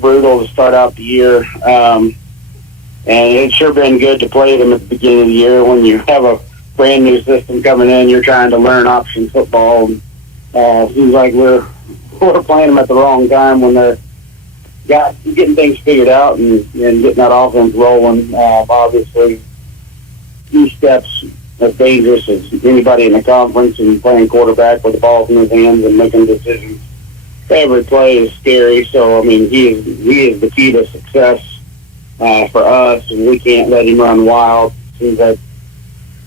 brutal to start out the year. And it's sure been good to play them at the beginning of the year when you have a brand new system coming in. You're trying to learn option football. And, seems like we're playing them at the wrong time when they're getting things figured out and getting that offense rolling. Obviously, he steps as dangerous as anybody in the conference, and playing quarterback with the ball in his hands and making decisions every play is scary. So, I mean, he is the key to success for us, and we can't let him run wild. Seems like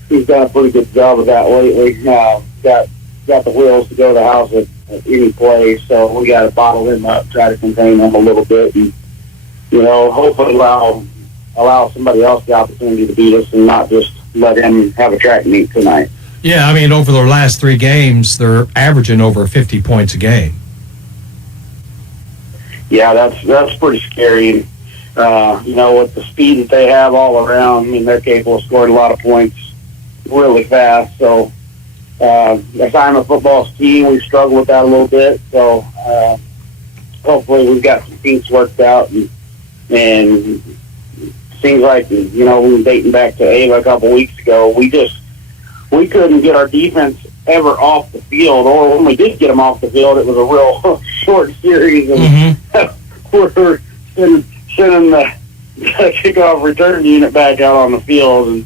he's done a pretty good job of that lately. Got the wheels to go to the house at any play, so we got to bottle him up, try to contain him a little bit, and hopefully allow somebody else the opportunity to beat us and not just let him have a track meet tonight. Yeah, I mean, over their last 3 games, they're averaging over 50 points a game. Yeah, that's pretty scary. With the speed that they have all around, I mean, they're capable of scoring a lot of points really fast. So, assignment football's team, we've struggled with that a little bit. So, hopefully we've got some kinks worked out. And seems like, we were dating back to Ava a couple weeks ago. We couldn't get our defense ever off the field, or when we did get them off the field, it was a real short series, and we're sending the kickoff return unit back out on the field. And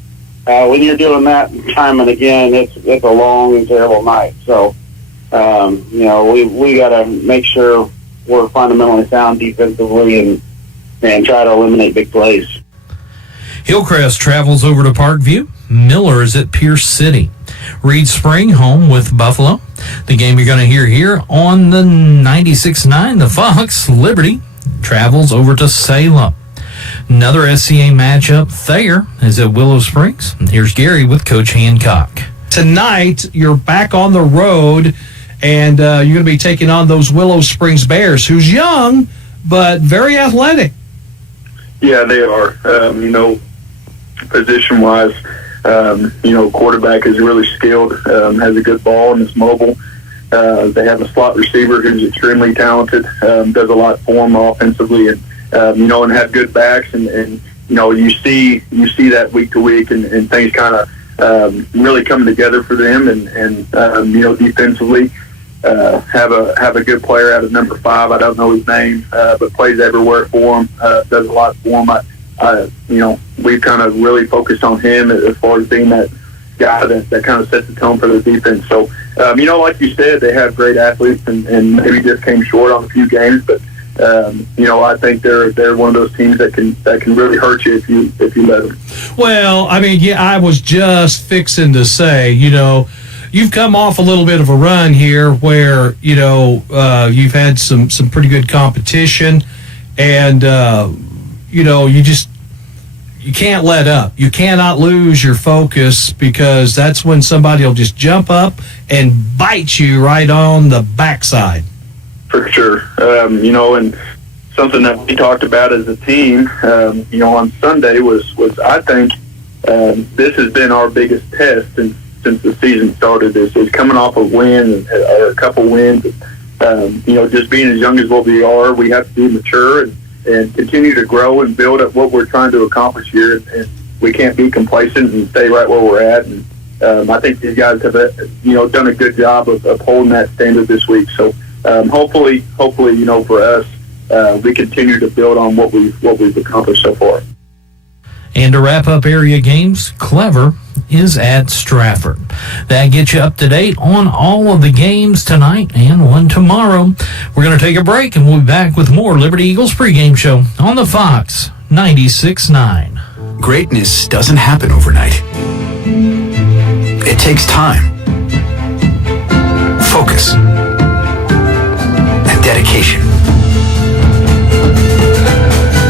when you're doing that time and again, it's a long and terrible night. So, we got to make sure we're fundamentally sound defensively and try to eliminate big plays. Hillcrest travels over to Parkview. Miller is at Pierce City. Reed Spring home with Buffalo. The game you're going to hear here on the 96.9, the Fox. Liberty travels over to Salem. Another SCA matchup, Thayer is at Willow Springs. And here's Gary with Coach Hancock. Tonight, you're back on the road, and you're going to be taking on those Willow Springs Bears, who's young but very athletic. Yeah, they are. Position-wise, quarterback is really skilled, has a good ball and is mobile. They have a slot receiver who's extremely talented, does a lot for them offensively, and have good backs. And you see that week to week, and things kind of really coming together for them. And defensively, have a good player out of number 5. I don't know his name, but plays everywhere for him. Does a lot for him. We've kind of really focused on him as far as being that guy that kind of sets the tone for the defense. So, like you said, they have great athletes and maybe just came short on a few games, but I think they're one of those teams that can really hurt you if you let them. Well, I mean, yeah, I was just fixing to say, you've come off a little bit of a run here where, you've had some pretty good competition, and you can't let up. You cannot lose your focus, because that's when somebody will just jump up and bite you right on the backside. For sure. And something that we talked about as a team, on Sunday was I think this has been our biggest test since the season started. Is coming off a win or a couple wins. Just being as young as what we are, we have to be mature and continue to grow and build up what we're trying to accomplish here. And we can't be complacent and stay right where we're at. And I think these guys have, done a good job of holding that standard this week. So hopefully, for us, we continue to build on what we've accomplished so far. And to wrap up area games, Clever is at Stratford. That gets you up to date on all of the games tonight and one tomorrow. We're going to take a break, and we'll be back with more Liberty Eagles pregame show on the Fox 96.9. Greatness doesn't happen overnight. It takes time, focus, and dedication.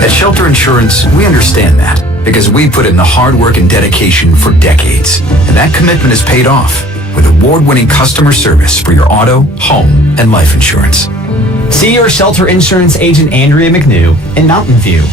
At Shelter Insurance, we understand that, because we put in the hard work and dedication for decades. And that commitment is paid off with award-winning customer service for your auto, home, and life insurance. See your Shelter Insurance agent Andrea McNew in Mountain View.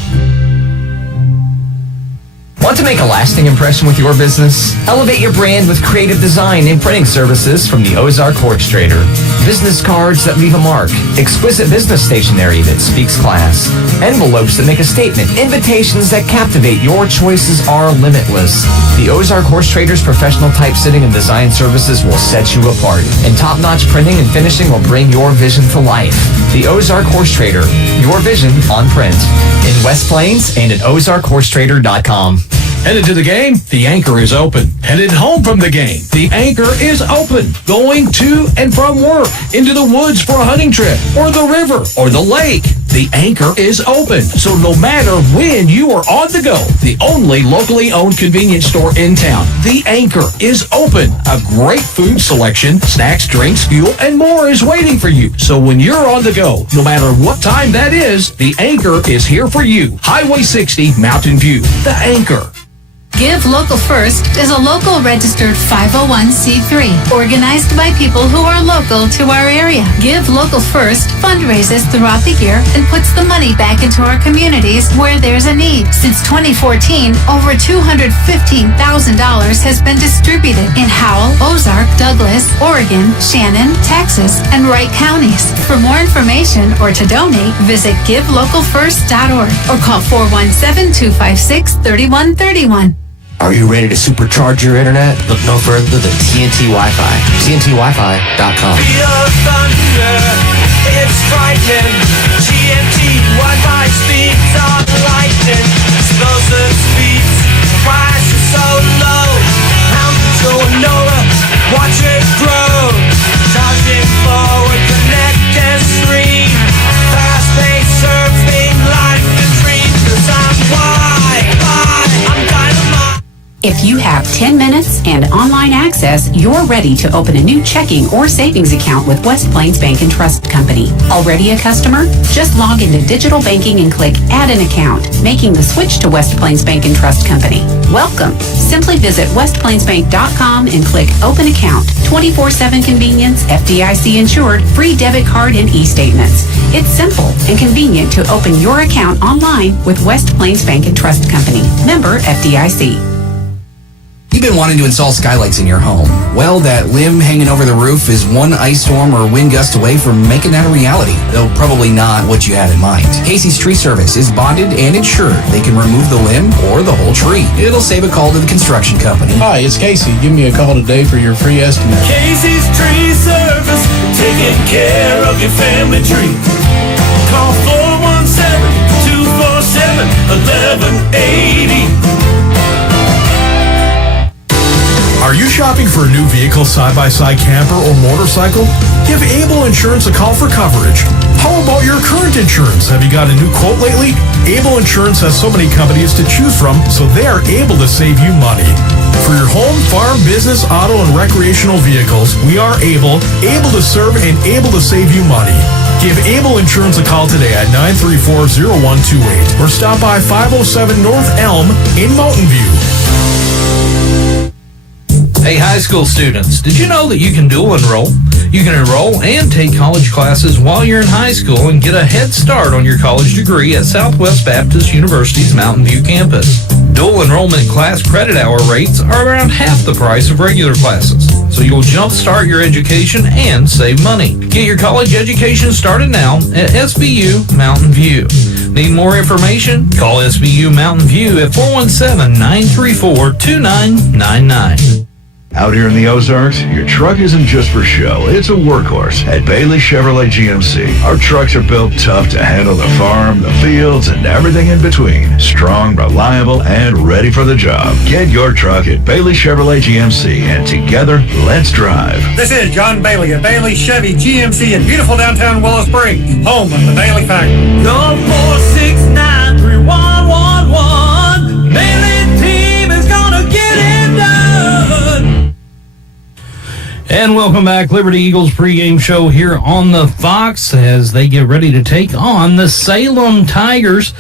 Want to make a lasting impression with your business? Elevate your brand with creative design and printing services from the Ozark Horse Trader. Business cards that leave a mark, exquisite business stationery that speaks class, envelopes that make a statement, invitations that captivate. Your choices are limitless. The Ozark Horse Trader's professional typesetting and design services will set you apart, and top-notch printing and finishing will bring your vision to life. The Ozark Horse Trader, your vision on print. In West Plains and at ozarkhorsetrader.com. Headed to the game? The Anchor is open. Headed home from the game? The Anchor is open. Going to and from work, into the woods for a hunting trip, or the river, or the lake? The Anchor is open. So no matter when you are on the go, the only locally owned convenience store in town, The Anchor is open. A great food selection, snacks, drinks, fuel, and more is waiting for you. So when you're on the go, no matter what time that is, The Anchor is here for you. Highway 60, Mountain View. The Anchor. Give Local First is a local registered 501c3 organized by people who are local to our area. Give Local First fundraises throughout the year and puts the money back into our communities where there's a need. Since 2014, over $215,000 has been distributed in Howell, Ozark, Douglas, Oregon, Shannon, Texas, and Wright counties. For more information or to donate, visit givelocalfirst.org or call 417-256-3131. Are you ready to supercharge your internet? Look no further than TNT Wi-Fi. TNTWiFi.com. It's frightening. TNT Wi-Fi speeds are lightning. Explosive speeds. Price is so low. How going nowhere? Watch it grow. Charging forward, connect and stream. Fast-paced surfing, life and dream. 'Cause I'm Wi-Fi. I'm dynamite. If you have 10 minutes and online access, you're ready to open a new checking or savings account with West Plains Bank and Trust Company. Already a customer? Just log into digital banking and click Add an Account, making the switch to West Plains Bank and Trust Company. Welcome. Simply visit westplainsbank.com and click Open Account. 24/7 convenience, FDIC insured, free debit card and e-statements. It's simple and convenient to open your account online with West Plains Bank and Trust Company. Member FDIC. You've been wanting to install skylights in your home. Well, that limb hanging over the roof is one ice storm or wind gust away from making that a reality, though probably not what you had in mind. Casey's Tree Service is bonded and insured. They can remove the limb or the whole tree. It'll save a call to the construction company. Hi, it's Casey. Give me a call today for your free estimate. Casey's Tree Service, taking care of your family tree. Call 417-247-1180. Are you shopping for a new vehicle, side-by-side camper, or motorcycle? Give Able Insurance a call for coverage. How about your current insurance? Have you got a new quote lately? Able Insurance has so many companies to choose from, so they are able to save you money. For your home, farm, business, auto, and recreational vehicles, we are able to serve and able to save you money. Give Able Insurance a call today at 934-0128 or stop by 507 North Elm in Mountain View. Hey, high school students, did you know that you can dual enroll? You can enroll and take college classes while you're in high school and get a head start on your college degree at Southwest Baptist University's Mountain View campus. Dual enrollment class credit hour rates are around half the price of regular classes, so you'll jumpstart your education and save money. Get your college education started now at SBU Mountain View. Need more information? Call SBU Mountain View at 417-934-2999. Out here in the Ozarks, your truck isn't just for show, it's a workhorse. At Bailey Chevrolet GMC, our trucks are built tough to handle the farm, the fields, and everything in between. Strong, reliable, and ready for the job. Get your truck at Bailey Chevrolet GMC, and together, let's drive. This is John Bailey at Bailey Chevy GMC in beautiful downtown Willow Springs, home of the Bailey Factory. No 469-3111. Bailey team is gonna get it done. And welcome back, Liberty Eagles pregame show here on the Fox as they get ready to take on the Salem Tigers.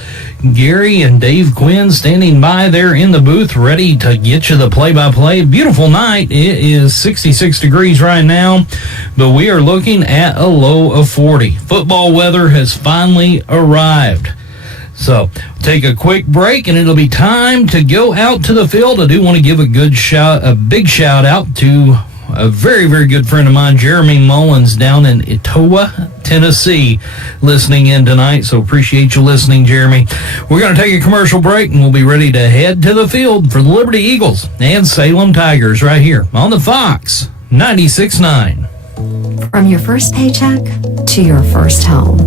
Gary and Dave Quinn standing by there in the booth, ready to get you the play-by-play. Beautiful night. It is 66 degrees right now, but we are looking at a low of 40. Football weather has finally arrived. So take a quick break, and it'll be time to go out to the field. I do want to give a big shout out to a very, very good friend of mine, Jeremy Mullins, down in Etowah, Tennessee, listening in tonight. So appreciate you listening, Jeremy. We're going to take a commercial break, and we'll be ready to head to the field for the Liberty Eagles and Salem Tigers right here on the Fox 96.9. From your first paycheck to your first home,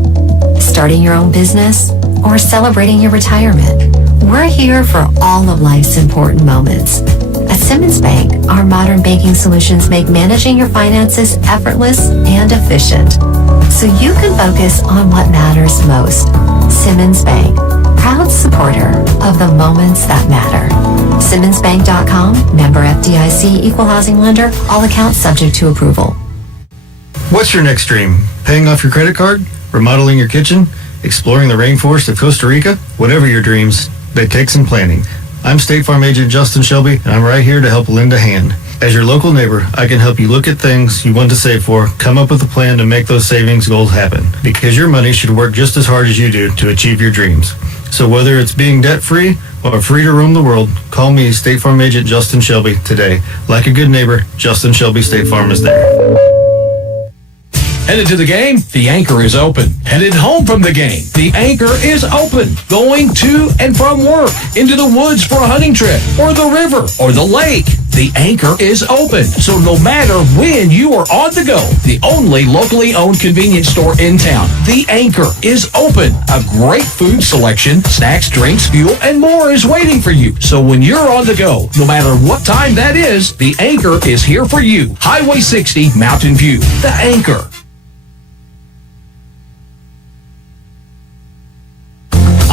starting your own business, or celebrating your retirement, we're here for all of life's important moments. At Simmons Bank, our modern banking solutions make managing your finances effortless and efficient, so you can focus on what matters most. Simmons Bank, proud supporter of the moments that matter. SimmonsBank.com, member FDIC, equal housing lender, all accounts subject to approval. What's your next dream? Paying off your credit card? Remodeling your kitchen? Exploring the rainforest of Costa Rica? Whatever your dreams, they take some planning. I'm State Farm Agent Justin Shelby, and I'm right here to help lend a hand. As your local neighbor, I can help you look at things you want to save for, come up with a plan to make those savings goals happen. Because your money should work just as hard as you do to achieve your dreams. So whether it's being debt-free or free to roam the world, call me, State Farm Agent Justin Shelby, today. Like a good neighbor, Justin Shelby State Farm is there. Headed to the game? The Anchor is open. Headed home from the game? The Anchor is open. Going to and from work, into the woods for a hunting trip, or the river, or the lake. The Anchor is open. So no matter when you are on the go, the only locally owned convenience store in town, The Anchor is open. A great food selection, snacks, drinks, fuel, and more is waiting for you. So when you're on the go, no matter what time that is, The Anchor is here for you. Highway 60, Mountain View. The Anchor.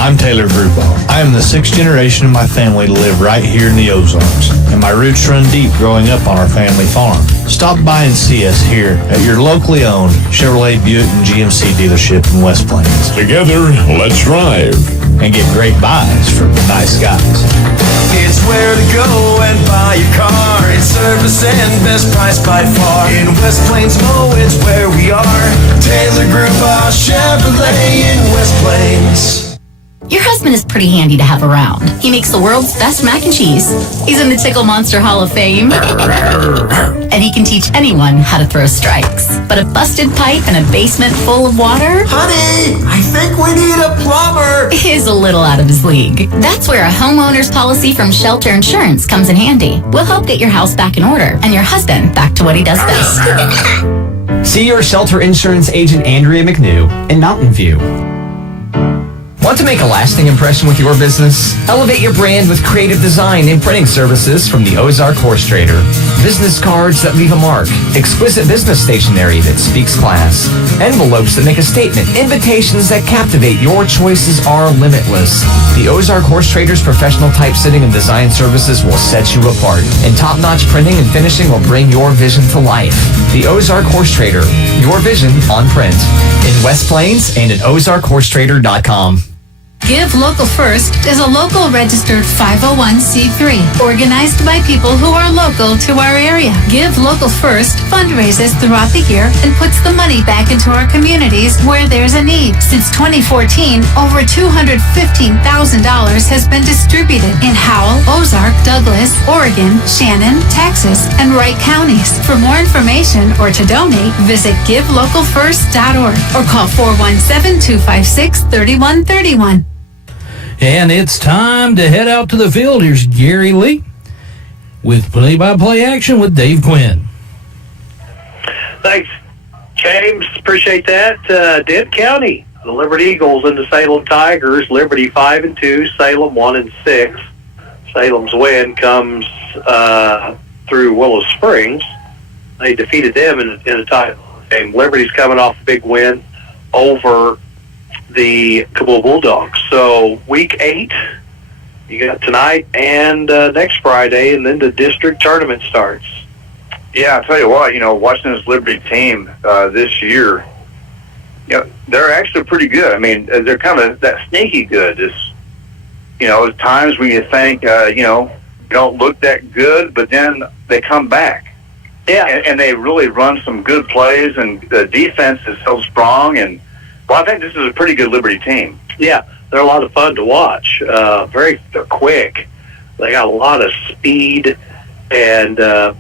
I'm Taylor Grupo. I am the sixth generation of my family to live right here in the Ozarks, and my roots run deep growing up on our family farm. Stop by and see us here at your locally owned Chevrolet Buick and GMC dealership in West Plains. Together, let's drive. And get great buys from the nice guys. It's where to go and buy your car. It's service and best price by far. In West Plains, Mo, it's where we are. Taylor Grupo Chevrolet in West Plains. Your husband is pretty handy to have around. He makes the world's best mac and cheese. He's in the Tickle Monster Hall of Fame. And he can teach anyone how to throw strikes. But a busted pipe and a basement full of water? Honey, I think we need a plumber. Is a little out of his league. That's where a homeowner's policy from Shelter Insurance comes in handy. We'll help get your house back in order and your husband back to what he does best. See your Shelter Insurance agent Andrea McNew in Mountain View. Want to make a lasting impression with your business? Elevate your brand with creative design and printing services from the Ozark Horse Trader. Business cards that leave a mark, exquisite business stationery that speaks class, envelopes that make a statement, invitations that captivate. Your choices are limitless. The Ozark Horse Trader's professional typesetting and design services will set you apart, and top-notch printing and finishing will bring your vision to life. The Ozark Horse Trader, your vision on print. In West Plains and at ozarkhorsetrader.com. Give Local First is a local registered 501c3 organized by people who are local to our area. Give Local First fundraises throughout the year and puts the money back into our communities where there's a need. Since 2014, over $215,000 has been distributed in Howell, Ozark, Douglas, Oregon, Shannon, Texas, and Wright counties. For more information or to donate, visit givelocalfirst.org or call 417-256-3131. And it's time to head out to the field. Here's Gary Lee with play-by-play action with Dave Quinn. Thanks, James. Appreciate that. Dent County, the Liberty Eagles and the Salem Tigers. Liberty 5-2, Salem 1-6. Salem's win comes through Willow Springs. They defeated them in a title game. Liberty's coming off a big win over the Kabul Bulldogs. So week 8, you got tonight and next Friday, and then the district tournament starts. Yeah, I'll tell you what, watching this Liberty team this year, they're actually pretty good. I mean, they're kind of that sneaky good. There's times when you think, you don't look that good, but then they come back. Yeah. And they really run some good plays, and the defense is so strong, and well, I think this is a pretty good Liberty team. Yeah. they're a lot of fun to watch. They're quick. They got a lot of speed, and the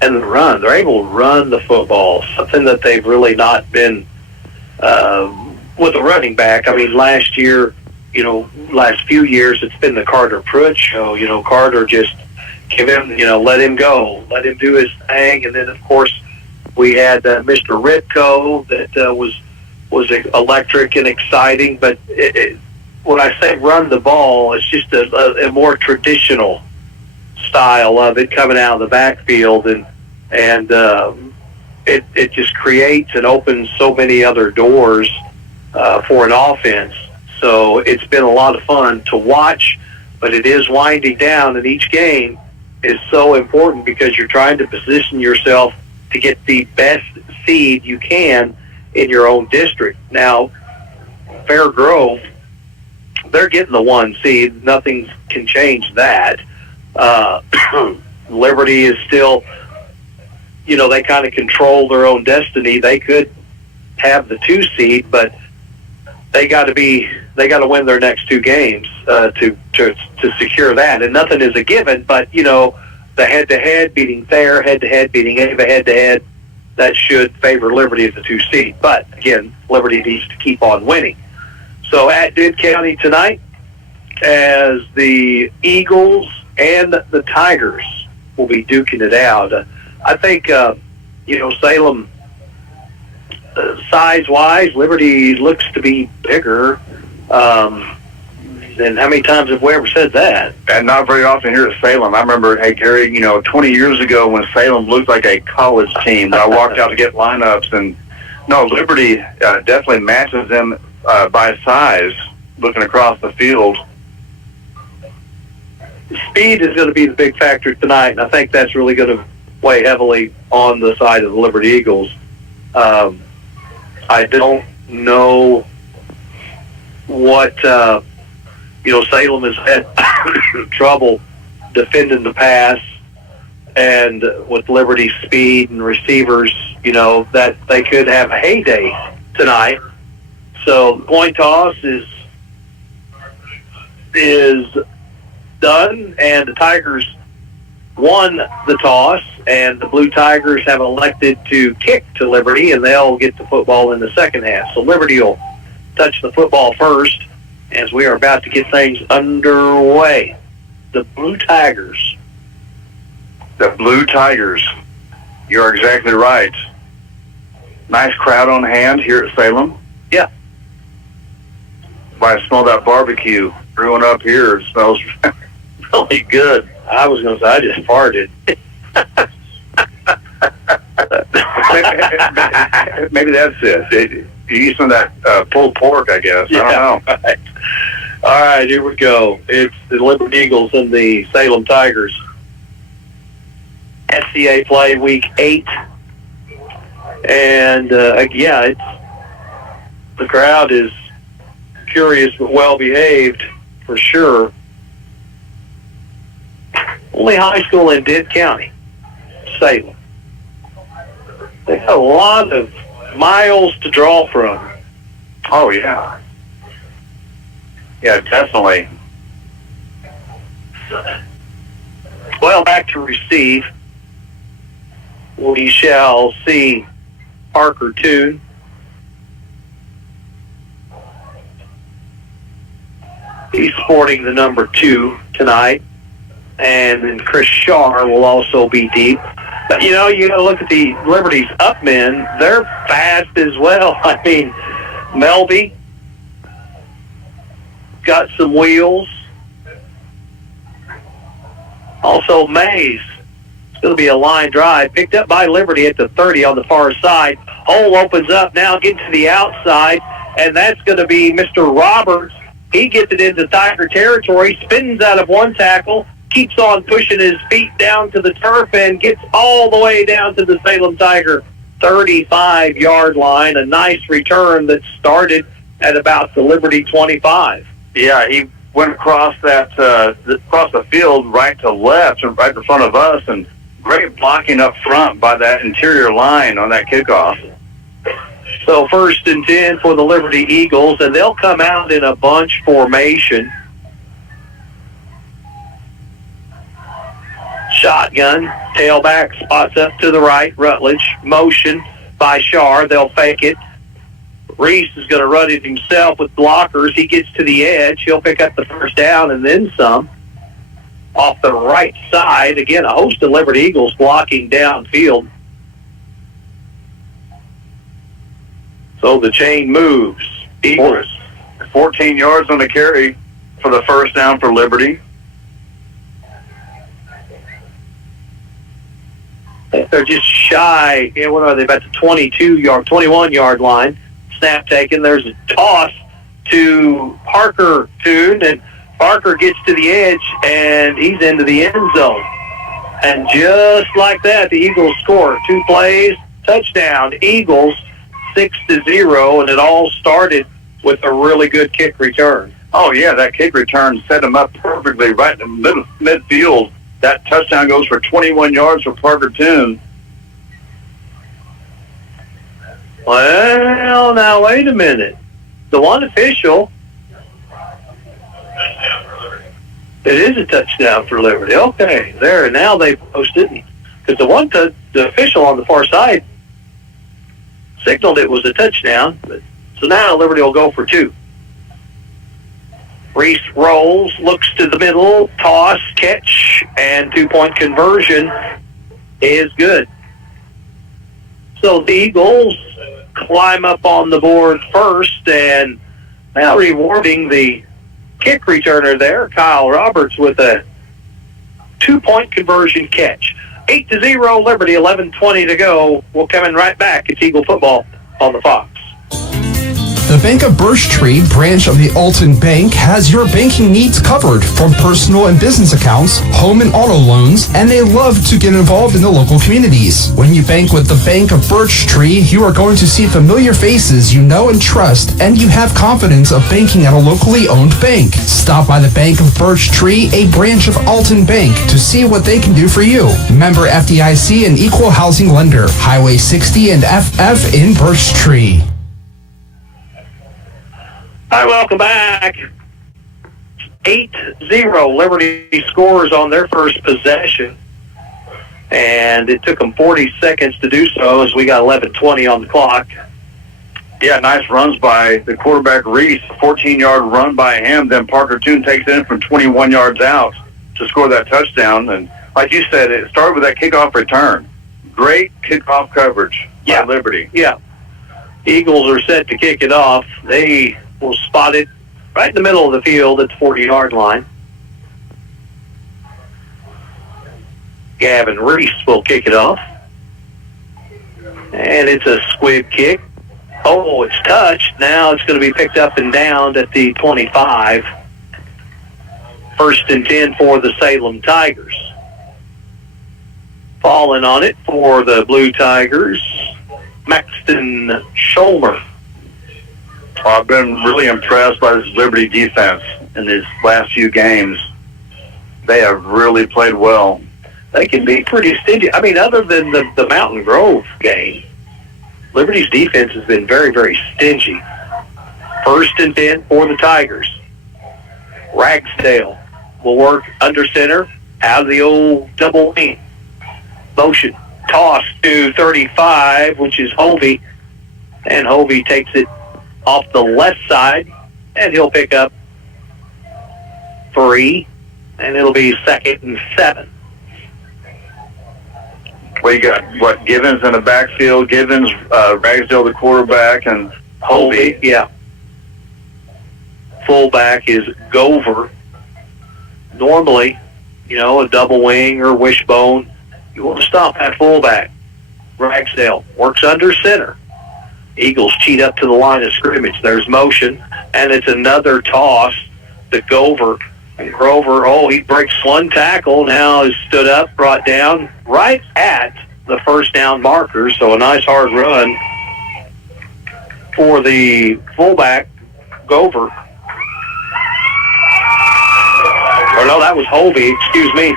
run. They're able to run the football, something that they've really not been with a running back. I mean, last year, last few years, it's been the Carter Pruitt show. Carter just give him, let him go, let him do his thing, and then of course we had Mr. Ritko that was electric and exciting. But when I say run the ball, it's just a more traditional style of it coming out of the backfield, and it just creates and opens so many other doors for an offense. So it's been a lot of fun to watch, but it is winding down, and each game is so important because you're trying to position yourself to get the best seed you can in your own district. Now, Fair Grove, they're getting the 1 seed. Nothing can change that. Liberty is still, they kind of control their own destiny. They could have the 2 seed, but they got to win their next 2 games to secure that. And nothing is a given, but the head-to-head beating Thayer, head-to-head beating Ava, head-to-head, that should favor Liberty as the 2 seed. But again, Liberty needs to keep on winning. So at Dade County tonight, as the Eagles and the Tigers will be duking it out. I think, Salem, size-wise, Liberty looks to be bigger. And how many times have we ever said that? And not very often here at Salem. I remember, hey, Gary, 20 years ago when Salem looked like a college team, I walked out to get lineups, and no, Liberty definitely matches them by size looking across the field. Speed is going to be the big factor tonight, and I think that's really going to weigh heavily on the side of the Liberty Eagles. I don't know what, Salem has had trouble defending the pass, and with Liberty's speed and receivers, that they could have a heyday tonight. So the coin toss is done, and the Tigers won the toss, and the Blue Tigers have elected to kick to Liberty, and they'll get the football in the second half. So Liberty will touch the football first as we are about to get things underway. The Blue Tigers. The Blue Tigers. You're exactly right. Nice crowd on hand here at Salem. Yeah. I smell that barbecue brewing up here. It smells really good. I was going to say, I just farted. Maybe that's it. You eat some of that pulled pork, I guess. Yeah, I don't know. Right. All right, here we go. It's the Liberty Eagles and the Salem Tigers. SCA play week 8. And, the crowd is curious but well-behaved for sure. Only high school in Dade County, Salem. They got a lot of miles to draw from. Oh, yeah. Yeah, definitely. Well, back to receive. We shall see Parker Toon. He's sporting the number 2 tonight. And then Chris Shaw will also be deep. But, you got to look at the Liberty's up men. They're fast as well. I mean, Melby got some wheels. Also, Mays. It's going to be a line drive. Picked up by Liberty at the 30 on the far side. Hole opens up now, getting to the outside. And that's going to be Mr. Roberts. He gets it into Tiger territory, spins out of one tackle, keeps on pushing his feet down to the turf, and gets all the way down to the Salem Tiger 35-yard line. A nice return that started at about the Liberty 25. Yeah, he went across across the field right to left and right in front of us, and great blocking up front by that interior line on that kickoff. So 1st and 10 for the Liberty Eagles, and they'll come out in a bunch formation. Shotgun, tailback, spots up to the right. Rutledge, motion by Shar. They'll fake it. Reese is going to run it himself with blockers. He gets to the edge. He'll pick up the first down and then some. Off the right side, again, a host of Liberty Eagles blocking downfield. So the chain moves. Eagles. 14 yards on the carry for the first down for Liberty. They're just shy. Yeah, what are they? About the 21-yard line. Snap taken. There's a toss to Parker Toon, and Parker gets to the edge, and he's into the end zone. And just like that, the Eagles score. 2 plays, touchdown. Eagles 6-0, and it all started with a really good kick return. Oh, yeah, that kick return set him up perfectly right in the midfield. That touchdown goes for 21 yards for Parker Toon. Well, now, wait a minute. The one official, it is a touchdown for Liberty. Okay, there. Now they posted it. Because the official on the far side signaled it was a touchdown. So now Liberty will go for 2. Reese rolls, looks to the middle, toss, catch, and 2-point conversion is good. So the Eagles climb up on the board first, and now rewarding the kick returner there, Kyle Roberts, with a 2-point conversion catch. 8-0 Liberty, 11:20 to go. We'll come in right back. It's Eagle football on the Fox. The Bank of Birch Tree, branch of the Alton Bank, has your banking needs covered, from personal and business accounts, home and auto loans, and they love to get involved in the local communities. When you bank with the Bank of Birch Tree, you are going to see familiar faces you know and trust, and you have confidence of banking at a locally owned bank. Stop by the Bank of Birch Tree, a branch of Alton Bank, to see what they can do for you. Member FDIC and equal housing lender. Highway 60 and FF in Birch Tree. Hi, welcome back. 8-0. Liberty scores on their first possession. And it took them 40 seconds to do so as we got 11:20 on the clock. Yeah, nice runs by the quarterback Reese. A 14-yard run by him. Then Parker Toon takes it in from 21 yards out to score that touchdown. And like you said, it started with that kickoff return. Great kickoff coverage by Liberty. Yeah. Eagles are set to kick it off. They will spot it right in the middle of the field at the 40-yard line. Gavin Reese will kick it off. And it's a squib kick. Oh, it's touched. Now it's going to be picked up and down at the 25. 1st and 10 for the Salem Tigers. Falling on it for the Blue Tigers, Maxton Scholmer. I've been really impressed by this Liberty defense in these last few games. They have really played well. They can be pretty stingy. I mean, other than the Mountain Grove game, Liberty's defense has been very, very stingy. 1st and 10 for the Tigers. Ragsdale will work under center, out of the old double wing. Motion, toss to 35, which is Hovey. And Hovey takes it off the left side, and he'll pick up 3, and it'll be 2nd and 7. Well, you got, Givens in the backfield, Givens, Ragsdale the quarterback, and Hovey. Yeah. Fullback is Gover. Normally, a double wing or wishbone, you want to stop that fullback. Ragsdale works under center. Eagles cheat up to the line of scrimmage. There's motion, and it's another toss to Gover. And Grover, he breaks one tackle, now is stood up, brought down right at the first down marker. So a nice hard run for the fullback, Gover. Or no, that was Hovey,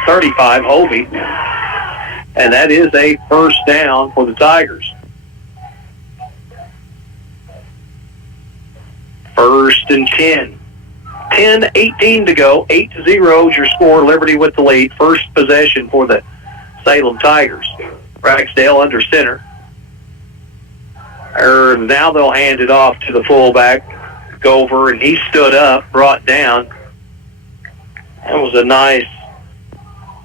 35, Hovey. And that is a first down for the Tigers. First and 10. 10:18 to go. 8-0 is your score. Liberty with the lead. First possession for the Salem Tigers. Ragsdale under center. Now they'll hand it off to the fullback, Gover, and he stood up, brought down. That was a nice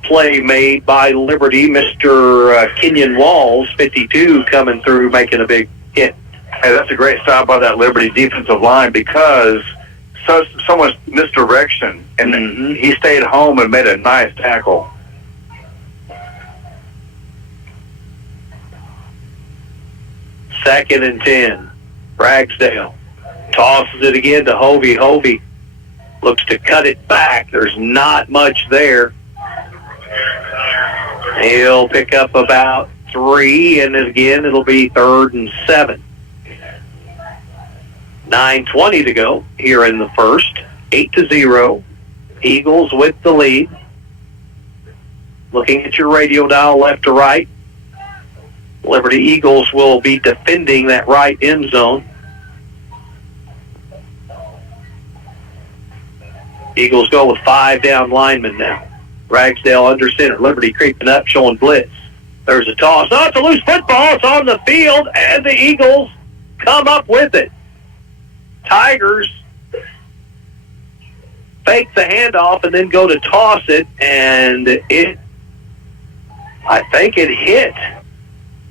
play made by Liberty. Mr. Kenyon Walls, 52, coming through, making a big hit. Hey, that's a great stop by that Liberty defensive line because so much misdirection, and he stayed home and made a nice tackle. Second and 10. Ragsdale tosses it again to Hovey. Hovey looks to cut it back. There's not much there. He'll pick up about 3, and again it'll be 3rd and 7. 9:20 to go here in the first. 8-0. Eagles with the lead. Looking at your radio dial left to right. Liberty Eagles will be defending that right end zone. Eagles go with 5 down linemen now. Ragsdale under center. Liberty creeping up, showing blitz. There's a toss. Oh, it's a loose football. It's on the field, and the Eagles come up with it. Tigers fake the handoff and then go to toss it, and I think it hit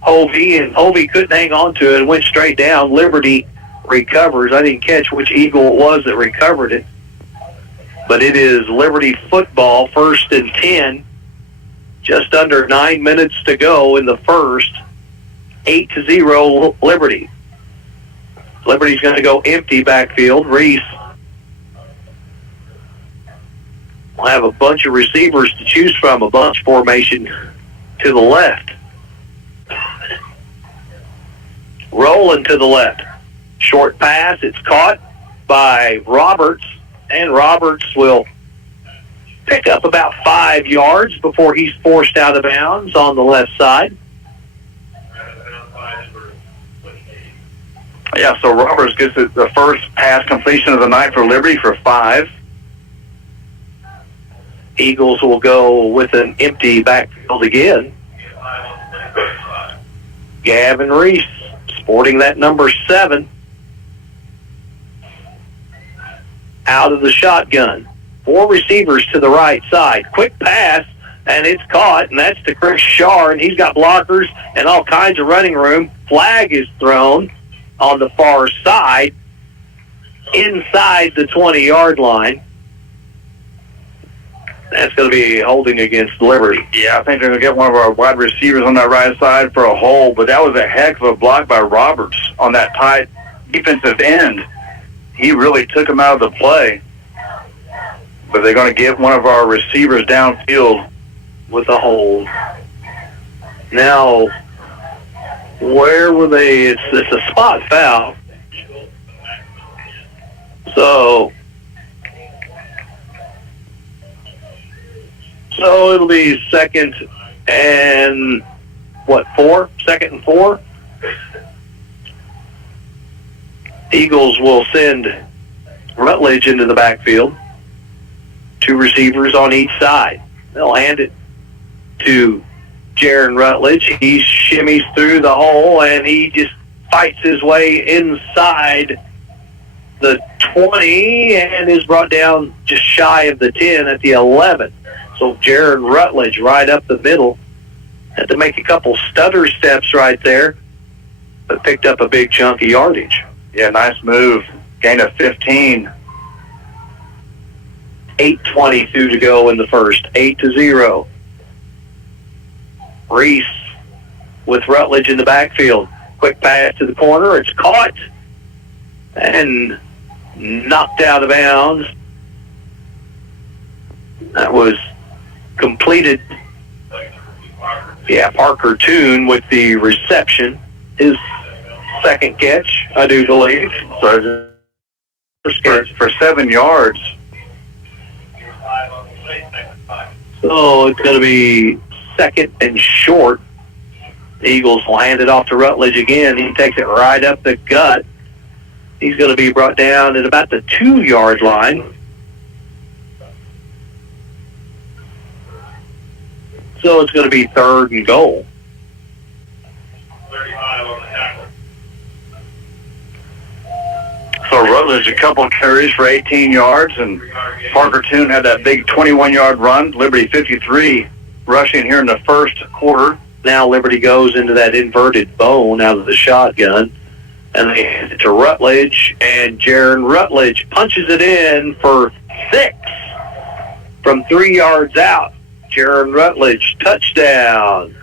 Hovey, and Hovey couldn't hang on to it and went straight down. Liberty recovers. I didn't catch which Eagle it was that recovered it, but it is Liberty football, 1st and 10. Just under 9 minutes to go in the first. 8-0 Liberty. Liberty's going to go empty backfield. Reese will have a bunch of receivers to choose from, a bunch formation to the left. Rolling to the left. Short pass. It's caught by Roberts, and Roberts will pick up about 5 yards before he's forced out of bounds on the left side. Yeah, so Roberts gets the first pass completion of the night for Liberty for 5. Eagles will go with an empty backfield again. Gavin Reese sporting that number 7 out of the shotgun. 4 receivers to the right side. Quick pass, and it's caught, and that's to Chris Shar, and he's got blockers and all kinds of running room. Flag is thrown on the far side, inside the 20-yard line. That's going to be holding against Liberty. Yeah, I think they're going to get one of our wide receivers on that right side for a hole, but that was a heck of a block by Roberts on that tight defensive end. He really took him out of the play, but they're going to get one of our receivers downfield with a hold. Now, where were they? It's a spot foul. So it'll be 2nd and 4? 2nd and 4. Eagles will send Rutledge into the backfield. 2 receivers on each side. They'll hand it to Jaron Rutledge. He shimmies through the hole, and he just fights his way inside the 20 and is brought down just shy of the 10 at the 11. So Jaron Rutledge right up the middle. Had to make a couple stutter steps right there, but picked up a big chunk of yardage. Yeah, nice move. Gain of 15. 8:22 to go in the first. 8-0. Reese with Rutledge in the backfield. Quick pass to the corner. It's caught and knocked out of bounds. That was completed. Yeah, Parker Toon with the reception. His 2nd catch, I do believe. So for 7 yards. So it's going to be 2nd and short. The Eagles will hand it off to Rutledge again. He takes it right up the gut He's going to be brought down at about the 2-yard line. So it's going to be 3rd and goal. So Rutledge, a couple carries for 18 yards, and Parker Toon had that big 21-yard run. Liberty 53 rushing here in the first quarter. Now Liberty goes into that inverted bone out of the shotgun, and they hand it to Rutledge, and Jaron Rutledge punches it in for 6 from 3 yards out. Jaron Rutledge, touchdown.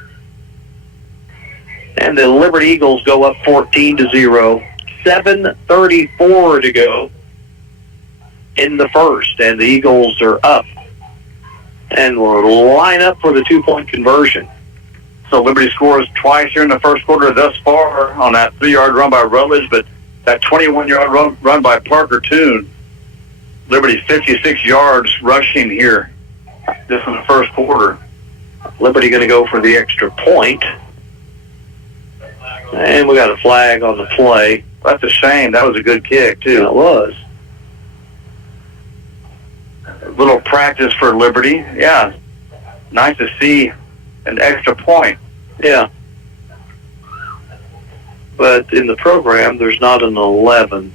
And the Liberty Eagles go up 14-0. 7:34 to go in the first, and the Eagles are up and will line up for the 2-point conversion. So Liberty scores twice here in the first quarter thus far on that 3-yard run by Rutledge, but that 21-yard run by Parker Toon. Liberty 56 yards rushing here just in the first quarter. Liberty going to go for the extra point. And we got a flag on the play. That's a shame. That was a good kick, too. It was. A little practice for Liberty. Yeah. Nice to see an extra point. Yeah. But in the program, there's not an 11.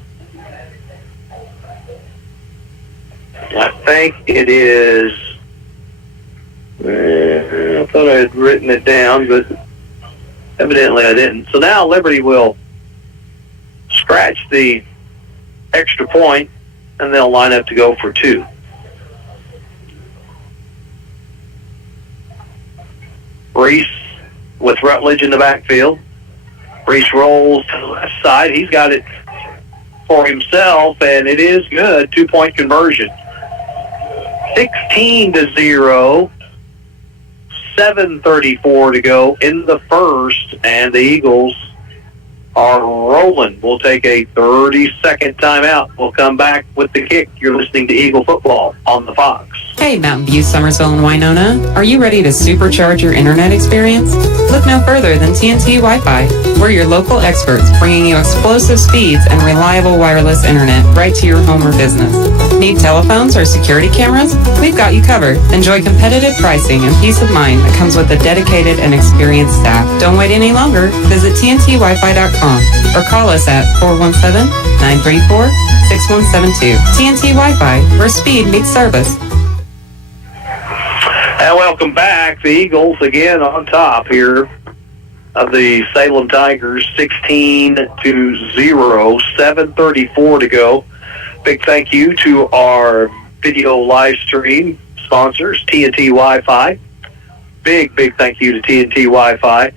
I think it is... I thought I had written it down, but evidently I didn't. So now Liberty will scratch the extra point, and they'll line up to go for 2. Reese with Rutledge in the backfield. Reese rolls to the left side. He's got it for himself, and it is good. 2-point conversion. 16-0. 7:34 to go in the first, and the Eagles are rolling. We'll take a 30-second timeout. We'll come back with the kick. You're listening to Eagle Football on the Fox. Hey, Mountain View, Summersville, and Winona. Are you ready to supercharge your internet experience? Look no further than TNT Wi-Fi. We're your local experts, bringing you explosive speeds and reliable wireless internet right to your home or business. Need telephones or security cameras? We've got you covered. Enjoy competitive pricing and peace of mind that comes with a dedicated and experienced staff. Don't wait any longer. Visit TNTWiFi.com or call us at 417-934-6172. TNT Wi-Fi, where speed meets service. And welcome back. The Eagles again on top here of the Salem Tigers, 16-0, 7:34 to go. Big thank you to our video live stream sponsors, TNT Wi-Fi. Big thank you to TNT Wi-Fi.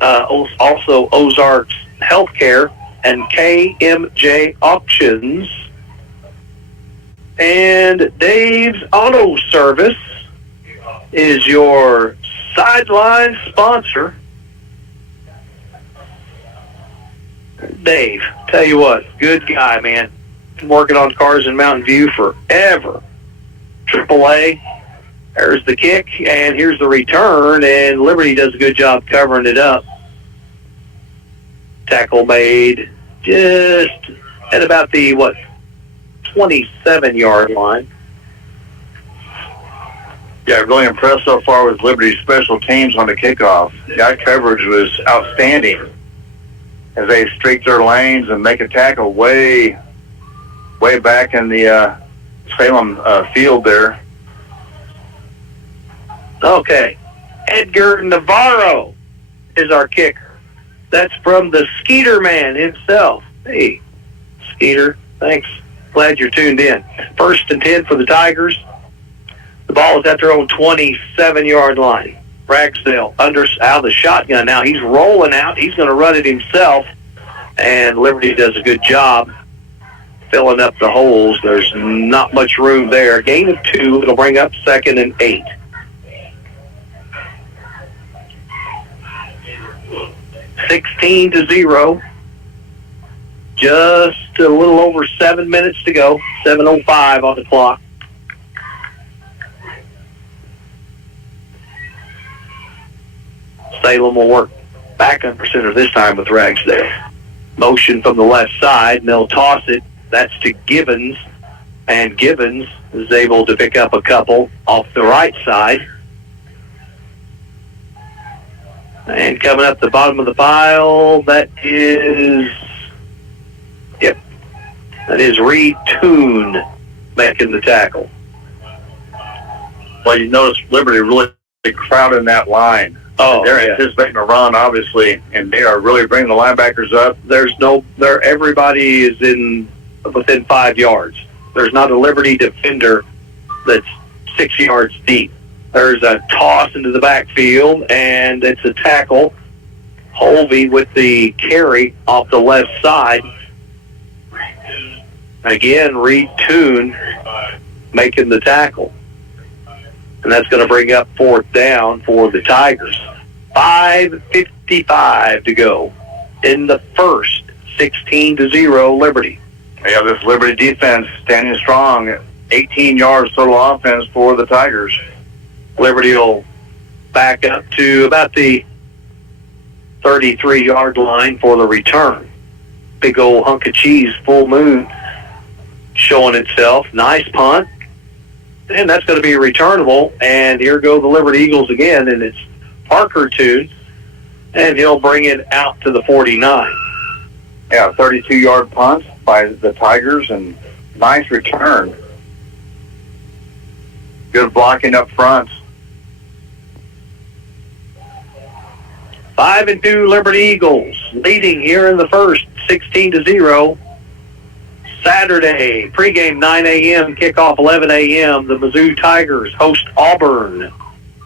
Also Ozarks Healthcare and KMJ Auctions. And Dave's Auto Service is your sideline sponsor. Dave, tell you what, good guy, man. Been working on cars in Mountain View forever. AAA, there's the kick, and here's the return, and Liberty does a good job covering it up. Tackle made just at about the, 27-yard line. Yeah, really impressed so far with Liberty's special teams on the kickoff. That coverage was outstanding as they streak their lanes and make a tackle way back in the Salem field there. Okay. Edgar Navarro is our kicker. That's from the Skeeter man himself. Hey, Skeeter, thanks. Glad you're tuned in. 1st and 10 for the Tigers. The ball is at their own 27-yard line. Ragsdale out of the shotgun now. He's rolling out. He's going to run it himself. And Liberty does a good job filling up the holes. There's not much room there. Gain of 2. It'll bring up 2nd and 8. $16-0. Just a little over 7 minutes to go. 7:05 on the clock. Salem will work back under center this time with Ragsdale. motion from the left side, and they'll toss it. That's to Gibbons, and Gibbons is able to pick up a couple off the right side. And coming up the bottom of the pile, that is Reed Toon making the tackle. Well, you notice Liberty really crowding that line. Oh, they're anticipating a run, obviously, and they are really bringing the linebackers up. Everybody is within 5 yards. There's not a Liberty defender that's 6 yards deep. There's a toss into the backfield, and it's a tackle. Holvey with the carry off the left side. Again, Reed Toon making the tackle. And that's going to bring up 4th down for the Tigers. 5:55 to go in the first. 16-0 Liberty. Yeah, this Liberty defense standing strong. 18 yards total offense for the Tigers. Liberty will back up to about the 33-yard line for the return. Big old hunk of cheese, full moon showing itself. Nice punt. And that's going to be returnable. And here go the Liberty Eagles again, and it's Parker Toon, and he'll bring it out to the 49. Yeah, 32-yard punt by the Tigers, and nice return. Good blocking up front. 5-2 Liberty Eagles leading here in the first, 16-0. Saturday, pregame 9 a.m., kickoff 11 a.m. The Mizzou Tigers host Auburn.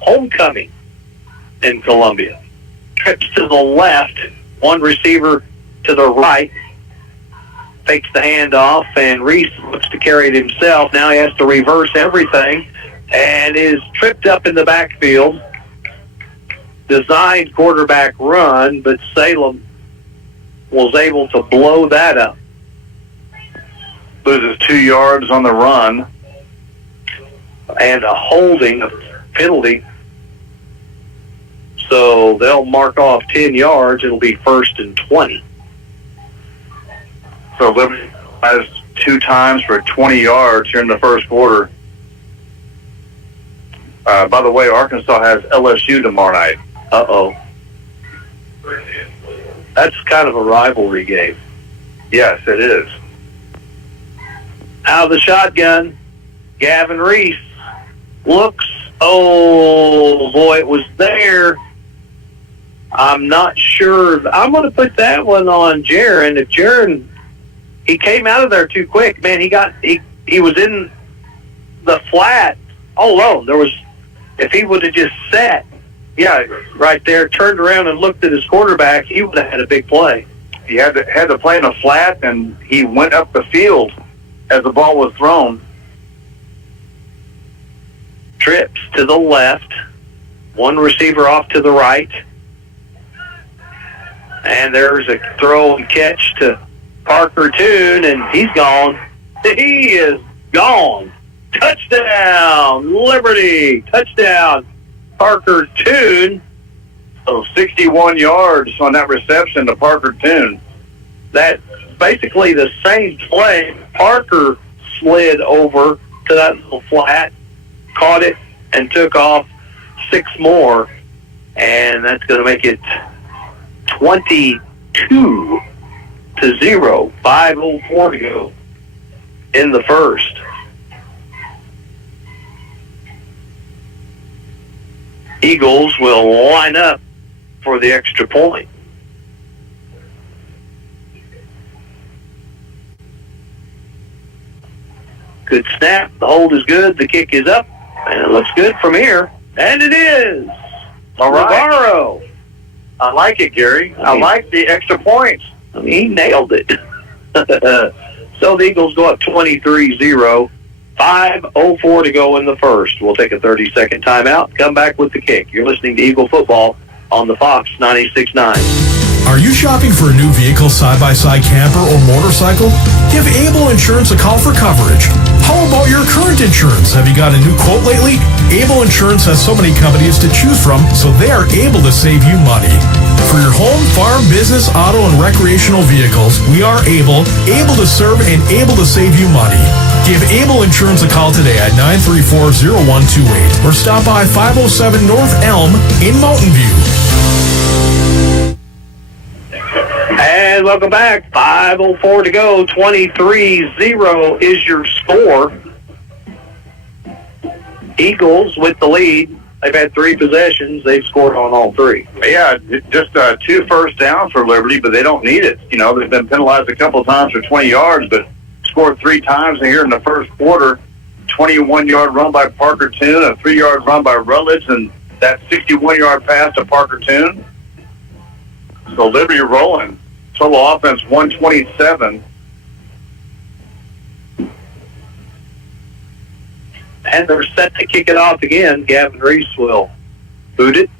Homecoming in Columbia. Trips to the left, one receiver to the right. Fakes the handoff, and Reese looks to carry it himself. Now he has to reverse everything and is tripped up in the backfield. Designed quarterback run, but Salem was able to blow that up. Loses 2 yards on the run. And a holding, a penalty. So they'll mark off 10 yards. It'll be 1st and 20. So Liberty has 2 times for 20 yards here in the first quarter. By the way, Arkansas has LSU tomorrow night. Uh-oh. That's kind of a rivalry game. Yes, it is. Out of the shotgun, Gavin Reese looks. Oh, boy, it was there. I'm not sure. I'm going to put that one on Jaron. If Jaron, he came out of there too quick, man. He was in the flat all alone. If he would have just sat, right there, turned around and looked at his quarterback, he would have had a big play. He had to play in a flat, and he went up the field as the ball was thrown. Trips to the left, one receiver off to the right, and there's a throw and catch to Parker Toon, and he's gone. He is gone. Touchdown, Liberty. Touchdown, Parker Toon. So 61 yards on that reception to Parker Toon. That's basically the same play. Parker slid over to that little flat, caught it, and took off 6 more. And that's going to make it 22-0. 5:04 to go in the first. Eagles will line up for the extra point. Good snap. The hold is good. The kick is up. And it looks good from here. And it is. All right. Navarro. I like it, Gary. I like the extra points. I mean, he nailed it. So the Eagles go up 23-0. 5:04 to go in the first. We'll take a 30-second timeout. Come back with the kick. You're listening to Eagle Football on the Fox 96.9. Are you shopping for a new vehicle, side-by-side camper, or motorcycle? Give Able Insurance a call for coverage. How about your current insurance? Have you got a new quote lately? Able Insurance has so many companies to choose from, so they are able to save you money. For your home, farm, business, auto, and recreational vehicles, we are able to serve, and able to save you money. Give Able Insurance a call today at 934-0128 or stop by 507 North Elm in Mountain View. And welcome back. 5:04 to go. 23-0 is your score. Eagles with the lead. They've had 3 possessions. They've scored on all 3. Yeah, just 2 first downs for Liberty, but they don't need it. You know, they've been penalized a couple of times for 20 yards, but scored 3 times here in the first quarter. 21-yard run by Parker Toon, a 3-yard run by Rutledge, and that 61-yard pass to Parker Toon. So Liberty rolling. Total offense 127. And they're set to kick it off again. Gavin Reese will boot it.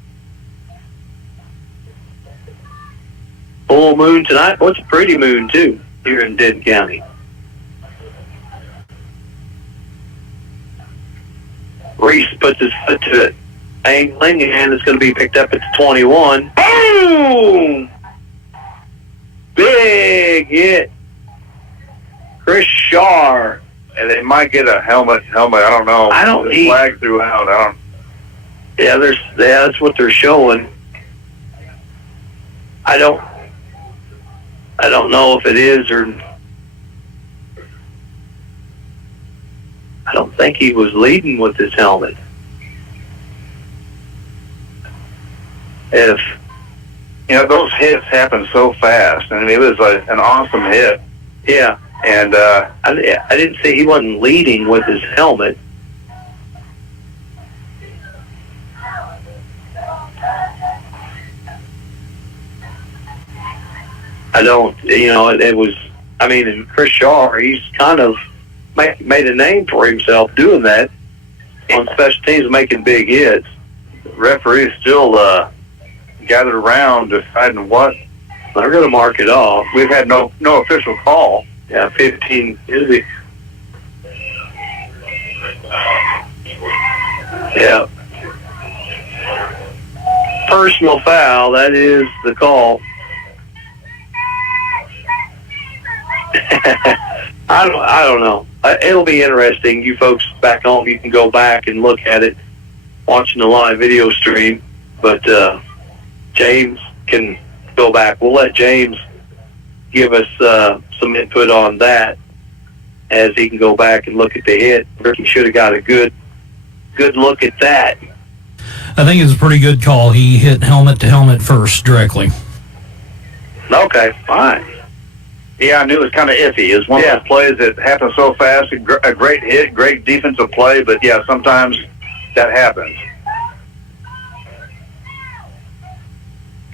Full moon tonight. Well, it's a pretty moon, too, here in Denton County. Reese puts his foot to it, angling, and it's going to be picked up at the 21. Boom! Big hit. Chris Shaw. And they might get a helmet. I don't know. I don't The flag throughout. Yeah, that's what they're showing. I don't know if it is or. I don't think he was leading with his helmet. If those hits happen so fast, and it was an awesome hit. Yeah. And I didn't say he wasn't leading with his helmet. I don't, it was, and Chris Shaw, he's kind of made a name for himself doing that on special teams, making big hits. The referee still gathered around deciding what. They're going to mark it off. We've had no official call. Yeah, 15 is it? Yeah. Personal foul, that is the call. I don't know. It'll be interesting. You folks back home, you can go back and look at it, watching the live video stream. But James can go back. We'll let James give us some input on that as he can go back and look at the hit. Ricky should have got a good look at that. I think it's a pretty good call. He hit helmet to helmet first directly. Okay, fine. Yeah, I knew it was kind of iffy. It's one of those plays that happens so fast. A great hit, great defensive play, but yeah, sometimes that happens.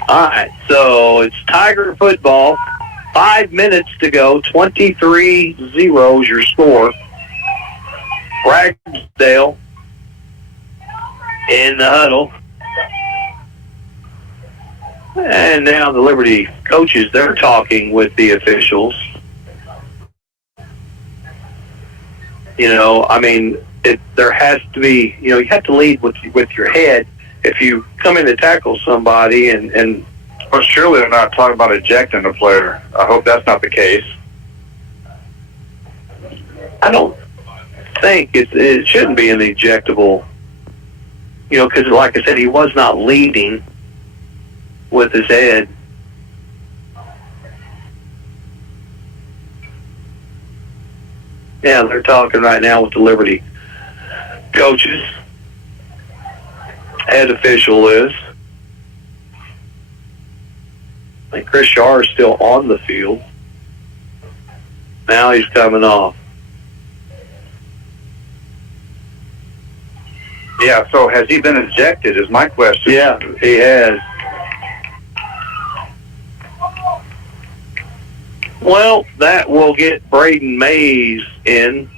All right, so it's Tiger football. 5 minutes to go. 23-0 is your score. Ragsdale in the huddle. And now the Liberty coaches, they're talking with the officials. There has to be, you have to lead with your head. If you come in to tackle somebody and well, surely they're not talking about ejecting a player. I hope that's not the case. I don't think it shouldn't be an ejectable, because like I said, he was not leading with his head. Yeah, they're talking right now with the Liberty coaches. Head official is. I think Chris Shaw is still on the field. Now he's coming off. Yeah, so has he been ejected is my question. Yeah, he has. Well, that will get Braden Mays in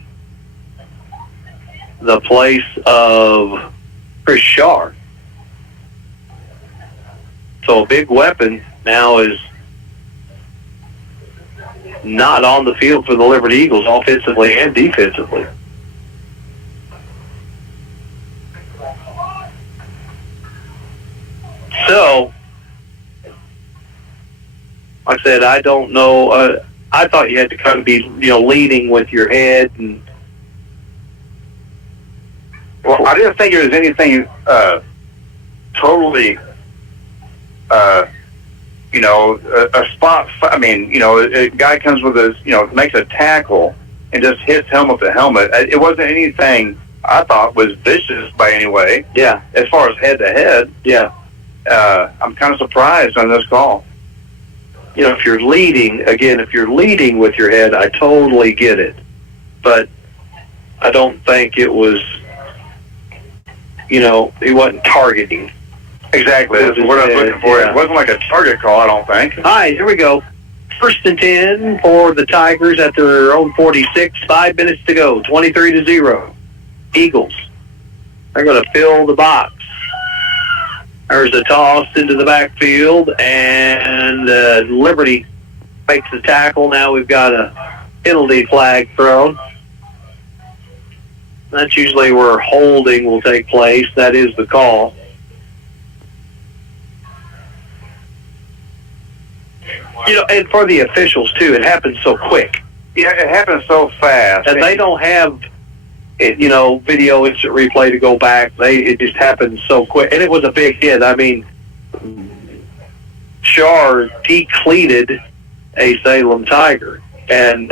the place of Chris Shaw. So a big weapon now is not on the field for the Liberty Eagles offensively and defensively. So like I said, I don't know. I thought you had to kind of be, leading with your head. And Well, I didn't think it was anything totally, a spot. I mean, a guy comes with makes a tackle and just hits helmet to helmet. It wasn't anything I thought was vicious by any way. Yeah. As far as head to head. Yeah. I'm kind of surprised on this call. If you're leading with your head, I totally get it. But I don't think it was, he wasn't targeting. Exactly. That's what I was looking for. Yeah. It wasn't like a target call, I don't think. All right, here we go. 1st and 10 for the Tigers at their own 46. 5 minutes to go. 23-0. Eagles. They're going to fill the box. There's a toss into the backfield, and Liberty makes the tackle. Now we've got a penalty flag thrown. That's usually where holding will take place. That is the call. And for the officials, too, it happens so quick. Yeah, it happens so fast. And they don't have, video instant replay to go back. It just happens so quick. And it was a big hit. I mean, Shar decleated a Salem Tiger. And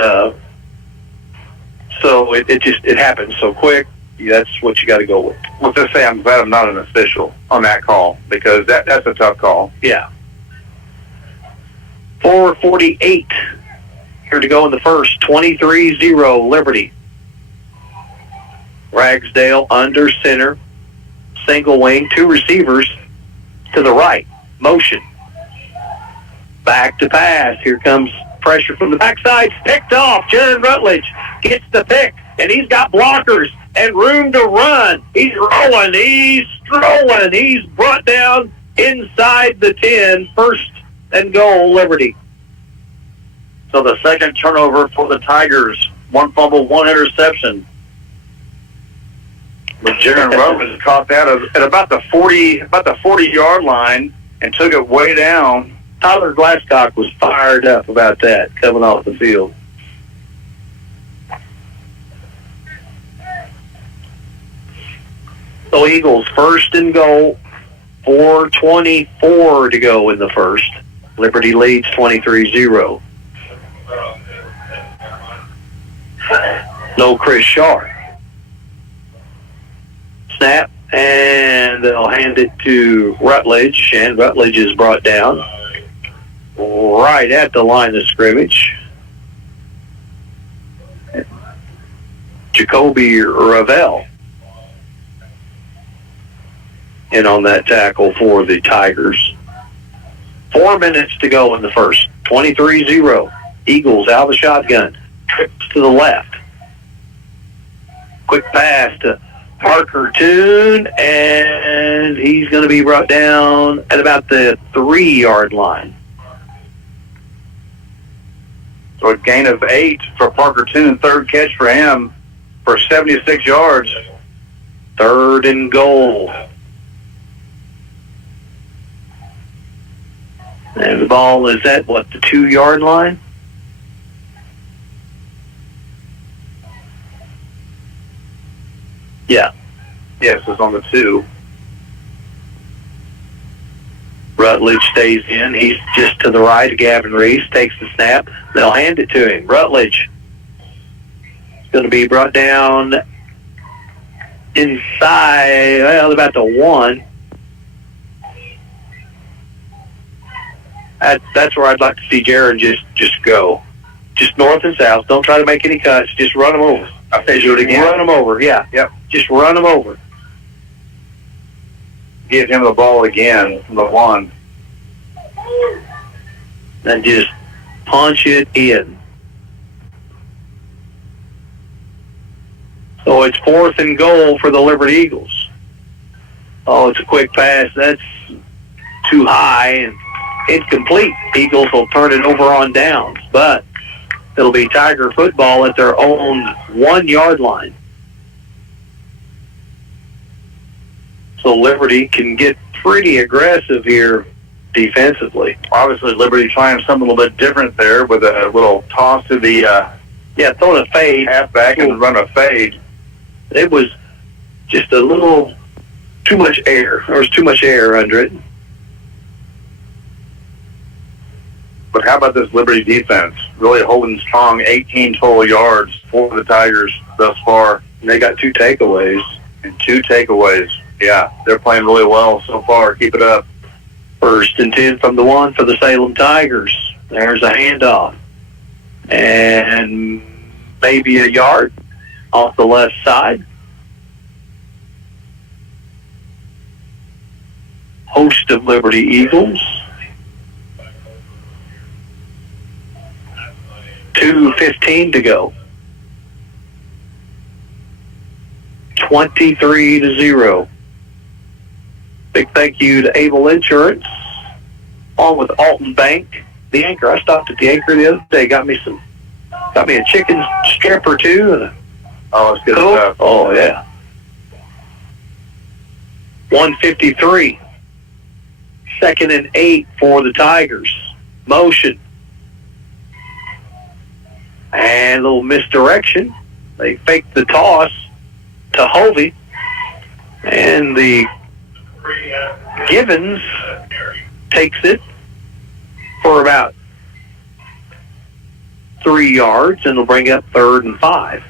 so it happens so quick. That's what you got to go with. Well, just say I'm glad I'm not an official on that call, because that's a tough call. Yeah. 4:48 here to go in the first. 23-0 Liberty. Ragsdale under center. Single wing. 2 receivers to the right. Motion. Back to pass. Here comes pressure from the backside. Picked off. Jaron Rutledge gets the pick, and he's got blockers and room to run. He's rolling. He's strolling. He's brought down inside the 10. 1st and goal, Liberty. So the second turnover for the Tigers. 1 fumble, 1 interception. But Jaron Rutledge caught that at about the 40-yard line and took it way down. Tyler Glasscock was fired up about that coming off the field. So Eagles 1st and goal. 4:24 to go in the first. Liberty leads 23-0. No Chris Shar. Snap, and they'll hand it to Rutledge, and Rutledge is brought down right at the line of scrimmage. Jacoby Ravel in on that tackle for the Tigers. 4 minutes to go in the first. 23-0. Eagles out of the shotgun. Trips to the left. Quick pass to Parker Toon, and he's going to be brought down at about the 3-yard line. So a gain of 8 for Parker Toon. 3rd catch for him for 76 yards. 3rd and goal. And the ball is at, the 2-yard line? Yeah. Yes, it's on the 2. Rutledge stays in. He's just to the right of Gavin Reese. Takes the snap. They'll hand it to him. Rutledge is going to be brought down inside, about the 1. That's where I'd like to see Jaron just go. Just north and south. Don't try to make any cuts. Just run them over. I'll say do it again. Run them over, yeah. Yep. Just run them over. Give him the ball again from the 1. And just punch it in. So it's 4th and goal for the Liberty Eagles. Oh, it's a quick pass. That's too high and incomplete. Eagles will turn it over on downs, but it'll be Tiger football at their own 1-yard line. So Liberty can get pretty aggressive here defensively. Obviously, Liberty trying something a little bit different there with a little toss to the throwing a fade. halfback and run a fade. It was just a little too much air. There was too much air under it. But how about this Liberty defense? Really holding strong, 18 total yards for the Tigers thus far. And they got 2 takeaways. And 2 takeaways. Yeah, they're playing really well so far. Keep it up. 1st and 10 from the 1 for the Salem Tigers. There's a handoff. And maybe a yard off the left side. Host of Liberty Eagles. 2:15 to go. 23-0. Big thank you to Able Insurance, along with Alton Bank. The Anchor. I stopped at the Anchor the other day. Got me a chicken strip or 2 and a it's good Coke. stuff. Oh yeah. 1:53. 2nd and 8 for the Tigers. Motion. And a little misdirection. They faked the toss to Hovey. And the Givens takes it for about 3 yards, and will bring up 3rd and 5.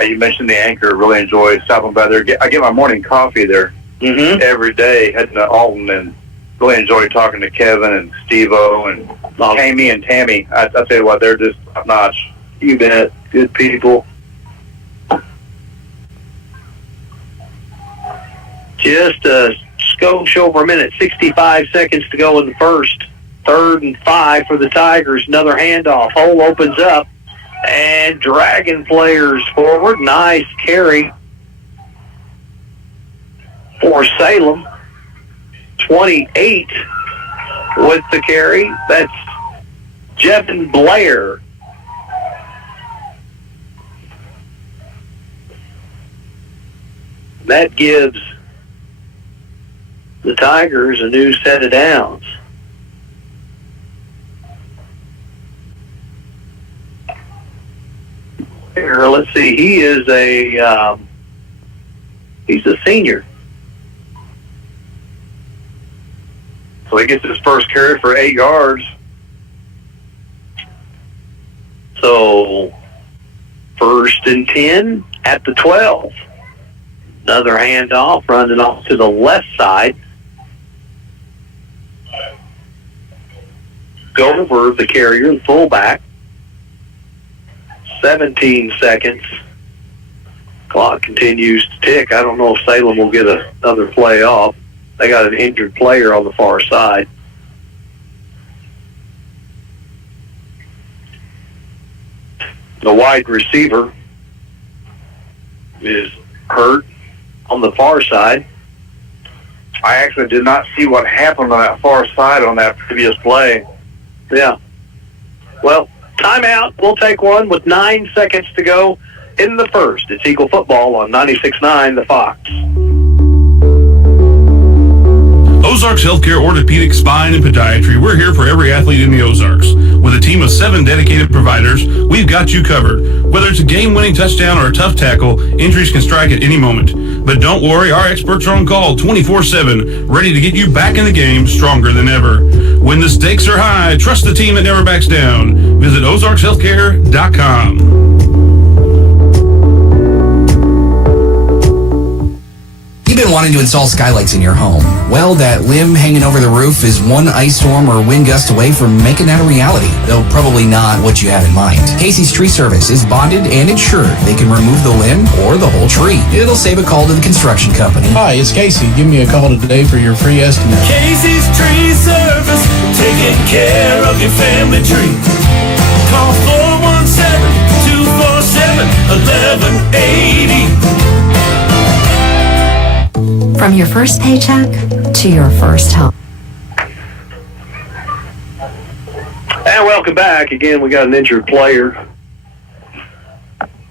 You mentioned the Anchor. Really enjoy stopping by there. I get my morning coffee there every day, heading to Alton, and really enjoy talking to Kevin and Steve-O and Tammy and Tammy. I tell you what, they're just top-notch. You bet. Good people. Just a skosh over a minute, 65 seconds to go in the first. 3rd and 5 for the Tigers. Another handoff. Hole opens up, and Dragon players forward. Nice carry for Salem. 28 with the carry. That's Jevin Blair. That gives the Tigers a new set of downs. Here, let's see. He is he's a senior. So he gets his first carry for 8 yards. So 1st and 10 at the 12. Another handoff, running off to the left side. Go over the carrier, the fullback. 17 seconds. Clock continues to tick. I don't know if Salem will get another play off. They got an injured player on the far side. The wide receiver is hurt on the far side. I actually did not see what happened on that far side on that previous play. Yeah. Well, timeout. We'll take one with 9 seconds to go in the first. It's Eagle football on 96.9 The Fox. Ozarks Healthcare Orthopedic Spine and Podiatry. We're here for every athlete in the Ozarks. With a team of 7 dedicated providers, we've got you covered. Whether it's a game-winning touchdown or a tough tackle, injuries can strike at any moment. But don't worry, our experts are on call 24/7, ready to get you back in the game stronger than ever. When the stakes are high, trust the team that never backs down. Visit ozarkshealthcare.com. You've been wanting to install skylights in your home. Well, that limb hanging over the roof is one ice storm or wind gust away from making that a reality, though probably not what you had in mind. Casey's Tree Service is bonded and insured. They can remove the limb or the whole tree. It'll save a call to the construction company. Hi, it's Casey. Give me a call today for your free estimate. Casey's Tree Service, taking care of your family tree. Call 417-247-1180. From your first paycheck to your first home. And welcome back. Again, we got an injured player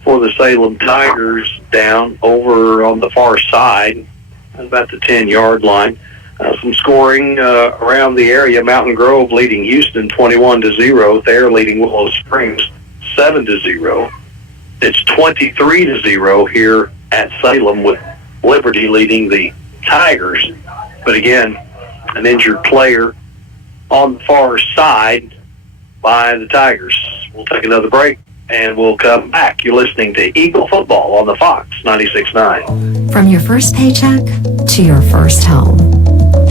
for the Salem Tigers down over on the far side, about the 10-yard line. Some scoring around the area. Mountain Grove leading Houston 21-0. Thayer leading Willow Springs 7-0. It's 23-0 here at Salem with Liberty leading the Tigers. But again, an injured player on the far side by the Tigers. We'll take another break and we'll come back. You're listening to Eagle Football on the Fox 96.9. From your first paycheck to your first home,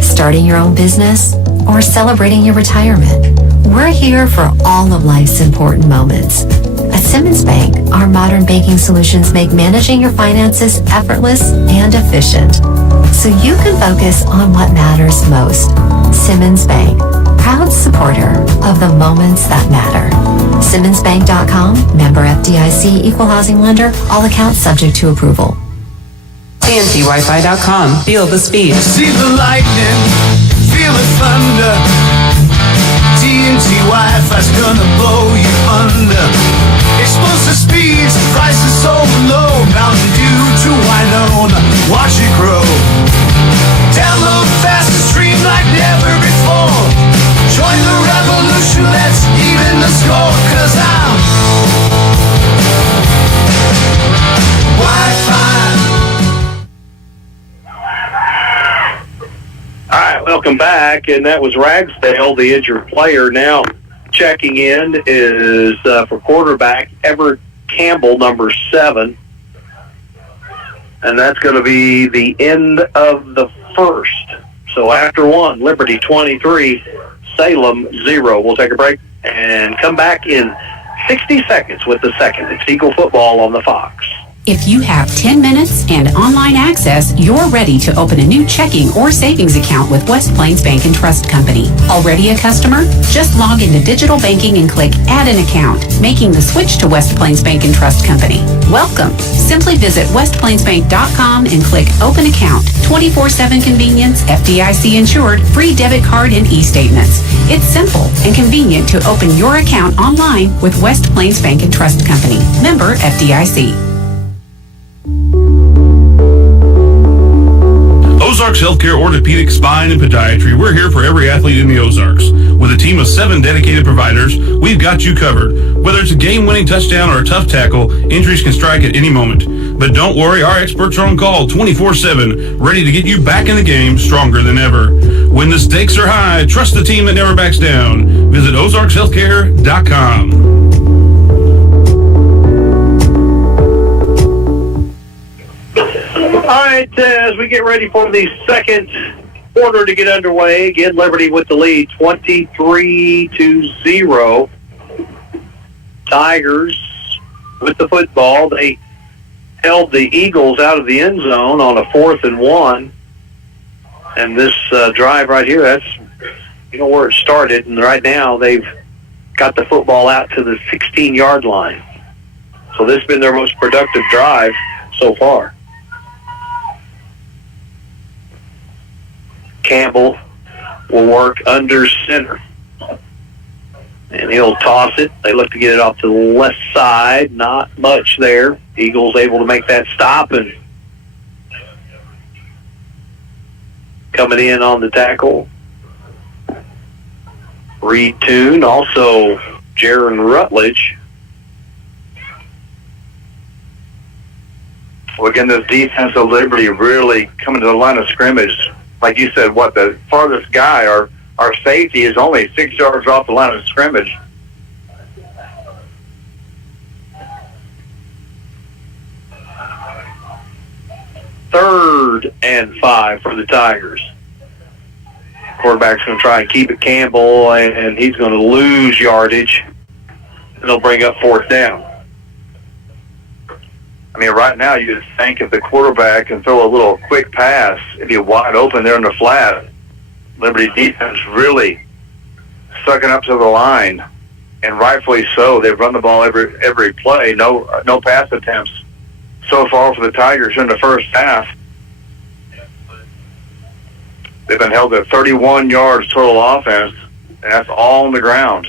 starting your own business or celebrating your retirement, we're here for all of life's important moments. At Simmons Bank, our modern banking solutions make managing your finances effortless and efficient, so you can focus on what matters most. Simmons Bank, proud supporter of the moments that matter. SimmonsBank.com, member FDIC, equal housing lender, all accounts subject to approval. TNTWiFi.com. Feel the speed. See the lightning, feel the thunder. TNT Wi-Fi's gonna blow you under. Explosive speeds, prices so low. Mountain Dew to Winona, watch it grow. Download fast and stream like never before. Join the revolution, let's even the score. 'Cause I'm Wi-Fi. All right, welcome back. And that was Ragsdale, the injured player. Now checking in is for quarterback Everett Campbell, number 7. And that's going to be the end of the first. So after 1, Liberty 23, Salem 0. We'll take a break and come back in 60 seconds with the second. It's Eagle Football on the Fox. If you have 10 minutes and online access, you're ready to open a new checking or savings account with West Plains Bank and Trust Company. Already a customer? Just log into digital banking and click Add an Account, making the switch to West Plains Bank and Trust Company. Welcome. Simply visit westplainsbank.com and click Open Account. 24/7 convenience, FDIC insured, free debit card and e-statements. It's simple and convenient to open your account online with West Plains Bank and Trust Company. Member FDIC. Ozarks Healthcare Orthopedic Spine and Podiatry. We're here for every athlete in the Ozarks. With a team of 7 dedicated providers, we've got you covered. Whether it's a game-winning touchdown or a tough tackle, injuries can strike at any moment. But don't worry, our experts are on call 24/7, ready to get you back in the game stronger than ever. When the stakes are high, trust the team that never backs down. Visit ozarkshealthcare.com. All right, as we get ready for the second quarter to get underway, again, Liberty with the lead, 23-0. Tigers with the football. They held the Eagles out of the end zone on a 4th and 1. And this drive right here, that's where it started. And right now they've got the football out to the 16-yard line. So this has been their most productive drive so far. Campbell will work under center. And he'll toss it. They look to get it off to the left side. Not much there. Eagles able to make that stop and coming in on the tackle. Reed Toon, also Jaron Rutledge. Well, again, this defense of Liberty really coming to the line of scrimmage. Like you said, the farthest guy, our safety, is only 6 yards off the line of scrimmage. Third and 5 for the Tigers. Quarterback's going to try and keep it Campbell, and he's going to lose yardage, and they'll bring up 4th down. I mean, right now you just think if the quarterback can throw a little quick pass, it'd be wide open there in the flat. Liberty defense really sucking up to the line, and rightfully so. They've run the ball every play. No pass attempts so far for the Tigers in the first half. They've been held at 31 yards total offense, and that's all on the ground.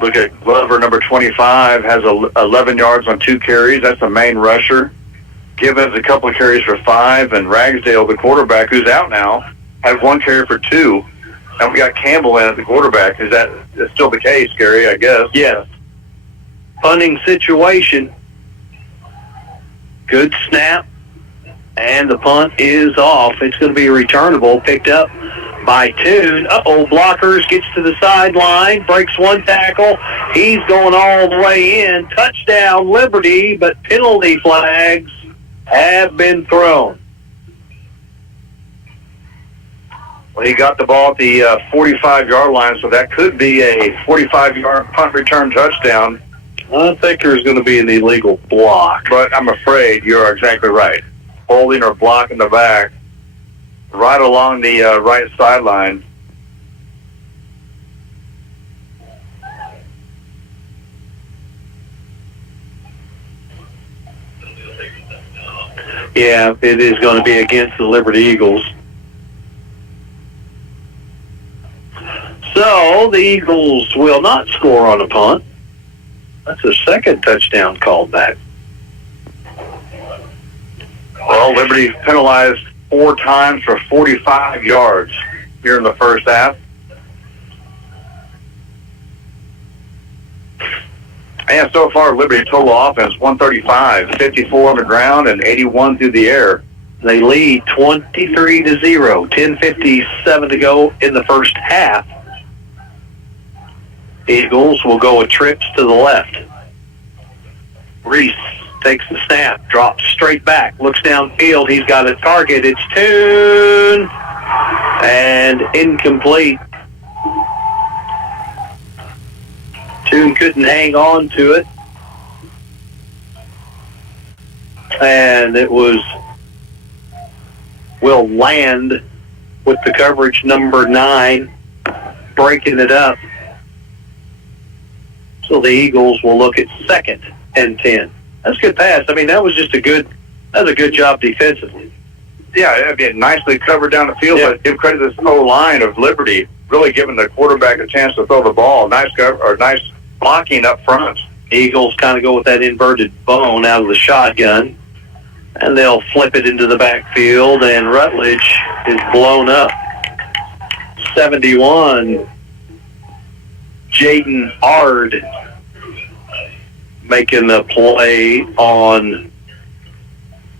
Look at Glover, number 25, has 11 yards on 2 carries. That's the main rusher. Gibbons a couple of carries for 5, and Ragsdale, the quarterback, who's out now, had 1 carry for 2. And we got Campbell in at the quarterback. Is that still the case, Gary, I guess? Yes. Punting situation. Good snap. And the punt is off. It's going to be returnable. Picked up by Toon. Blockers, gets to the sideline, breaks 1 tackle. He's going all the way in. Touchdown, Liberty, but penalty flags have been thrown. Well, he got the ball at the 45-yard line, so that could be a 45-yard punt return touchdown. I think there's going to be an illegal block. But I'm afraid you're exactly right. Holding or blocking the back right along the right sideline. Yeah, it is going to be against the Liberty Eagles. So the Eagles will not score on a punt. That's a second touchdown called back. Well, Liberty penalized 4 times for 45 yards here in the first half. And so far, Liberty total offense 135, 54 on the ground and 81 through the air. They lead 23-0, 10:57 to go in the first half. Eagles will go a trips to the left. Reese takes the snap, drops straight back, looks downfield. He's got a target. It's Toon. And incomplete. Toon couldn't hang on to it. And it will land with the coverage number 9, breaking it up. So the Eagles will look at 2nd and 10. That's a good pass. I mean, that was a good job defensively. Yeah, I mean, nicely covered down the field, but give credit to this O-line of Liberty, really giving the quarterback a chance to throw the ball. Nice blocking up front. Eagles kind of go with that inverted bone out of the shotgun, and they'll flip it into the backfield, and Rutledge is blown up. 71. Jaden Ard making the play on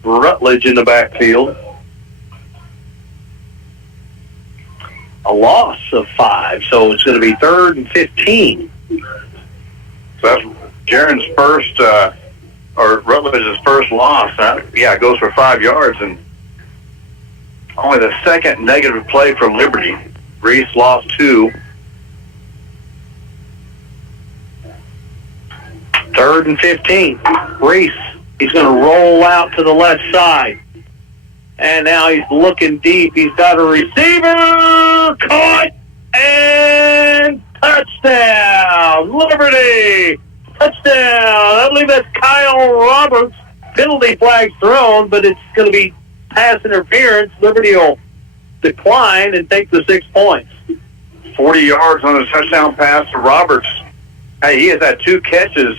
Rutledge in the backfield. A loss of 5, so it's going to be 3rd and 15. So that's Jaren's first, or Rutledge's first loss. It goes for 5 yards, and only the second negative play for Liberty. Reese lost 2. 3rd and 15. Reese, he's going to roll out to the left side. And now he's looking deep. He's got a receiver. Caught. And touchdown. Liberty. Touchdown. I believe that's Kyle Roberts. Penalty flag thrown, but it's going to be pass interference. Liberty will decline and take the 6 points. 40 yards on his touchdown pass to Roberts. Hey, he has had 2 catches,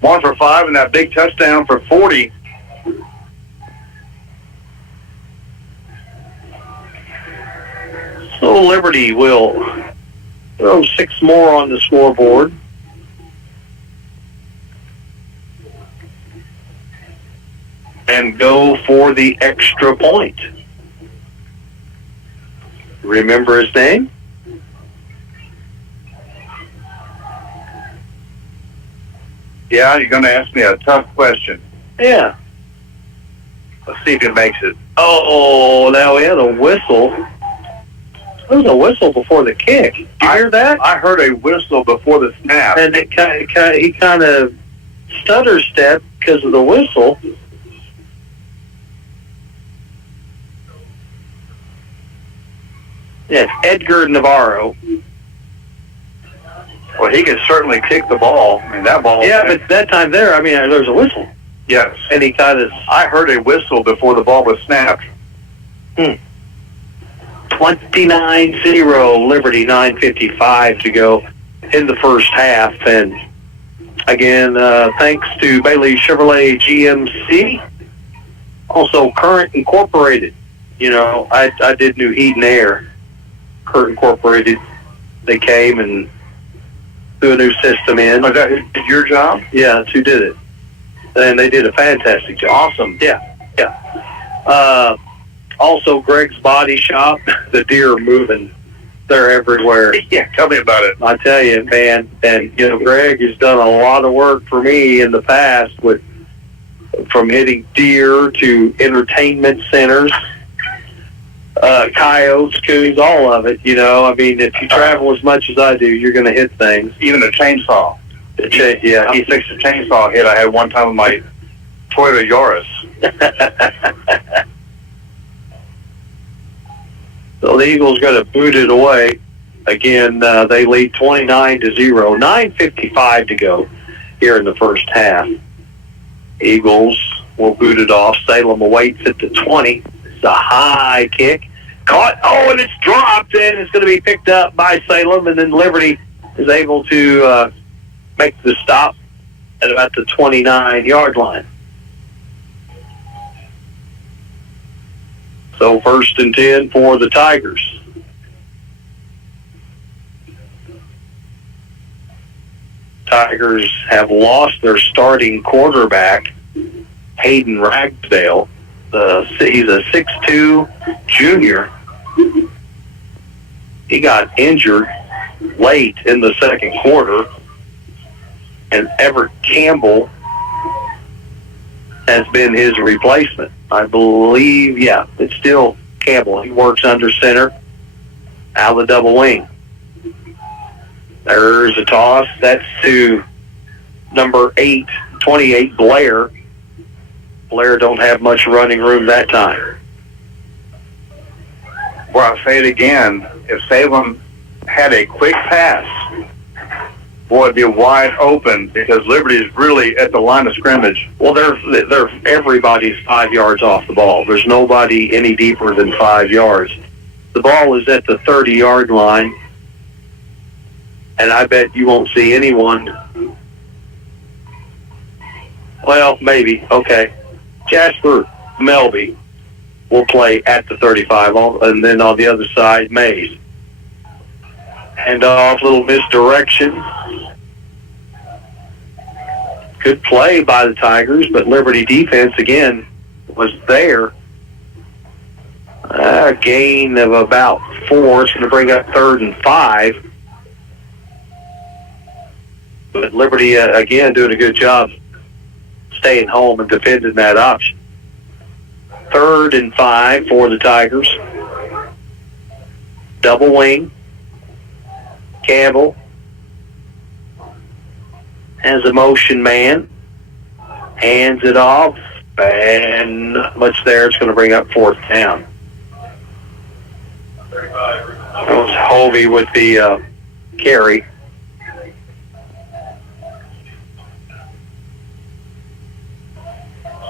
1 for 5, and that big touchdown for 40. So Liberty will throw 6 more on the scoreboard. And go for the extra point. Remember his name? Yeah, you're going to ask me a tough question. Yeah. Let's see if he makes it. Oh, now we had a whistle. There was a whistle before the kick. Did you hear that? I heard a whistle before the snap. And he kind of stutter stepped because of the whistle. Yes, Edgar Navarro. Well, he could certainly kick the ball. I mean, that ball. Yeah, but that time there, there's a whistle. Yes. And he kind of... I heard a whistle before the ball was snapped. 29-0, Liberty, 9:55 to go in the first half. And again, thanks to Bailey Chevrolet GMC Also, Current Incorporated. You know, I did new heat and air. Current Incorporated, they came and threw a new system in. Was that your job? Yeah, that's who did it. And they did a fantastic job. Awesome. Yeah. Also, Greg's Body Shop. The deer are moving. They're everywhere. Yeah, tell me about it. I tell you, man. And, you know, Greg has done a lot of work for me in the past from hitting deer to entertainment centers, coyotes, coons, all of it. You know, I mean, if you travel as much as I do, you're going to hit things. Even a chainsaw. Yeah. He fixed a chainsaw hit I had one time with my Toyota Yaris. So the Eagles going to boot it away. Again, they lead 29-0. 9:55 to go here in the first half. Eagles will boot it off. Salem awaits at the 20. It's a high kick. Caught. Oh, and it's dropped, and it's going to be picked up by Salem, and then Liberty is able to make the stop at about the 29-yard line. So 1st and 10 for the Tigers. Tigers have lost their starting quarterback, Hayden Ragsdale. He's a 6'2 junior. He got injured late in the second quarter, and Everett Campbell has been his replacement. I believe, yeah, it's still Campbell. He works under center, out of the double wing. There's a toss. That's to number 28, Blair. Blair don't have much running room that time. Well, I'll say it again. If Salem had a quick pass, boy, it'd be wide open because Liberty is really at the line of scrimmage. Well, they're everybody's 5 yards off the ball. There's nobody any deeper than 5 yards. The ball is at the 30-yard line, and I bet you won't see anyone. Well, maybe. Okay. Jasper Melby will play at the 35, and then on the other side, Mays. Hand off, little misdirection. Good play by the Tigers, but Liberty defense, again, was there. A gain of about 4. It's going to bring up 3rd and 5. But Liberty, again, doing a good job staying home and defending that option. 3rd and 5 for the Tigers. Double wing. Campbell has a motion man. Hands it off. And not much there. It's going to bring up 4th down. That was Hovey with the carry.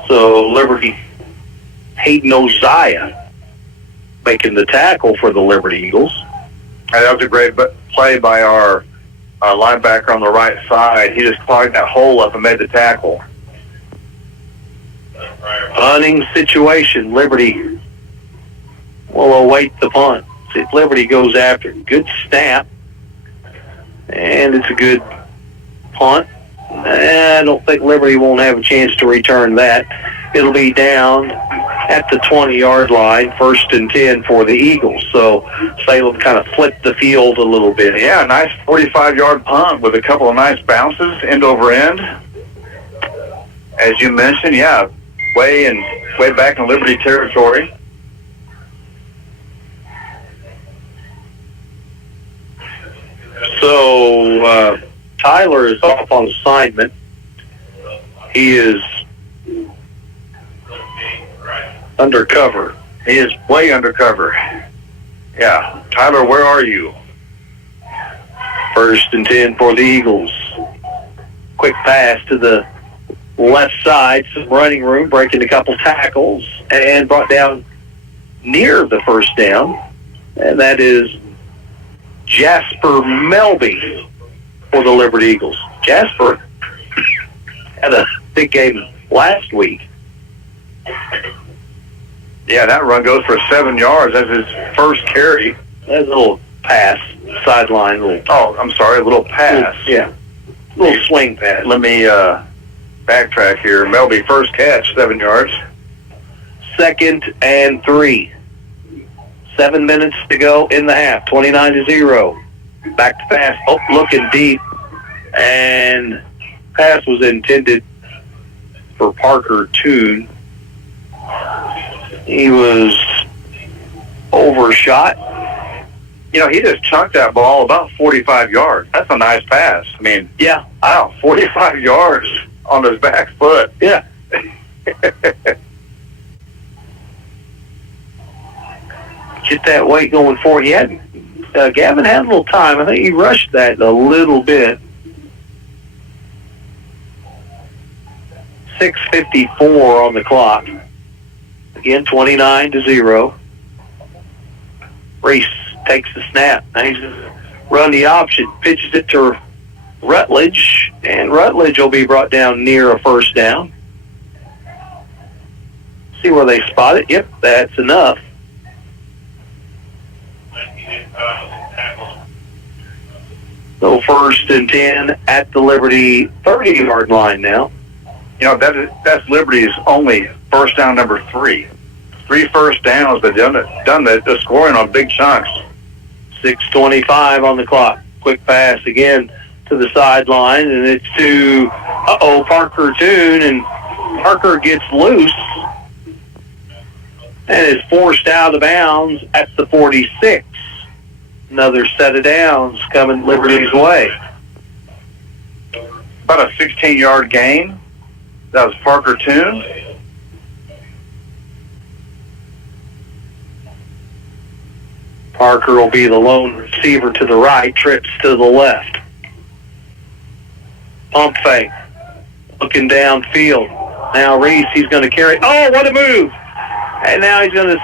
So Liberty, Hayden Oziah making the tackle for the Liberty Eagles. That was a great play by our linebacker on the right side. He just clogged that hole up and made the tackle. Punting situation. Liberty will await the punt. See if Liberty goes after it. Good snap. And it's a good punt. I don't think Liberty won't have a chance to return that. It'll be down at the 20-yard line, 1st and 10 for the Eagles. So Salem kind of flipped the field a little bit. Yeah, nice 45-yard punt with a couple of nice bounces, end over end. As you mentioned, yeah, way back in Liberty territory. So Tyler is off on assignment. He is undercover. He is way undercover. Yeah. Tyler, where are you? 1st and 10 for the Eagles. Quick pass to the left side. Some running room, breaking a couple tackles, and brought down near the first down. And that is Jasper Melby for the Liberty Eagles. Jasper had a big game last week. Yeah, that run goes for 7 yards. That's his first carry. That's a little pass, sideline. Oh, I'm sorry, a little pass. Little swing pass. Let me backtrack here. Melby first catch, 7 yards. 2nd and 3. 7 minutes to go in the half. 29-0. Back to pass. Oh, looking deep. And pass was intended for Parker Toon. He was overshot. You know, he just chunked that ball about 45 yards. That's a nice pass. I mean, yeah. Wow, 45 yards on his back foot. Yeah. Get that weight going forward. He had, Gavin had a little time. I think he rushed that a little bit. 6:54 on the clock. Again, 29-0. Reese takes the snap. Now he's going to run the option. Pitches it to Rutledge, and Rutledge will be brought down near a first down. See where they spot it. Yep, that's enough. So 1st and 10 at the Liberty 30-yard line now. You know, that's Liberty's only first down number 3. 3 first downs, but done the scoring on big chunks. 6:25 on the clock. Quick pass again to the sideline, and it's to, Parker Toon, and Parker gets loose and is forced out of bounds at the 46. Another set of downs coming Liberty's way. About a 16-yard gain. That was Parker Toon. Parker will be the lone receiver to the right, trips to the left. Pump fake. Looking downfield. Now Reese, he's going to carry. Oh, what a move! And now he's going to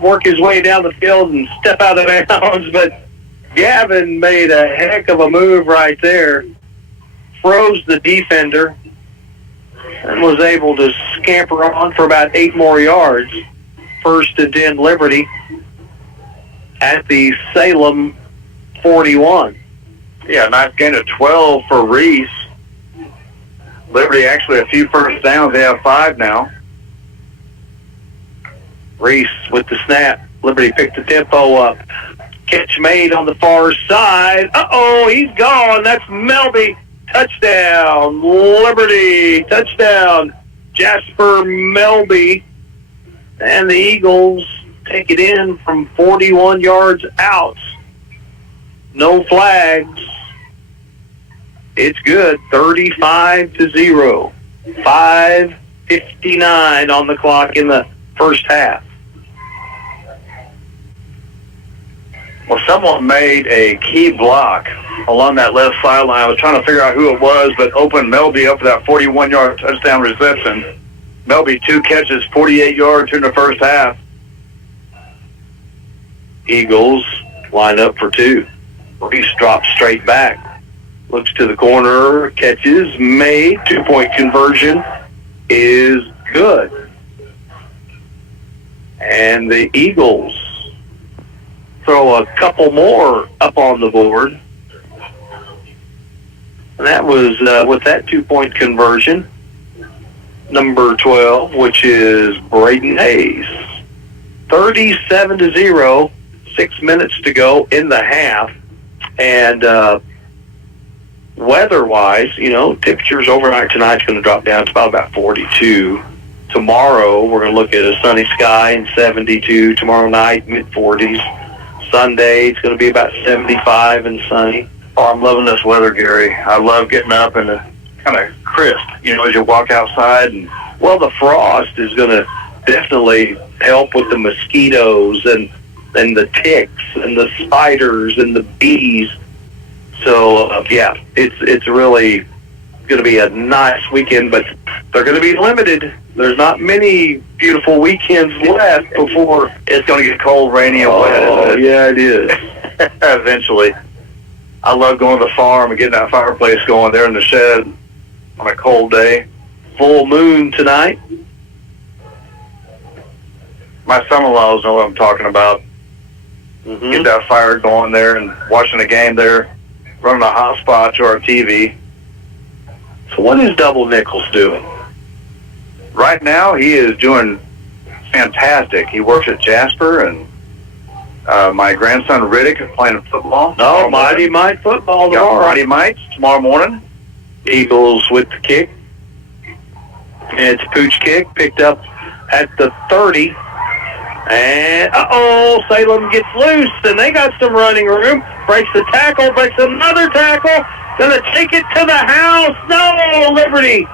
work his way down the field and step out of bounds. But Gavin made a heck of a move right there. Froze the defender and was able to scamper on for about 8 more yards. 1st and 10 Liberty at the Salem 41. Yeah, nice gain of 12 for Reese. Liberty actually a few first downs. They have 5 now. Reese with the snap. Liberty picked the tempo up. Catch made on the far side. He's gone. That's Melby. Touchdown. Liberty. Touchdown. Jasper Melby. And the Eagles take it in from 41 yards out. No flags. It's good. 35-0. 5:59 on the clock in the first half. Well, someone made a key block along that left sideline. I was trying to figure out who it was, but opened Melby up for that 41-yard touchdown reception. Melby 2 catches, 48 yards in the first half. Eagles line up for 2. Reese drops straight back. Looks to the corner, catches, made. 2-point conversion is good. And the Eagles throw a couple more up on the board. And that was, with that 2-point conversion, number 12, which is Braden Hayes. 37-0, 6 minutes to go in the half. And weather-wise, temperatures overnight tonight's going to drop down to about 42. Tomorrow, we're going to look at a sunny sky and 72. Tomorrow night, mid-40s. Sunday, it's going to be about 75 and sunny. Oh, I'm loving this weather, Gary. I love getting up and kind of crisp, as you walk outside. And well, the frost is going to definitely help with the mosquitoes and the ticks and the spiders and the bees. So, it's really going to be a nice weekend, but they're going to be limited. There's not many beautiful weekends left before it's going to get cold, rainy, and wet. Oh, yeah, it is. Eventually. I love going to the farm and getting that fireplace going there in the shed on a cold day. Full moon tonight. My son-in-laws know what I'm talking about. Get that fire going there and watching the game there, running a hotspot to our TV. So what is Double Nichols doing? Right now, he is doing fantastic. He works at Jasper, and my grandson Riddick is playing football. No, Mighty Might football tomorrow. Mighty Mites tomorrow morning. Eagles with the kick. And it's a pooch kick picked up at the 30. And, Salem gets loose, and they got some running room. Breaks the tackle, breaks another tackle. Going to take it to the house. No, Liberty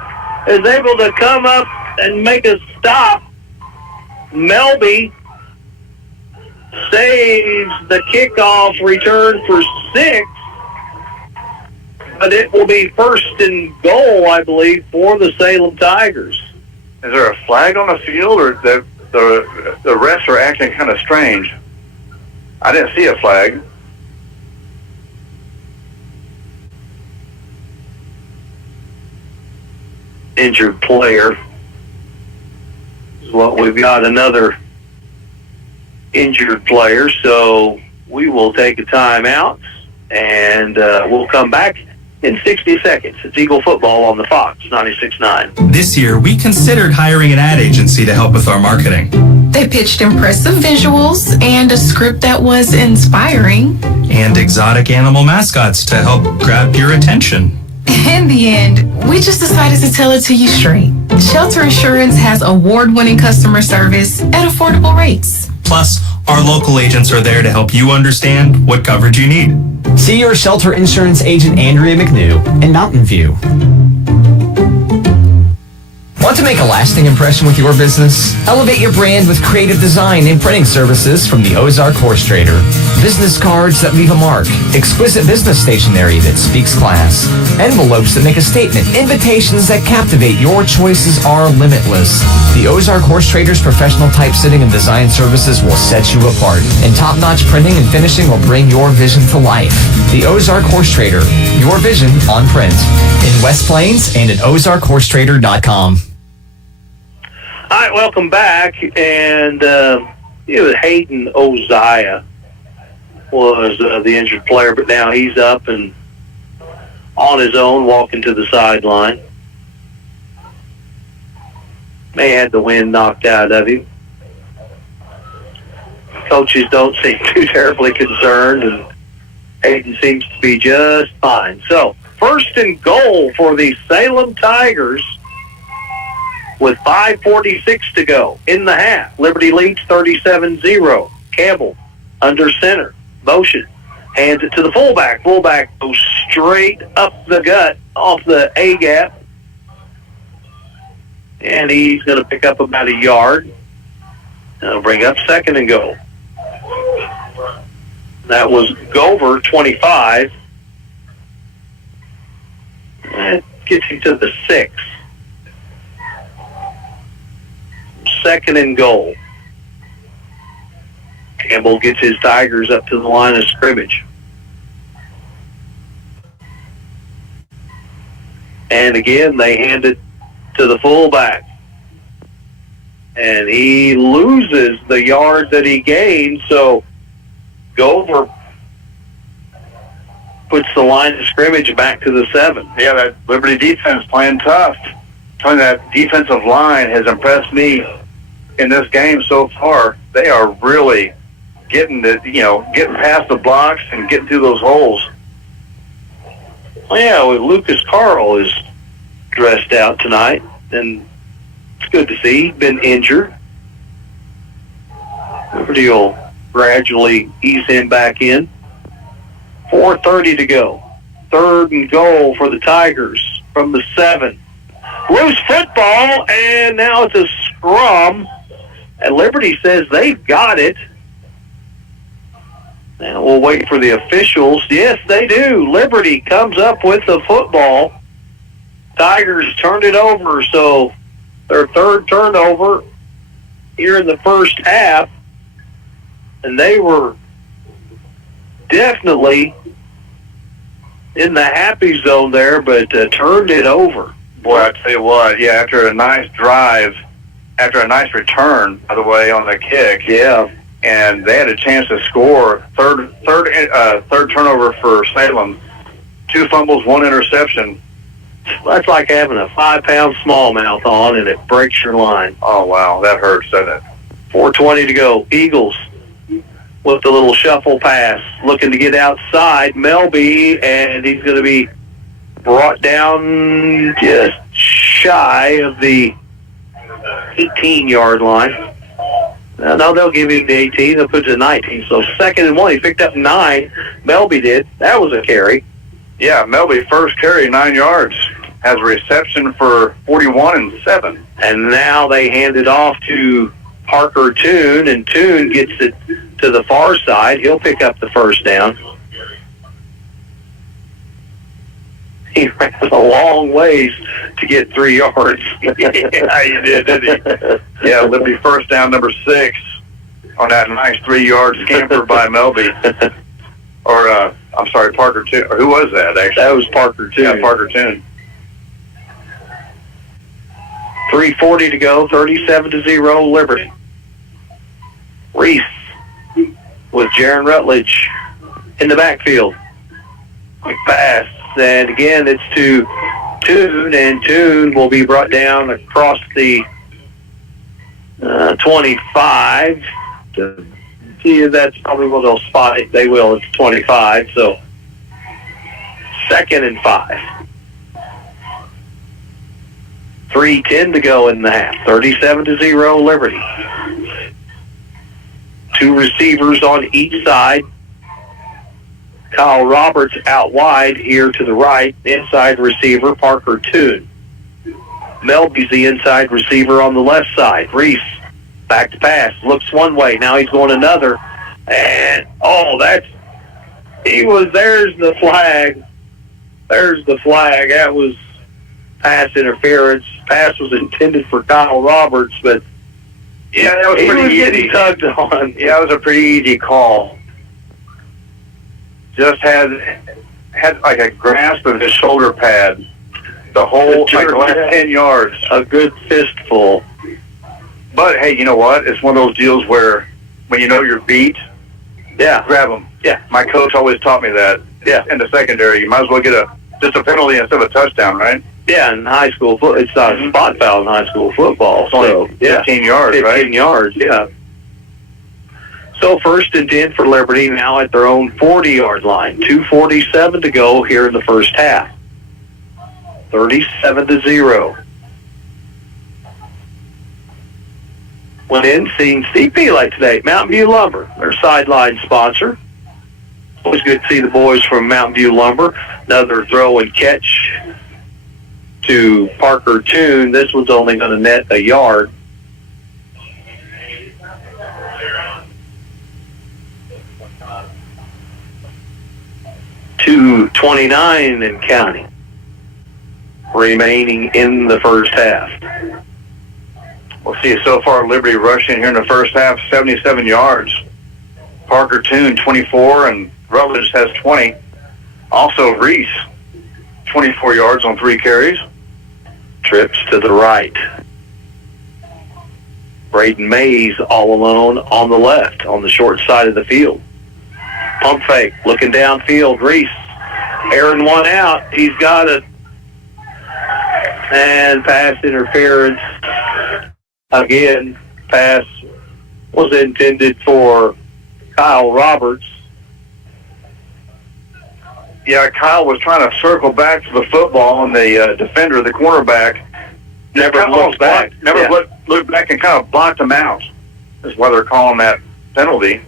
is able to come up and make a stop. Melby saves the kickoff return for 6. But it will be first and goal, I believe, for the Salem Tigers. Is there a flag on the field, or the refs are acting kind of strange? I didn't see a flag. Injured player. Well, we've got another injured player, so we will take a timeout, and we'll come back in 60 seconds. It's Eagle Football on the Fox 96.9. This year, we considered hiring an ad agency to help with our marketing. They pitched impressive visuals and a script that was inspiring. And exotic animal mascots to help grab your attention. In the end, we just decided to tell it to you straight. Shelter Insurance has award-winning customer service at affordable rates. Plus, our local agents are there to help you understand what coverage you need. See your Shelter Insurance agent Andrea McNew in Mountain View. Want to make a lasting impression with your business? Elevate your brand with creative design and printing services from the Ozark Horse Trader. Business cards that leave a mark, exquisite business stationery that speaks class, envelopes that make a statement, invitations that captivate. Your choices are limitless. The Ozark Horse Trader's professional typesetting and design services will set you apart, and top-notch printing and finishing will bring your vision to life. The Ozark Horse Trader, your vision on print. In West Plains and at ozarkhorsetrader.com. All right, welcome back. And Hayden Oziah was the injured player, but now he's up and on his own, walking to the sideline. May have had the wind knocked out of him. Coaches don't seem too terribly concerned, and Hayden seems to be just fine. So, first and goal for the Salem Tigers with 5:46 to go in the half. Liberty leads 37-0. Campbell under center. Motion. Hands it to the fullback. Fullback goes straight up the gut off the A-gap. And he's going to pick up about a yard. That'll bring up second and goal. That was Gover, 25. That gets him to the 6. Second and goal. Campbell gets his Tigers up to the line of scrimmage. And again, they hand it to the fullback. And he loses the yard that he gained, so Gover puts the line of scrimmage back to the 7. Yeah, that Liberty defense playing tough. Telling that defensive line has impressed me in this game so far. They are really getting past the blocks and getting through those holes. Well, yeah, Lucas Carl is dressed out tonight, and it's good to see. He's been injured. Liberty will gradually ease him back in. 4:30 to go. Third and goal for the Tigers from the 7. Loose football, and now it's a scrum. And Liberty says they've got it. Now we'll wait for the officials. Yes, they do. Liberty comes up with the football. Tigers turned it over, so their third turnover here in the first half. And they were definitely in the happy zone there, but turned it over. Boy, I tell you what, yeah, after a nice drive after a nice return, by the way, on the kick. Yeah. And they had a chance to score. Third turnover for Salem. 2 fumbles, 1 interception. That's like having a 5-pound smallmouth on, and it breaks your line. Oh, wow. That hurts, doesn't it? 4:20 to go. Eagles with the little shuffle pass, looking to get outside. Melby, and he's going to be brought down just shy of the 18-yard line. No, they'll give him the 18. They'll put it to 19. So 2nd and 1. He picked up 9. Melby did. That was a carry. Yeah, Melby first carry, 9 yards. Has a reception for 41 and 7. And now they hand it off to Parker Toon, and Toon gets it to the far side. He'll pick up the first down. He ran a long ways to get 3 yards. Yeah, you did, didn't he? Yeah, Liberty first down, number 6, on that nice 3-yard scamper by Melby. Or, I'm sorry, Parker Toon. Or who was that, actually? That was Parker Toon. Yeah, Parker Toon. 3:40 to go, 37-0 Liberty. Reese with Jaron Rutledge in the backfield. Quick pass, and again it's to Toon, and Toon will be brought down across the 25. See, that's probably what they'll spot it. They will. It's 25, so 2nd and 5. 3:10 to go in the half. 37-0 Liberty. 2 receivers on each side. Kyle Roberts out wide here to the right. Inside receiver, Parker Toon. Melby's the inside receiver on the left side. Reese, back to pass. Looks one way. Now he's going another. And, there's the flag. There's the flag. That was pass interference. Pass was intended for Kyle Roberts, but yeah, that was pretty easy. Getting tugged on. Yeah, it was a pretty easy call. Just had like a grasp of his shoulder pad. The whole last 10 yards. A good fistful. But hey, you know what? It's one of those deals where when you know you're beat, grab them. Yeah. My coach always taught me that. Yeah. In the secondary, you might as well get just a penalty instead of a touchdown, right? Yeah, in high school football, it's not a spot foul in high school football. It's only 15 yards, right? 15 yards, yeah. So 1st and 10 for Liberty now at their own 40-yard line. 2:47 to go here in the first half. 37-0. Went in, seeing CP like today. Mountain View Lumber, their sideline sponsor. Always good to see the boys from Mountain View Lumber. Another throw and catch to Parker Toon. This one's only going to net a yard. .229 and counting remaining in the first half. We'll see so far Liberty rushing here in the first half, 77 yards. Parker Toon, 24, and Rutledge has 20. Also Reese, 24 yards on 3 carries. Trips to the right. Braden Mays all alone on the left, on the short side of the field. Pump fake, looking downfield. Reese, airing one out. He's got it. And pass interference. Again, pass was intended for Kyle Roberts. Yeah, Kyle was trying to circle back to the football, and the defender, the cornerback, never looked back. Looked back and kind of blocked him out. That's why they're calling that penalty.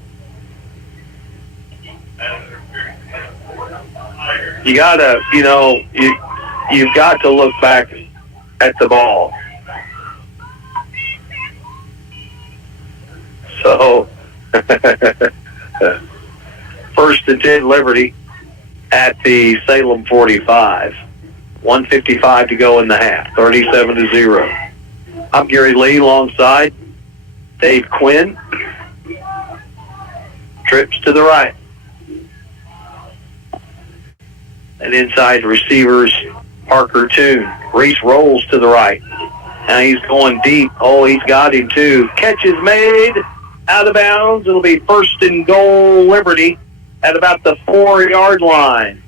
You gotta, you've got to look back at the ball. So, 1st and 10 Liberty at the Salem 45. 1:55 to go in the half. 37-0. I'm Gary Lee alongside Dave Quinn. Trips to the right. And inside receivers, Parker Toon. Reese rolls to the right. Now he's going deep. Oh, he's got him too. Catch is made out of bounds. It'll be first and goal, Liberty, at about the 4-yard line.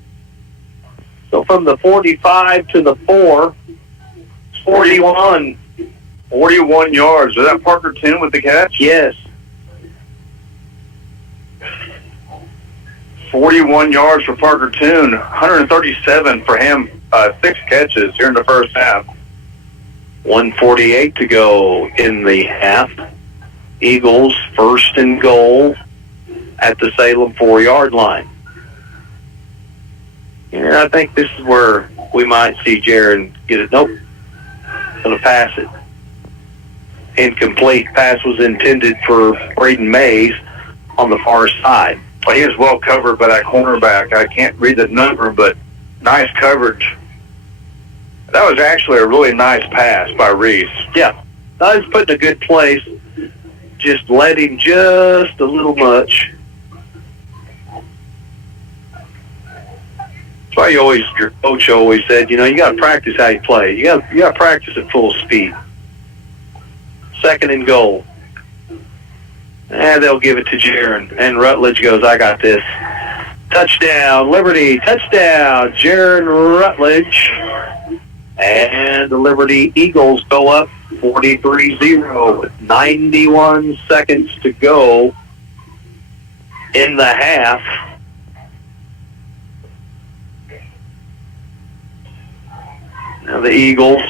So from the 45 to the 4, 41. 41 yards. Was that Parker Toon with the catch? Yes. 41 yards for Parker Toon. 137 for him. 6 catches here in the first half. 1:48 to go in the half. Eagles first and goal at the Salem 4-yard line. Yeah, I think this is where we might see Jaron get it. Nope. Going to pass it. Incomplete. Pass was intended for Braden Mays on the far side. Well, he was well covered by that cornerback. I can't read the number, but nice coverage. That was actually a really nice pass by Reese. Yeah. I was put in a good place. Just let him just a little much. That's why your coach always said, you got to practice how you play. You got to practice at full speed. Second and goal. And they'll give it to Jaron. And Rutledge goes, I got this. Touchdown, Liberty. Touchdown, Jaron Rutledge. And the Liberty Eagles go up 43-0 with 91 seconds to go in the half. Now the Eagles,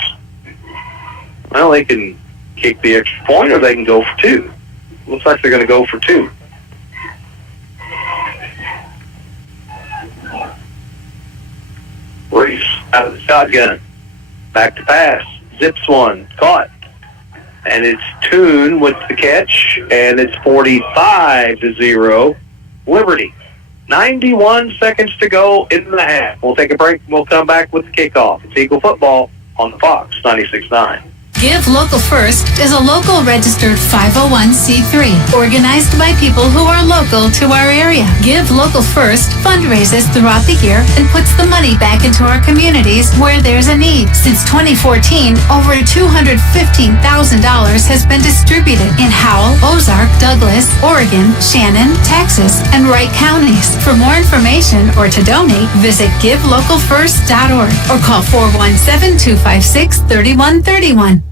well, they can kick the extra point or they can go for 2. Looks like they're going to go for 2. Reese out of the shotgun. Back to pass. Zips one. Caught. And it's Toon with the catch. And it's 45-0. Liberty. 91 seconds to go in the half. We'll take a break and we'll come back with the kickoff. It's Eagle football on the Fox 96.9. Give Local First is a local registered 501c3 organized by people who are local to our area. Give Local First fundraises throughout the year and puts the money back into our communities where there's a need. Since 2014, over $215,000 has been distributed in Howell, Ozark, Douglas, Oregon, Shannon, Texas, and Wright counties. For more information or to donate, visit givelocalfirst.org or call 417-256-3131.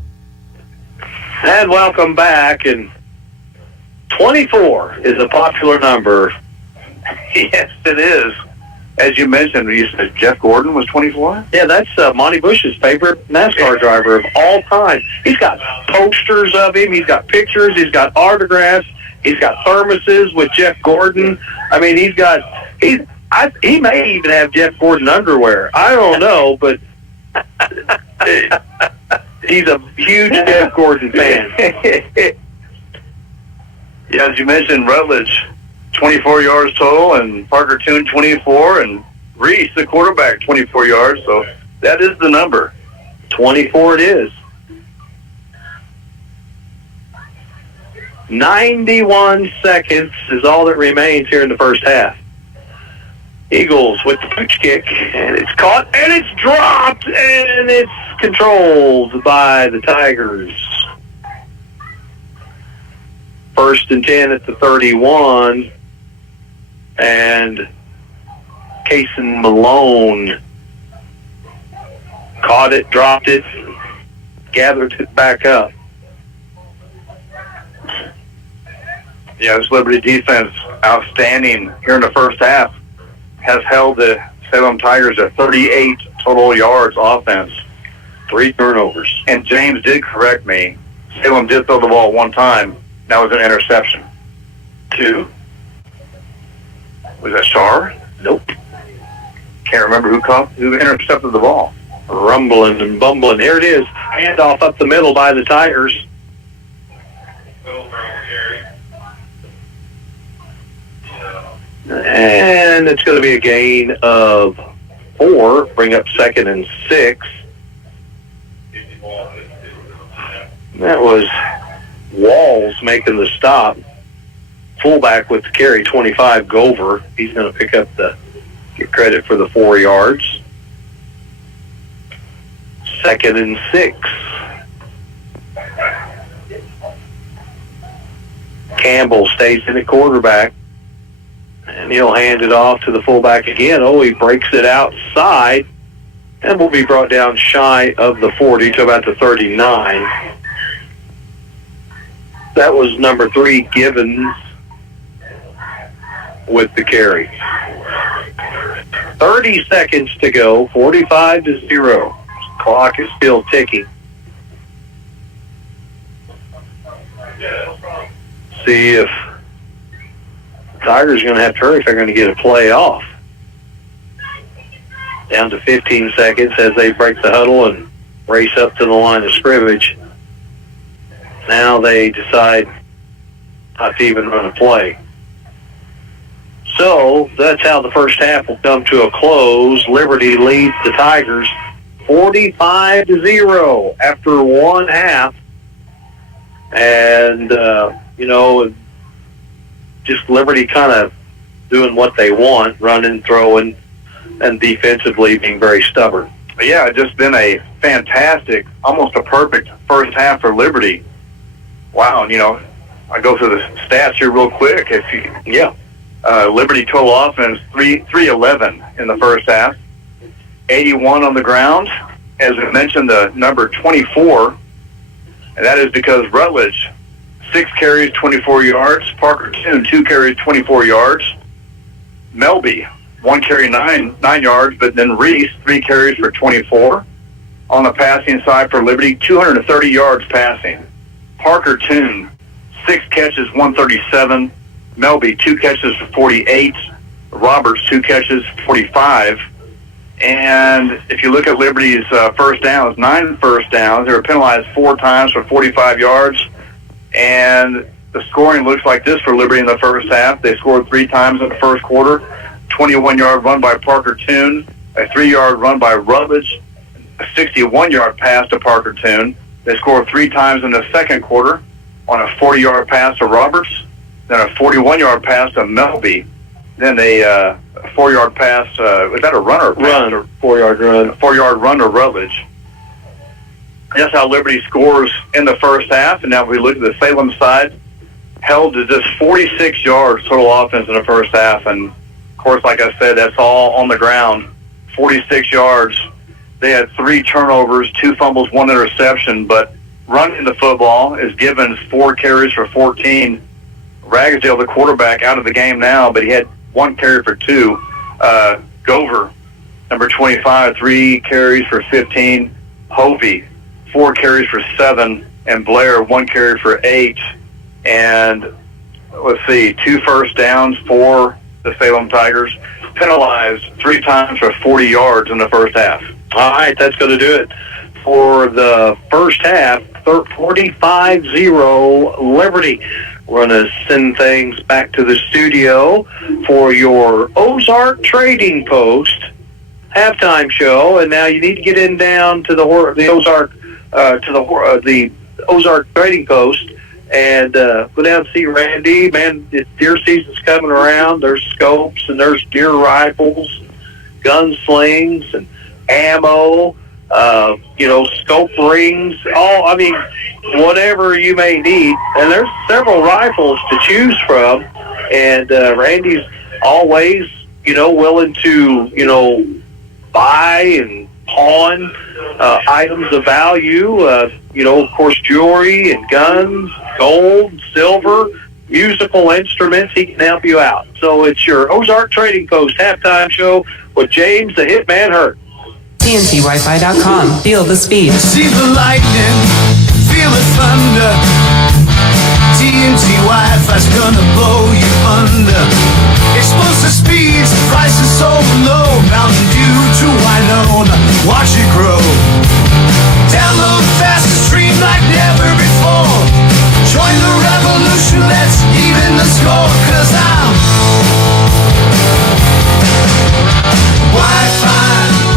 And welcome back. And 24 is a popular number. Yes, it is. As you mentioned, you said Jeff Gordon was 24? Yeah, that's Monty Bush's favorite NASCAR driver of all time. He's got posters of him. He's got pictures. He's got autographs. He's got thermoses with Jeff Gordon. I mean, he may even have Jeff Gordon underwear. I don't know, but he's a huge Jeff Gordon fan. Yeah, as you mentioned, Rutledge, 24 yards total, and Parker Toon, 24, and Reese, the quarterback, 24 yards. So that is the number. 24 it is. 91 seconds is all that remains here in the first half. Eagles with the pooch kick, and it's caught, and it's dropped, and it's controlled by the Tigers. First and 10 at the 31, and Cason Malone caught it, dropped it, gathered it back up. Yeah, this Liberty defense, outstanding here in the first half, has held the Salem Tigers at 38 total yards offense. 3 turnovers. And James did correct me. Salem did throw the ball one time. That was an interception. 2. Was that Shar? Nope. Can't remember who intercepted the ball. Rumbling and bumbling. Here it is. Handoff up the middle by the Tigers. And it's going to be a gain of 4. Bring up second and 6. That was Walls making the stop. Fullback with the carry, 25, Gover. He's going to pick up get credit for the 4 yards. Second and 6. Campbell stays in at quarterback, and he'll hand it off to the fullback again. Oh, he breaks it outside, and will be brought down shy of the 40 to about the 39. That was number 3, Givens, with the carry. 30 seconds to go, 45-0. Clock is still ticking. See if Tigers are going to have to hurry if they're going to get a play off. Down to 15 seconds as they break the huddle and race up to the line of scrimmage. Now they decide not to even run a play. So that's how the first half will come to a close. Liberty leads the Tigers 45-0 after one half. And, just Liberty kind of doing what they want, running, throwing, and defensively being very stubborn. Yeah, just been a fantastic, almost a perfect first half for Liberty. Wow, and, I go through the stats here real quick. Liberty total offense, 311 in the first half, 81 on the ground. As I mentioned, the number 24, and that is because Rutledge, 6 carries, 24 yards. Parker Toon, 2 carries, 24 yards. Melby, 1 carry, 9 yards, but then Reese, 3 carries for 24. On the passing side for Liberty, 230 yards passing. Parker Toon, 6 catches, 137. Melby, 2 catches for 48. Roberts, 2 catches, 45. And if you look at Liberty's first downs, 9 first downs, they were penalized 4 times for 45 yards. And the scoring looks like this for Liberty in the first half. They scored 3 times in the first quarter. 21-yard run by Parker Toon, a 3-yard run by Rutledge, a 61-yard pass to Parker Toon. They scored 3 times in the second quarter on a 40-yard pass to Roberts, then a 41-yard pass to Melby, then a 4-yard pass. Was that a run or a pass? Run, 4-yard run. A 4-yard run to Rutledge. That's how Liberty scores in the first half. And now if we look at the Salem side, held to just 46 yards total offense in the first half. And, of course, like I said, that's all on the ground, 46 yards. They had 3 turnovers, 2 fumbles, 1 interception. But running the football is Givens 4 carries for 14. Ragsdale, the quarterback, out of the game now, but he had 1 carry for 2. Gover, number 25, 3 carries for 15. Hovey, 4 carries for 7. And Blair, 1 carry for 8. And let's see, 2 first downs for the Salem Tigers. Penalized 3 times for 40 yards in the first half. All right, that's going to do it for the first half. 45-0 Liberty. We're going to send things back to the studio for your Ozark Trading Post halftime show, and now you need to get in down to the Ozark the Ozark Trading Post and go down and see Randy. Man, deer season's coming around. There's scopes and there's deer rifles, gunslings and ammo. Scope rings, whatever you may need. And there's several rifles to choose from. And Randy's always, willing to, buy and pawn items of value. Of course, jewelry and guns, gold, silver, musical instruments. He can help you out. So it's your Ozark Trading Post halftime show with James the Hitman Hurt. TNTWiFi.com. Feel the speed. See the lightning, feel the thunder. TNT Wi-Fi's gonna blow you under. Explosive speeds, prices so low. Mountain Dew to Winona, watch it grow. Download fast and stream like never before. Join the revolution, let's even the score. 'Cause I'm Wi-Fi.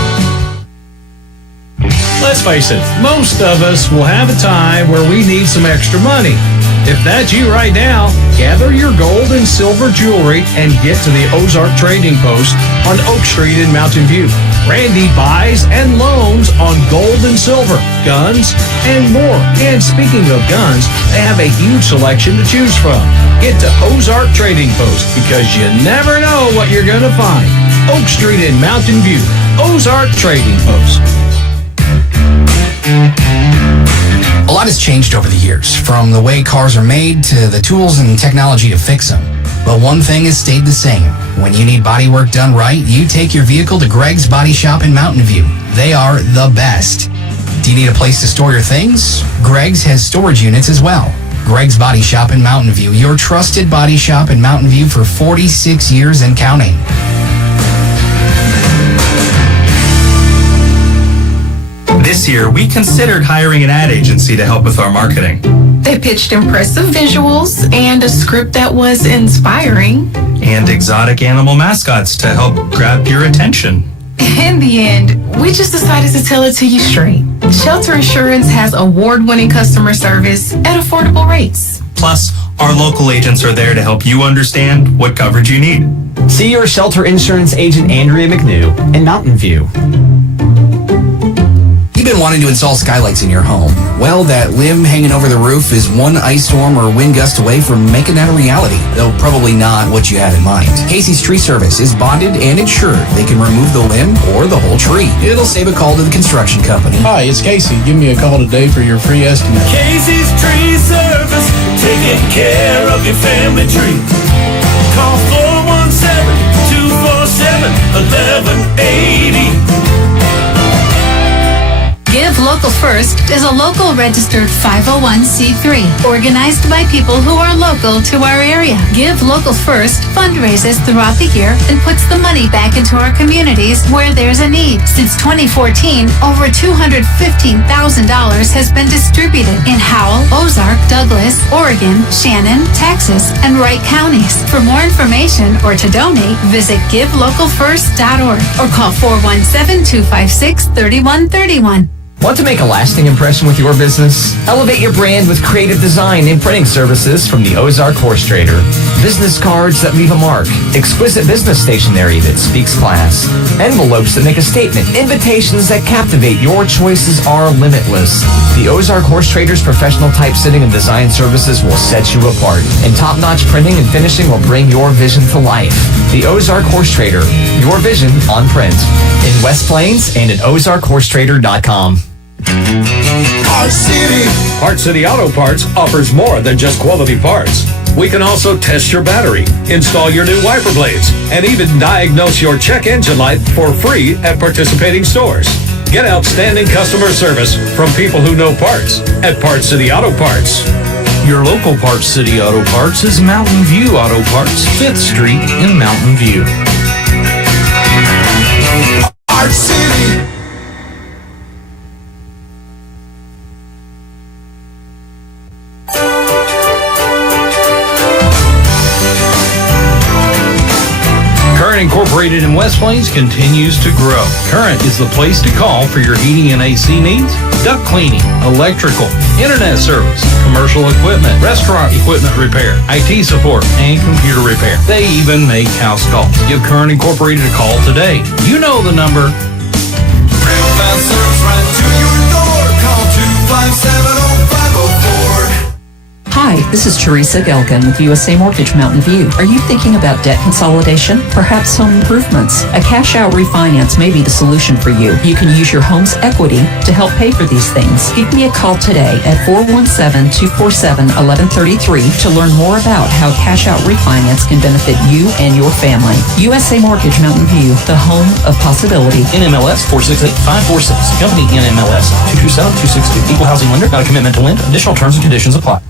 Let's face it, most of us will have a time where we need some extra money. If that's you right now, gather your gold and silver jewelry and get to the Ozark Trading Post on Oak Street in Mountain View. Randy buys and loans on gold and silver, guns, and more. And speaking of guns, they have a huge selection to choose from. Get to Ozark Trading Post because you never know what you're going to find. Oak Street in Mountain View. Ozark Trading Post. A lot has changed over the years, from the way cars are made to the tools and technology to fix them. But one thing has stayed the same. When you need body work done right, you take your vehicle to Greg's Body Shop in Mountain View. They are the best. Do you need a place to store your things? Greg's has storage units as well. Greg's Body Shop in Mountain View, your trusted body shop in Mountain View for 46 years and counting. This year, we considered hiring an ad agency to help with our marketing. They pitched impressive visuals and a script that was inspiring. And exotic animal mascots to help grab your attention. In the end, we just decided to tell it to you straight. Shelter Insurance has award-winning customer service at affordable rates. Plus, our local agents are there to help you understand what coverage you need. See your Shelter Insurance agent Andrea McNew in Mountain View. You've been wanting to install skylights in your home. Well, that limb hanging over the roof is one ice storm or wind gust away from making that a reality, though probably not what you had in mind. Casey's Tree Service is bonded and insured. They can remove the limb or the whole tree. It'll save a call to the construction company. Hi, it's Casey. Give me a call today for your free estimate. Casey's Tree Service, taking care of your family tree. Call 417-247-1180. Give Local First is a local registered 501c3 organized by people who are local to our area. Give Local First fundraises throughout the year and puts the money back into our communities where there's a need. Since 2014, over $215,000 has been distributed in Howell, Ozark, Douglas, Oregon, Shannon, Texas, and Wright counties. For more information or to donate, visit givelocalfirst.org or call 417-256-3131. Want to make a lasting impression with your business? Elevate your brand with creative design and printing services from the Ozark Horse Trader. Business cards that leave a mark, exquisite business stationery that speaks class, envelopes that make a statement, invitations that captivate. Your choices are limitless. The Ozark Horse Trader's professional typesetting and design services will set you apart, and top-notch printing and finishing will bring your vision to life. The Ozark Horse Trader, your vision on print. In West Plains and at ozarkhorsetrader.com. Parts City Auto Parts offers more than just quality parts. We can also test your battery, install your new wiper blades, and even diagnose your check engine light for free at participating stores. Get outstanding customer service from people who know parts at Parts City Auto Parts. Your local Parts City Auto Parts is Mountain View Auto Parts, 5th Street in Mountain View. Parts City. Incorporated in West Plains continues to grow. Current is the place to call for your heating and AC needs, duct cleaning, electrical, internet service, commercial equipment, restaurant equipment repair, IT support, and computer repair. They even make house calls. Give Current Incorporated a call today. You know the number. Real fast service right to your door. Call 257-0504. Hi, this is Teresa Gelkin with USA Mortgage Mountain View. Are you thinking about debt consolidation? Perhaps home improvements? A cash-out refinance may be the solution for you. You can use your home's equity to help pay for these things. Give me a call today at 417-247-1133 to learn more about how cash-out refinance can benefit you and your family. USA Mortgage Mountain View, the home of possibility. NMLS 468546. Company NMLS 227262. Equal housing lender. Got a commitment to lend. Additional terms and conditions apply.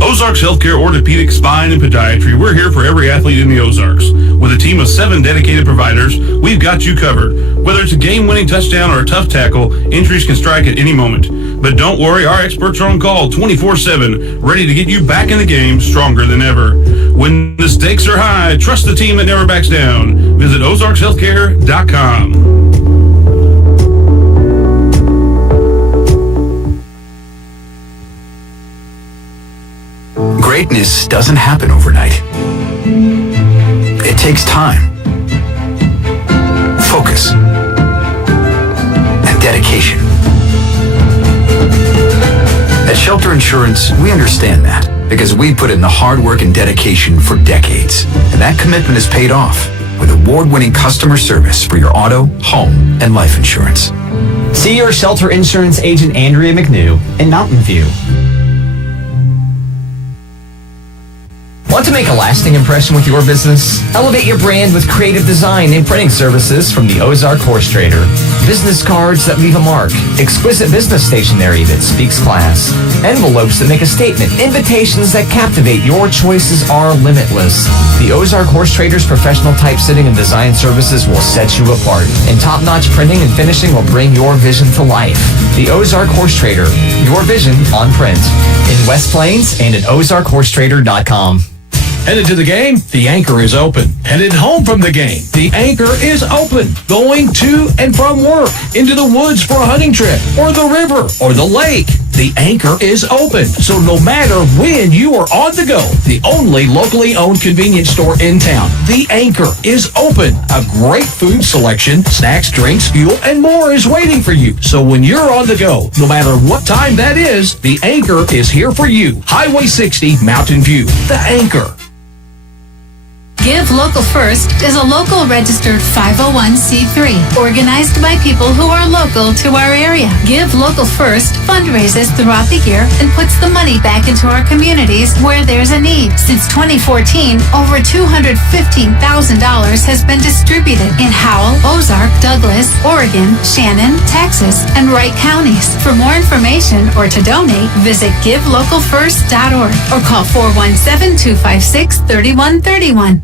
Ozarks Healthcare Orthopedic Spine and Podiatry. We're here for every athlete in the Ozarks. With a team of 7 dedicated providers, we've got you covered. Whether it's a game-winning touchdown or a tough tackle, injuries can strike at any moment. But don't worry, our experts are on call 24/7, ready to get you back in the game stronger than ever. When the stakes are high, trust the team that never backs down. Visit ozarkshealthcare.com. Greatness doesn't happen overnight. It takes time, respects. And dedication. At Shelter Insurance, we understand that because we put in the hard work and dedication for decades. And that commitment has paid off with award-winning customer service for your auto, home, and life insurance. See your Shelter Insurance agent Andrea McNew in Mountain View. Want to make a lasting impression with your business? Elevate your brand with creative design and printing services from the Ozark Horse Trader. Business cards that leave a mark, exquisite business stationery that speaks class, envelopes that make a statement, invitations that captivate. Your choices are limitless. The Ozark Horse Trader's professional typesetting and design services will set you apart, and top-notch printing and finishing will bring your vision to life. The Ozark Horse Trader, your vision on print. In West Plains and at ozarkhorsetrader.com. Headed to the game? The Anchor is open. Headed home from the game? The Anchor is open. Going to and from work, into the woods for a hunting trip, or the river, or the lake. The Anchor is open. So no matter when you are on the go, the only locally owned convenience store in town, The Anchor is open. A great food selection, snacks, drinks, fuel, and more is waiting for you. So when you're on the go, no matter what time that is, The Anchor is here for you. Highway 60, Mountain View. The Anchor. Give Local First is a local registered 501c3 organized by people who are local to our area. Give Local First fundraises throughout the year and puts the money back into our communities where there's a need. Since 2014, over $215,000 has been distributed in Howell, Ozark, Douglas, Oregon, Shannon, Texas, and Wright counties. For more information or to donate, visit givelocalfirst.org or call 417-256-3131.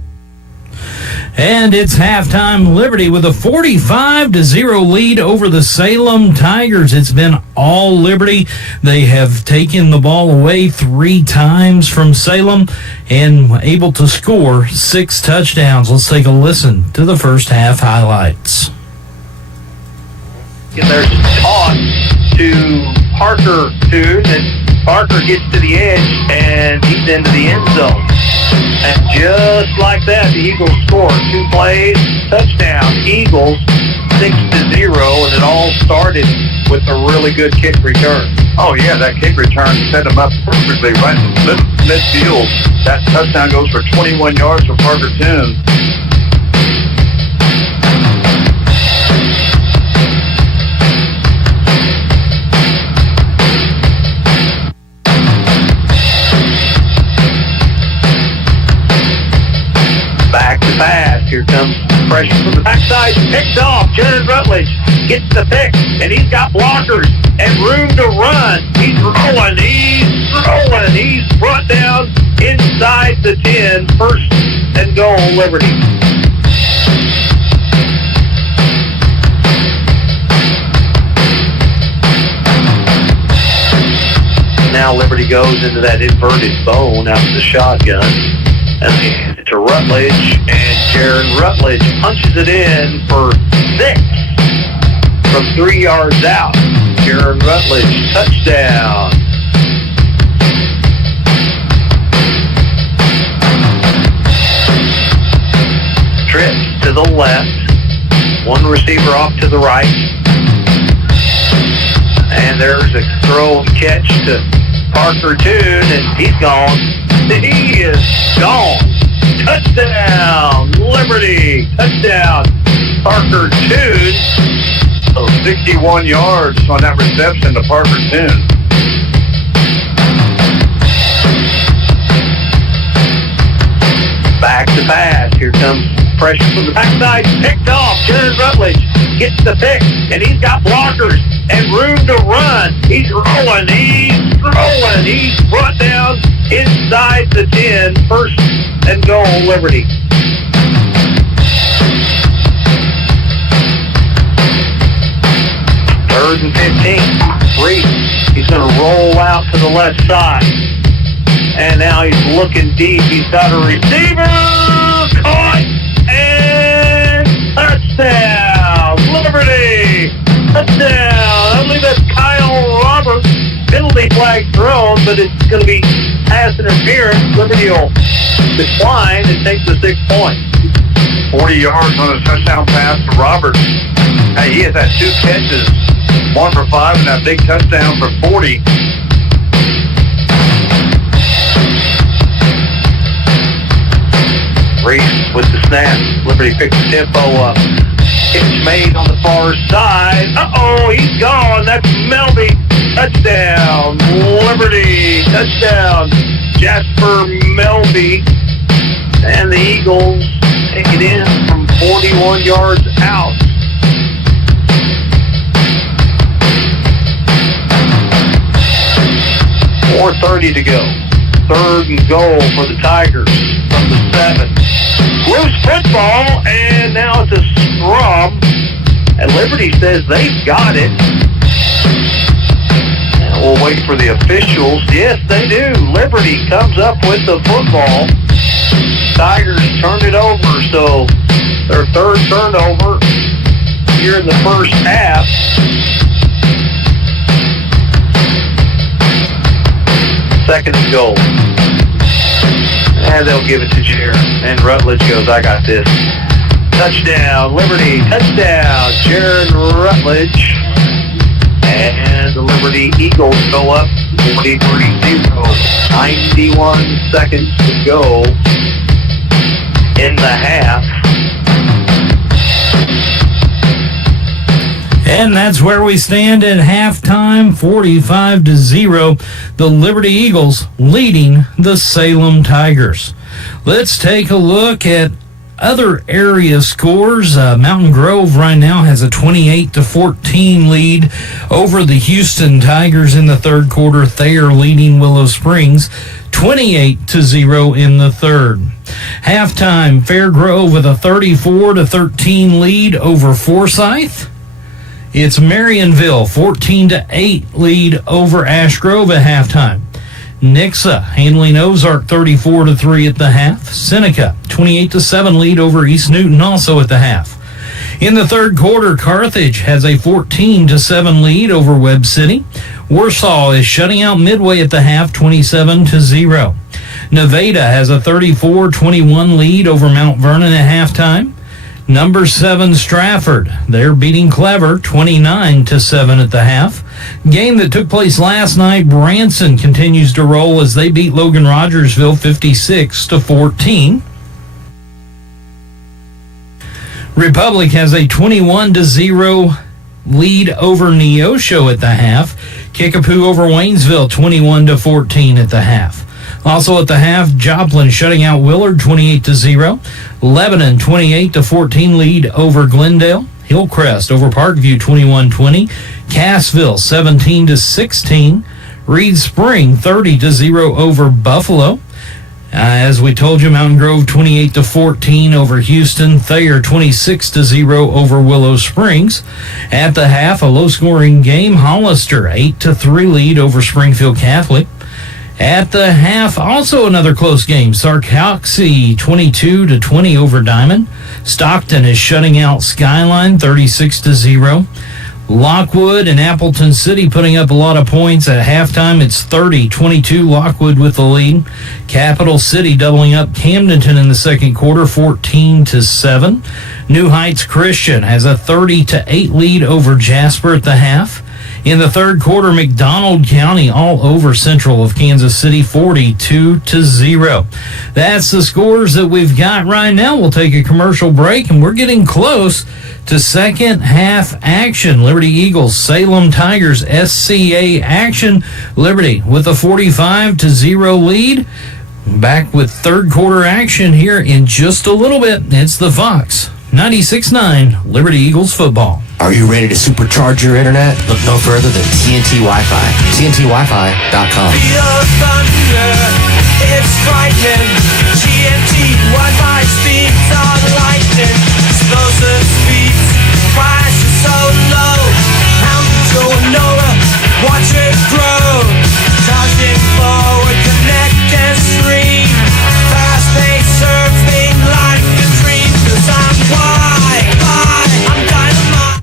And it's halftime Liberty with a 45-0 lead over the Salem Tigers. It's been all Liberty. They have taken the ball away 3 times from Salem and able to score 6 touchdowns. Let's take a listen to the first half highlights. And there's a toss to Parker Toon, and Parker gets to the edge, and he's into the end zone. And just like that, the Eagles score 2 plays, touchdown. Eagles 6-0, and it all started with a really good kick return. Oh, yeah, that kick return set him up perfectly right in midfield. That touchdown goes for 21 yards for Parker Toon. Pass. Here comes pressure from the backside. Picked off. Jared Rutledge gets the pick, and he's got blockers and room to run. He's rolling. He's brought down inside the 10. First and goal, Liberty. Now Liberty goes into that inverted bone out of the shotgun. And to Rutledge, and Jaron Rutledge punches it in for 6 from 3 yards out. Jaron Rutledge, touchdown. Trips to the left, 1 receiver off to the right, and there's a throw and catch to Parker Toon, and he's gone. He is gone. Touchdown, Liberty. Touchdown, Parker Toon. So 61 yards on that reception to Parker Toon. Back to pass. Here comes pressure from the backside. Picked off. Jared Rutledge gets the pick, and he's got blockers and room to run. He's rolling. He's brought down inside the 10. First and goal, Liberty. Third and 15. Reed, he's going to roll out to the left side. And now he's looking deep. He's got a receiver. Caught. And touchdown. Liberty. Touchdown. I believe that's Kyle Roberts. Penalty flag thrown, but it's going to be pass interference. Liberty will decline and take the 6 points. 40 yards on a touchdown pass to Roberts. Hey, he has had 2 catches, 1 for 5, and that big touchdown for 40. Reese with the snap. Liberty picks the tempo up. Catch made on the far side. Uh-oh, he's gone. That's Melby. Touchdown. Liberty. Touchdown. Jasper Melby. And the Eagles take it in from 41 yards out. .4:30 to go. 3rd and goal for the Tigers from the 7. Loose football, and now it's a scrum. And Liberty says they've got it. And we'll wait for the officials. Yes, they do. Liberty comes up with the football. Tigers turn it over, so their 3rd turnover here in the first half. Second and goal. And they'll give it to Jaron. And Rutledge goes, I got this. Touchdown, Liberty. Touchdown, Jaron Rutledge. And the Liberty Eagles go up 43-0. 91 seconds to go in the half. And that's where we stand at halftime, 45-0. The Liberty Eagles leading the Salem Tigers. Let's take a look at other area scores. Mountain Grove right now has a 28-14 lead over the Houston Tigers in the 3rd quarter. They are leading Willow Springs 28-0 in the 3rd. Halftime, Fairgrove with a 34-13 lead over Forsyth. It's Marionville, 14-8 lead over Ash Grove at halftime. Nixa handling Ozark 34-3 at the half. Seneca, 28-7 lead over East Newton also at the half. In the 3rd quarter, Carthage has a 14-7 lead over Webb City. Warsaw is shutting out Midway at the half, 27-0. Nevada has a 34-21 lead over Mount Vernon at halftime. Number 7 Stratford, they're beating Clever 29-7 at the half. Game that took place last night, Branson continues to roll as they beat Logan Rogersville 56-14. Republic has a 21-0 lead over Neosho at the half. Kickapoo over Waynesville 21-14 at the half. Also at the half, Joplin shutting out Willard 28-0. Lebanon 28-14 lead over Glendale. Hillcrest over Parkview 21-20. Cassville 17-16. Reed Spring 30-0 over Buffalo. As we told you, Mountain Grove 28-14 over Houston. Thayer 26-0 over Willow Springs. At the half, a low-scoring game. Hollister 8-3 lead over Springfield Catholic. At the half, also another close game. Sarcoxie 22-20 over Diamond. Stockton is shutting out Skyline 36-0. Lockwood and Appleton City putting up a lot of points at halftime. It's 30-22, Lockwood with the lead. Capital City doubling up Camdenton in the 2nd quarter, 14-7. New Heights Christian has a 30-8 lead over Jasper at the half. In the 3rd quarter, McDonald County all over Central of Kansas City, 42-0. That's the scores that we've got right now. We'll take a commercial break, and we're getting close to second half action. Liberty Eagles, Salem Tigers, SCA action. Liberty with a 45-0 lead. Back with 3rd quarter action here in just a little bit. It's the Fox 96.9 Liberty Eagles football. Are you ready to supercharge your internet? Look no further than TNT Wi-Fi. TNTWiFi.com. Feel the thunder, it's frightening. TNT Wi-Fi speeds are lightning. Explosive speeds, price is so low. I'm going nowhere, watch it grow. Charging forward, connect and stream. Fast-paced surfing like a dream. 'Cause I'm Wi-Fi, I'm dynamite.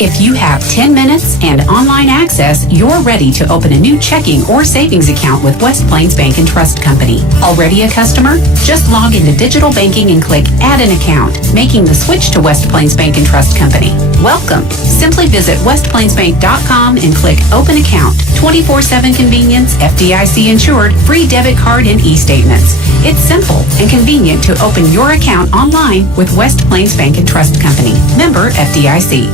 If you have 10 minutes and online access, you're ready to open a new checking or savings account with West Plains Bank and Trust Company. Already a customer? Just log into digital banking and click Add an Account, making the switch to West Plains Bank and Trust Company. Welcome. Simply visit westplainsbank.com and click Open Account. 24/7 convenience, FDIC insured, free debit card and e-statements. It's simple and convenient to open your account online with West Plains Bank and Trust Company. Member FDIC.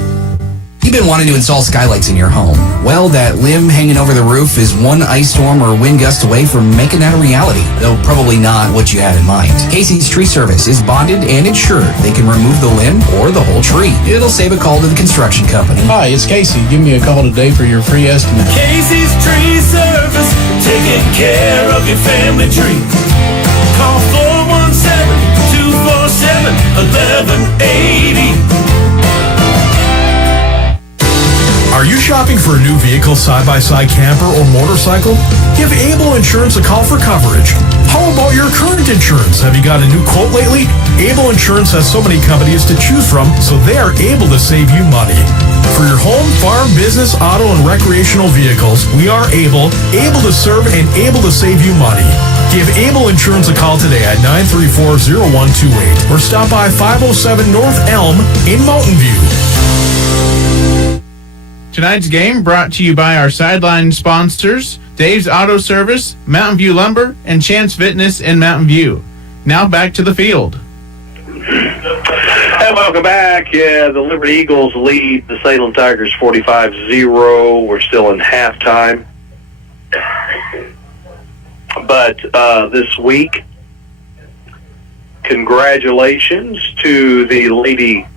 You've been wanting to install skylights in your home. Well, that limb hanging over the roof is one ice storm or wind gust away from making that a reality, though probably not what you had in mind. Casey's Tree Service is bonded and insured. They can remove the limb or the whole tree. It'll save a call to the construction company. Hi, it's Casey. Give me a call today for your free estimate. Casey's Tree Service, taking care of your family tree. Call 417-247-1180. Are you shopping for a new vehicle, side-by-side camper, or motorcycle? Give Able Insurance a call for coverage. How about your current insurance? Have you got a new quote lately? Able Insurance has so many companies to choose from, so they are able to save you money. For your home, farm, business, auto, and recreational vehicles, we are able to serve and able to save you money. Give Able Insurance a call today at 934-0128 or stop by 507 North Elm in Mountain View. Tonight's game brought to you by our sideline sponsors, Dave's Auto Service, Mountain View Lumber, and Chance Fitness in Mountain View. Now back to the field. And welcome back. Yeah, the Liberty Eagles lead the Salem Tigers 45-0. We're still in halftime. But this week, congratulations to the Lady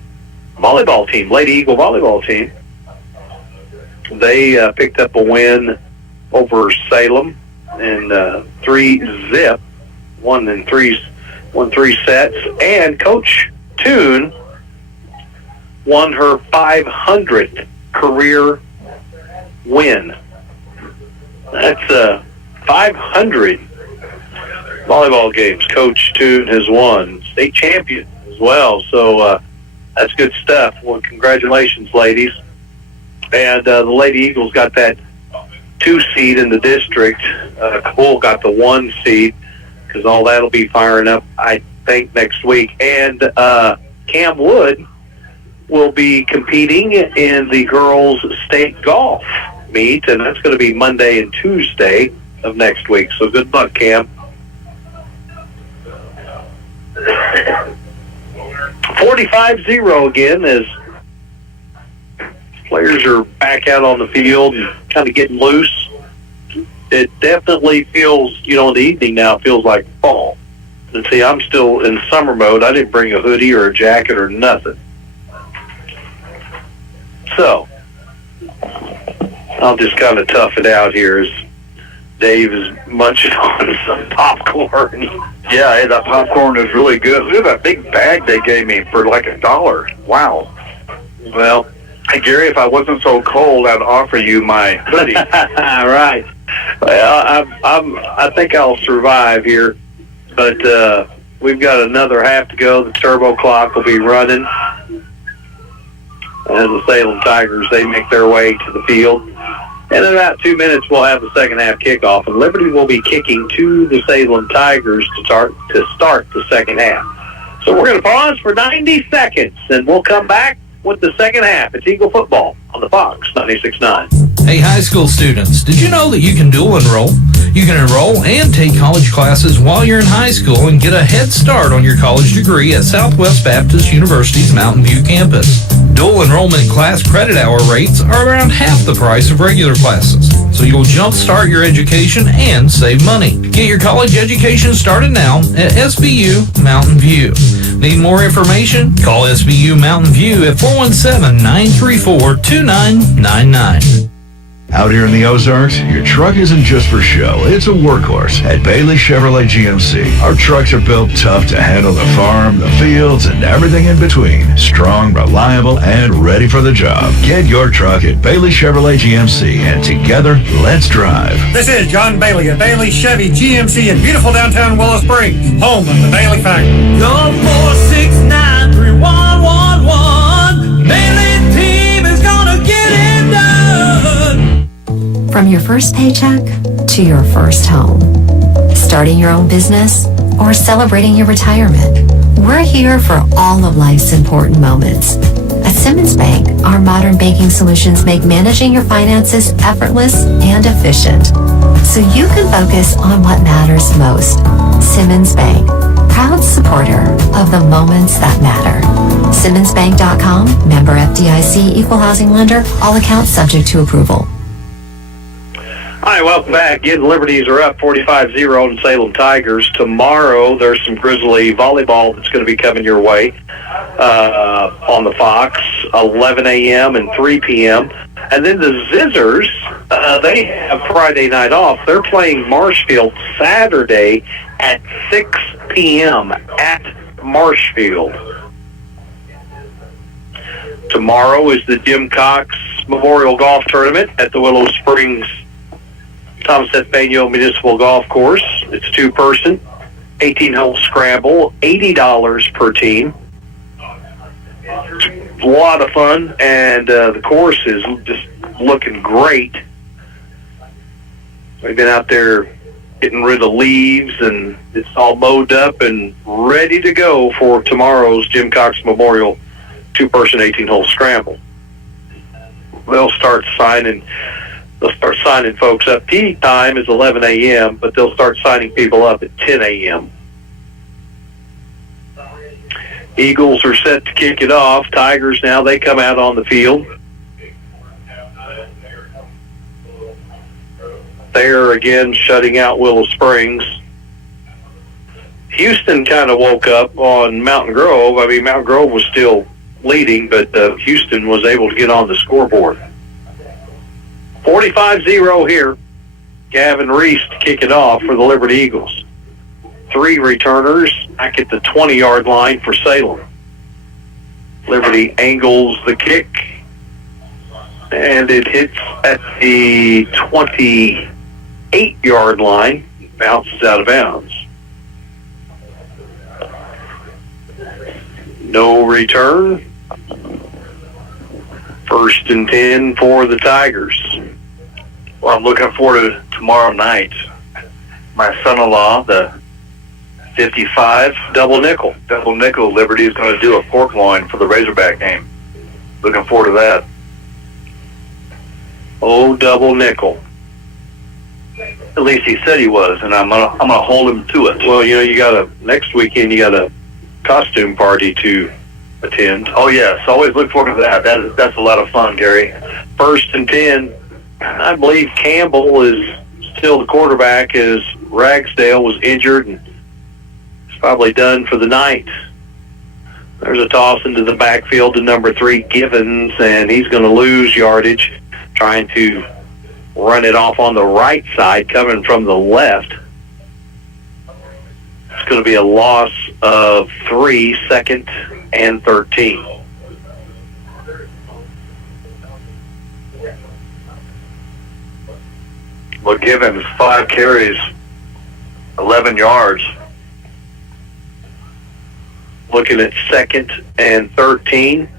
Volleyball team, Lady Eagle Volleyball team. They picked up a win over Salem in 3-0, won three sets, and Coach Toon won her 500th career win. That's 500 volleyball games Coach Toon has won. State champion as well, so that's good stuff. Well, congratulations, ladies. And the Lady Eagles got that 2 seed in the district. Cole got the 1 seed, because all that'll be firing up, I think, next week. And Cam Wood will be competing in the girls' state golf meet, and that's going to be Monday and Tuesday of next week. So good luck, Cam. 45-0 again, as players are back out on the field and kind of getting loose. It definitely feels, in the evening now, it feels like fall. And see, I'm still in summer mode. I didn't bring a hoodie or a jacket or nothing. So, I'll just kind of tough it out here as Dave is munching on some popcorn. Yeah, hey, that popcorn is really good. Look at that big bag they gave me for like $1. Wow. Well, hey, Gary, if I wasn't so cold, I'd offer you my hoodie. Right. Well, I think I'll survive here, but we've got another half to go. The turbo clock will be running, and the Salem Tigers, they make their way to the field. And in about 2 minutes, we'll have the second half kickoff, and Liberty will be kicking to the Salem Tigers to start the second half. So we're going to pause for 90 seconds, and we'll come back with the second half. It's Eagle football on the Fox 96.9. Hey, high school students, did you know that you can dual enroll? You can enroll and take college classes while you're in high school and get a head start on your college degree at Southwest Baptist University's Mountain View campus. Dual enrollment class credit hour rates are around half the price of regular classes, so you'll jumpstart your education and save money. Get your college education started now at SBU Mountain View. Need more information? Call SBU Mountain View at 417-934-2999. Out here in the Ozarks, your truck isn't just for show. It's a workhorse. At Bailey Chevrolet GMC, our trucks are built tough to handle the farm, the fields, and everything in between. Strong, reliable, and ready for the job. Get your truck at Bailey Chevrolet GMC, and together, let's drive. This is John Bailey at Bailey Chevy GMC in beautiful downtown Willow Springs, home of the Bailey Factory. Your 469-3111. Bailey team is gonna get it. From your first paycheck to your first home. Starting your own business or celebrating your retirement. We're here for all of life's important moments. At Simmons Bank, our modern banking solutions make managing your finances effortless and efficient, so you can focus on what matters most. Simmons Bank, proud supporter of the moments that matter. SimmonsBank.com, member FDIC, equal housing lender, all accounts subject to approval. All right, welcome back. Again, the Liberties are up 45-0 in Salem Tigers. Tomorrow, there's some Grizzly volleyball that's going to be coming your way on the Fox, 11 a.m. and 3 p.m. And then the Zizzers, they have Friday night off. They're playing Marshfield Saturday at 6 p.m. at Marshfield. Tomorrow is the Jim Cox Memorial Golf Tournament at the Willow Springs Thomas F. Baino Municipal Golf Course. It's two-person, 18-hole scramble, $80 per team. It's a lot of fun, and the course is just looking great. We've been out there getting rid of leaves, and it's all mowed up and ready to go for tomorrow's Jim Cox Memorial two-person 18-hole scramble. They'll start signing folks up. Tee time is 11 a.m., but they'll start signing people up at 10 a.m. Eagles are set to kick it off. Tigers now, they come out on the field. They're again shutting out Willow Springs. Houston kind of woke up on Mountain Grove. I mean, Mountain Grove was still leading, but Houston was able to get on the scoreboard. 45-0 here. Gavin Reese to kick it off for the Liberty Eagles. Three returners back at the 20-yard line for Salem. Liberty angles the kick, and it hits at the 28-yard line. Bounces out of bounds. No return. 1st and 10 for the Tigers. Well, I'm looking forward to tomorrow night. My son-in-law, the 55 double nickel Liberty is going to do a pork loin for the Razorback game. Looking forward to that. Oh, double nickel. At least he said he was, and I'm gonna hold him to it. Well, you next weekend you got a costume party to attend. Oh yes, always look forward to that. That's a lot of fun, Gary. 1st and 10. I believe Campbell is still the quarterback as Ragsdale was injured and is probably done for the night. There's a toss into the backfield to number 3, Givens, and he's going to lose yardage trying to run it off on the right side coming from the left. It's going to be a loss of 3, 2nd and 13. Well, Givens, 5 carries, 11 yards. Looking at 2nd and 13.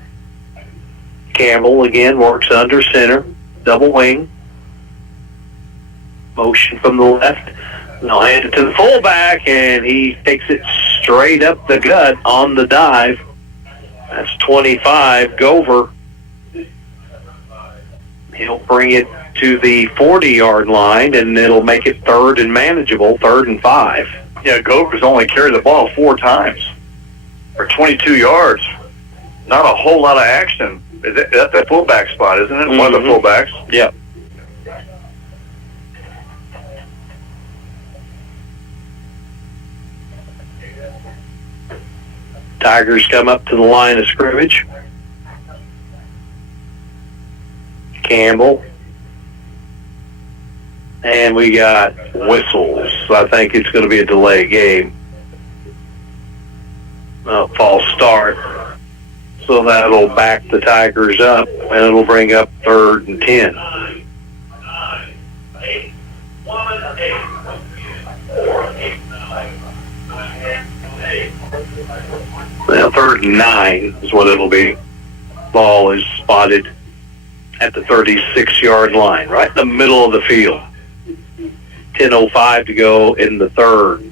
Campbell again works under center, double wing. Motion from the left. They'll hand it to the fullback, and he takes it straight up the gut on the dive. That's 25, Gover. He'll bring it to the 40-yard line, and it'll make it 3rd and manageable, 3rd and 5. Yeah, Gover's only carried the ball 4 times for 22 yards. Not a whole lot of action. That's that fullback spot, isn't it? Mm-hmm. One of the fullbacks. Yep. Tigers come up to the line of scrimmage. Campbell. And we got whistles. So I think it's going to be a delay game. False start. So that'll back the Tigers up, and it'll bring up 3rd and 10. Well, 3rd and 9 is what it'll be. Ball is spotted at the 36-yard line, right in the middle of the field. 10:05 to go in the third.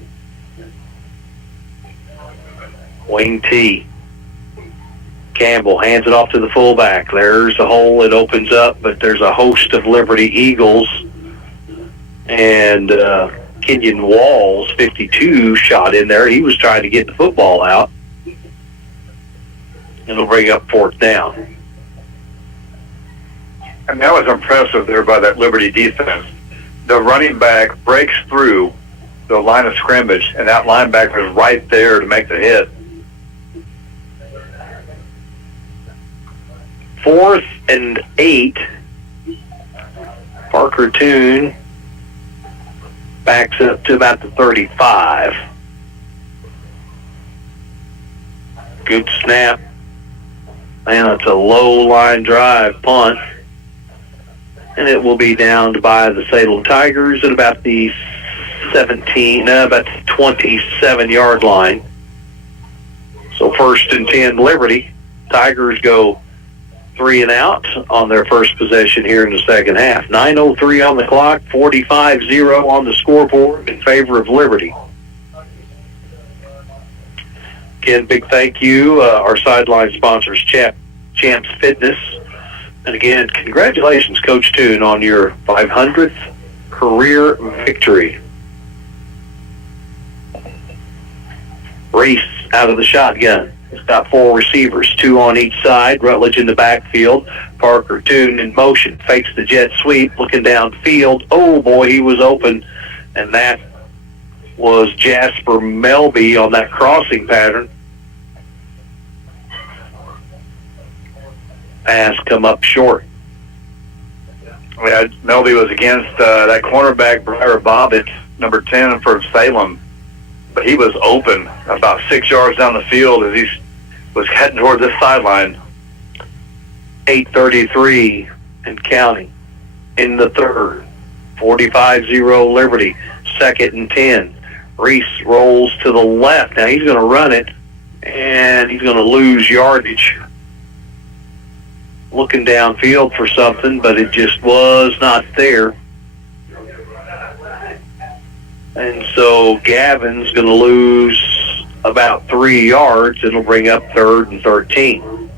Wing T. Campbell hands it off to the fullback. There's a hole. It opens up, but there's a host of Liberty Eagles. And Kenyon Walls, 52, shot in there. He was trying to get the football out. It'll bring up fourth down. And that was impressive there by that Liberty defense. The running back breaks through the line of scrimmage, and that linebacker is right there to make the hit. 4th and 8. Parker Toon backs up to about the 35. Good snap. Man, it's a low line drive punt. And it will be downed by the Salem Tigers at about the 27-yard line. So 1st and 10 Liberty. Tigers go 3 and out on their first possession here in the second half. 9:03 on the clock, 45-0 on the scoreboard in favor of Liberty. Again, big thank you, our sideline sponsors, Champs Fitness. And again, congratulations, Coach Toon, on your 500th career victory. Reese out of the shotgun. He's got 4 receivers, 2 on each side. Rutledge in the backfield. Parker Toon in motion, fakes the jet sweep, looking downfield. Oh, boy, he was open. And that was Jasper Melby on that crossing pattern. Pass come up short. Yeah, Melby was against that cornerback, Briar Bobbitt, number 10 for Salem. But he was open about 6 yards down the field as he was heading toward this sideline. 8:33 and counting in the third. 45-0 Liberty. 2nd and 10. Reese rolls to the left. Now he's going to run it, and he's going to lose yardage. Looking downfield for something, but it just was not there. And so Gavin's going to lose about 3 yards. It'll bring up 3rd and 13.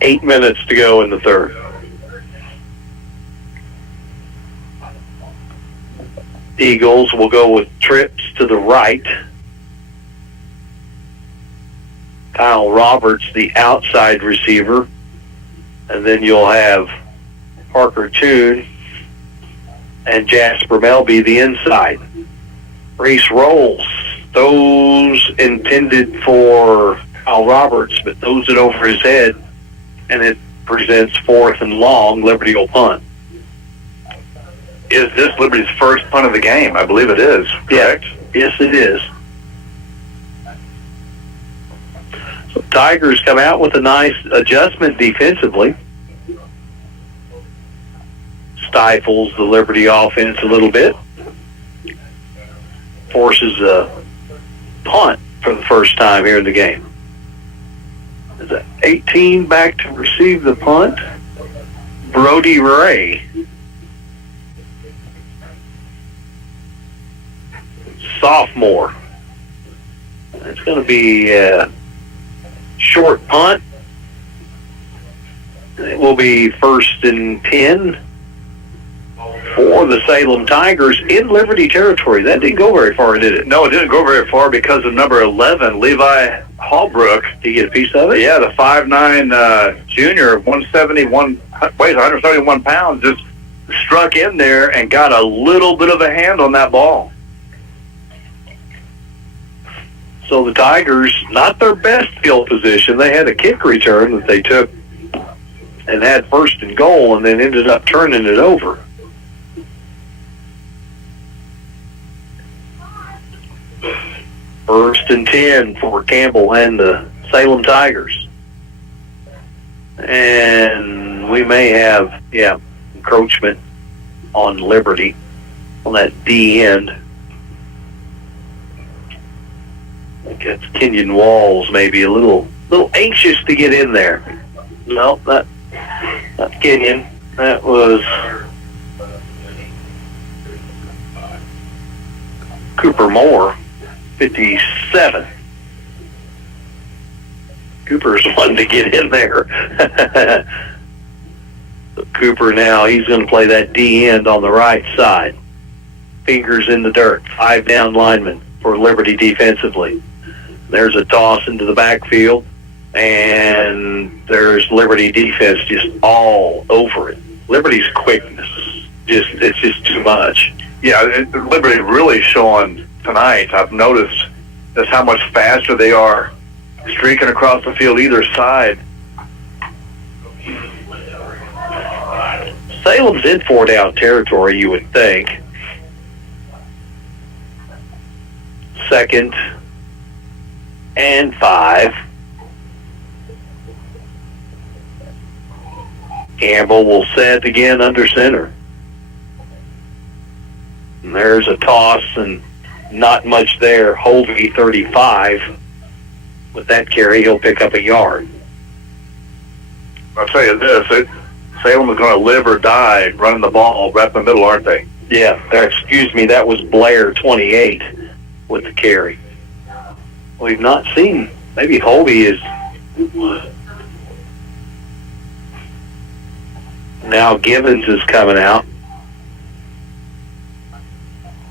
8 minutes to go in the third. Eagles will go with trips to the right. Kyle Roberts, the outside receiver. And then you'll have Parker Toon and Jasper Melby, the inside. Reese rolls. Those intended for Kyle Roberts, but throws it over his head, and it presents 4th and long. Liberty will punt. Is this Liberty's first punt of the game? I believe it is, correct? Yes, it is. So Tigers come out with a nice adjustment defensively. Stifles the Liberty offense a little bit. Forces a punt for the first time here in the game. Is that 18 back to receive the punt? Brody Ray. Sophomore. It's going to be a short punt. It will be 1st and 10 for the Salem Tigers in Liberty territory. That didn't go very far, did it? No, it didn't go very far because of number 11, Levi Hallbrook. Did you get a piece of it? Yeah, the 5'9" junior, 171, weighs 171 pounds, just struck in there and got a little bit of a hand on that ball. So the Tigers, not their best field position. They had a kick return that they took and had 1st and goal and then ended up turning it over. First and 10 for Campbell and the Salem Tigers. And we may have, encroachment on Liberty on that D end. I think it's Kenyon Walls maybe a little little anxious to get in there. No, not Kenyon. That was Cooper Moore, 57. Cooper's one to get in there. Cooper now, he's going to play that D end on the right side. Fingers in the dirt. 5 down linemen for Liberty defensively. There's a toss into the backfield, and there's Liberty defense just all over it. Liberty's quickness, it's just too much. Yeah, Liberty really showing tonight. I've noticed just how much faster they are streaking across the field either side. Salem's in 4 down territory, you would think. 2nd and 5. Campbell will set again under center. And there's a toss and not much there. Hovey, 35. With that carry, he'll pick up a yard. I'll tell you this, Salem is going to live or die running the ball right in the middle, aren't they? Yeah, excuse me, that was Blair, 28, with the carry. We've not seen, maybe Hovey is... Now Gibbons is coming out.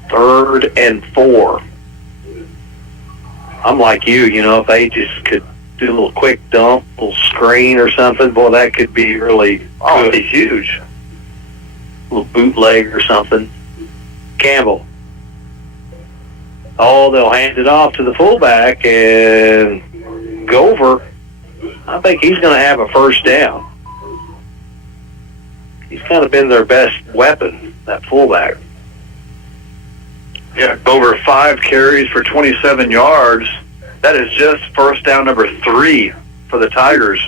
3rd and 4. I'm like you, if they just could do a little quick dump, a little screen or something, boy, that could be really it'd be huge. A little bootleg or something. Campbell. Oh, they'll hand it off to the fullback, and Gover, I think he's going to have a first down. He's kind of been their best weapon, that fullback. Yeah, over 5 carries for 27 yards. That is just first down number 3 for the Tigers.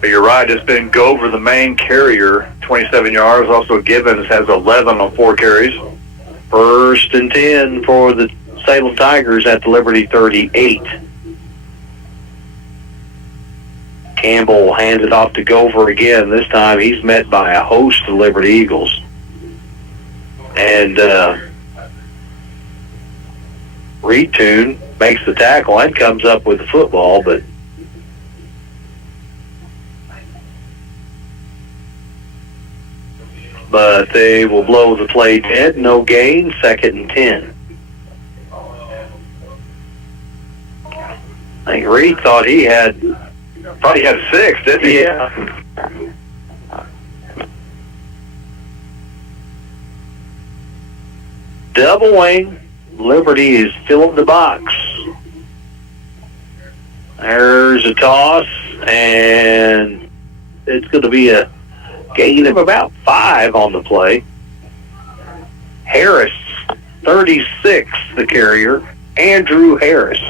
But you're right, it's been Gover, the main carrier, 27 yards. Also Gibbons has 11 on 4 carries. 1st and 10 for the Salem Tigers at the Liberty 38. Campbell hands it off to Gover again. This time he's met by a host of Liberty Eagles. And Reed Toon makes the tackle and comes up with the football, but they will blow the play dead. No gain, 2nd and 10. I think Reed thought he had 6, didn't he? Yeah. Double wing. Liberty is filling the box. There's a toss, and it's going to be a gain of about 5 on the play. Harris, 36, the carrier. Andrew Harris.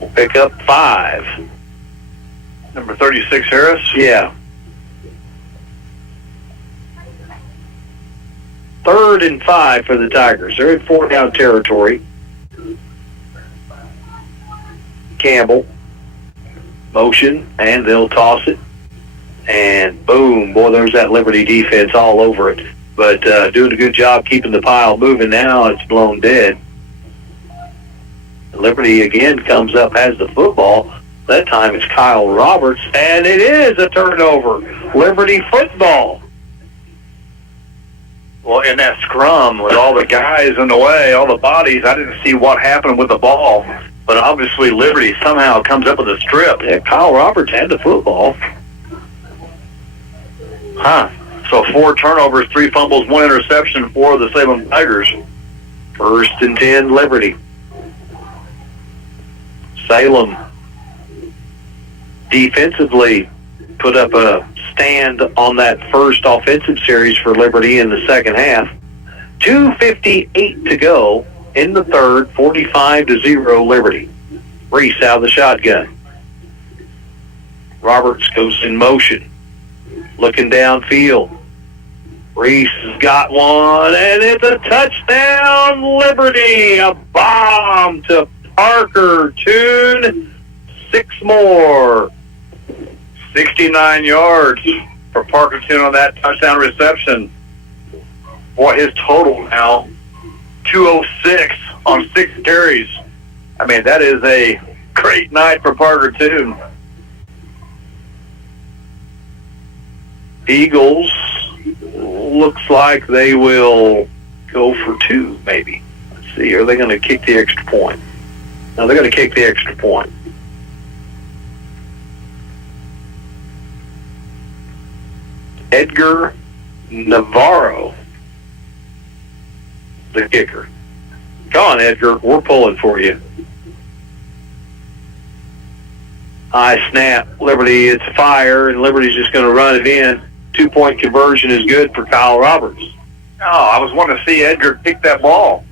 We'll pick up 5. Number 36, Harris? Yeah. 3rd and 5 for the Tigers. They're in 4 down territory. Campbell. Motion, and they'll toss it. And boom, boy, there's that Liberty defense all over it. But doing a good job keeping the pile moving now. It's blown dead. Liberty again comes up, has the football. That time it's Kyle Roberts, and it is a turnover. Liberty football. Well, in that scrum with all the guys in the way, all the bodies, I didn't see what happened with the ball. But obviously Liberty somehow comes up with a strip. Yeah, Kyle Roberts had the football. So 4 turnovers, 3 fumbles, 1 interception for the Salem Tigers. 1st and 10, Liberty. Salem defensively put up a stand on that first offensive series for Liberty in the second half. 2:58 to go in the third, 45-0 Liberty. Reese out of the shotgun. Roberts goes in motion, looking downfield. Reese has got one, and it's a touchdown, Liberty. A bomb to Parker Toon. 6 more. 69 yards for Parker Toon on that touchdown reception. Boy, his total now, 206 on 6 carries. I mean, that is a great night for Parker Toon. Eagles looks like they will go for 2, maybe. Let's see, are they going to kick the extra point? No, they're going to kick the extra point. Edgar Navarro, the kicker. Come on, Edgar, we're pulling for you. High snap, Liberty, it's fire, and Liberty's just going to run it in. 2-point conversion is good for Kyle Roberts. Oh, I was wanting to see Edgar kick that ball.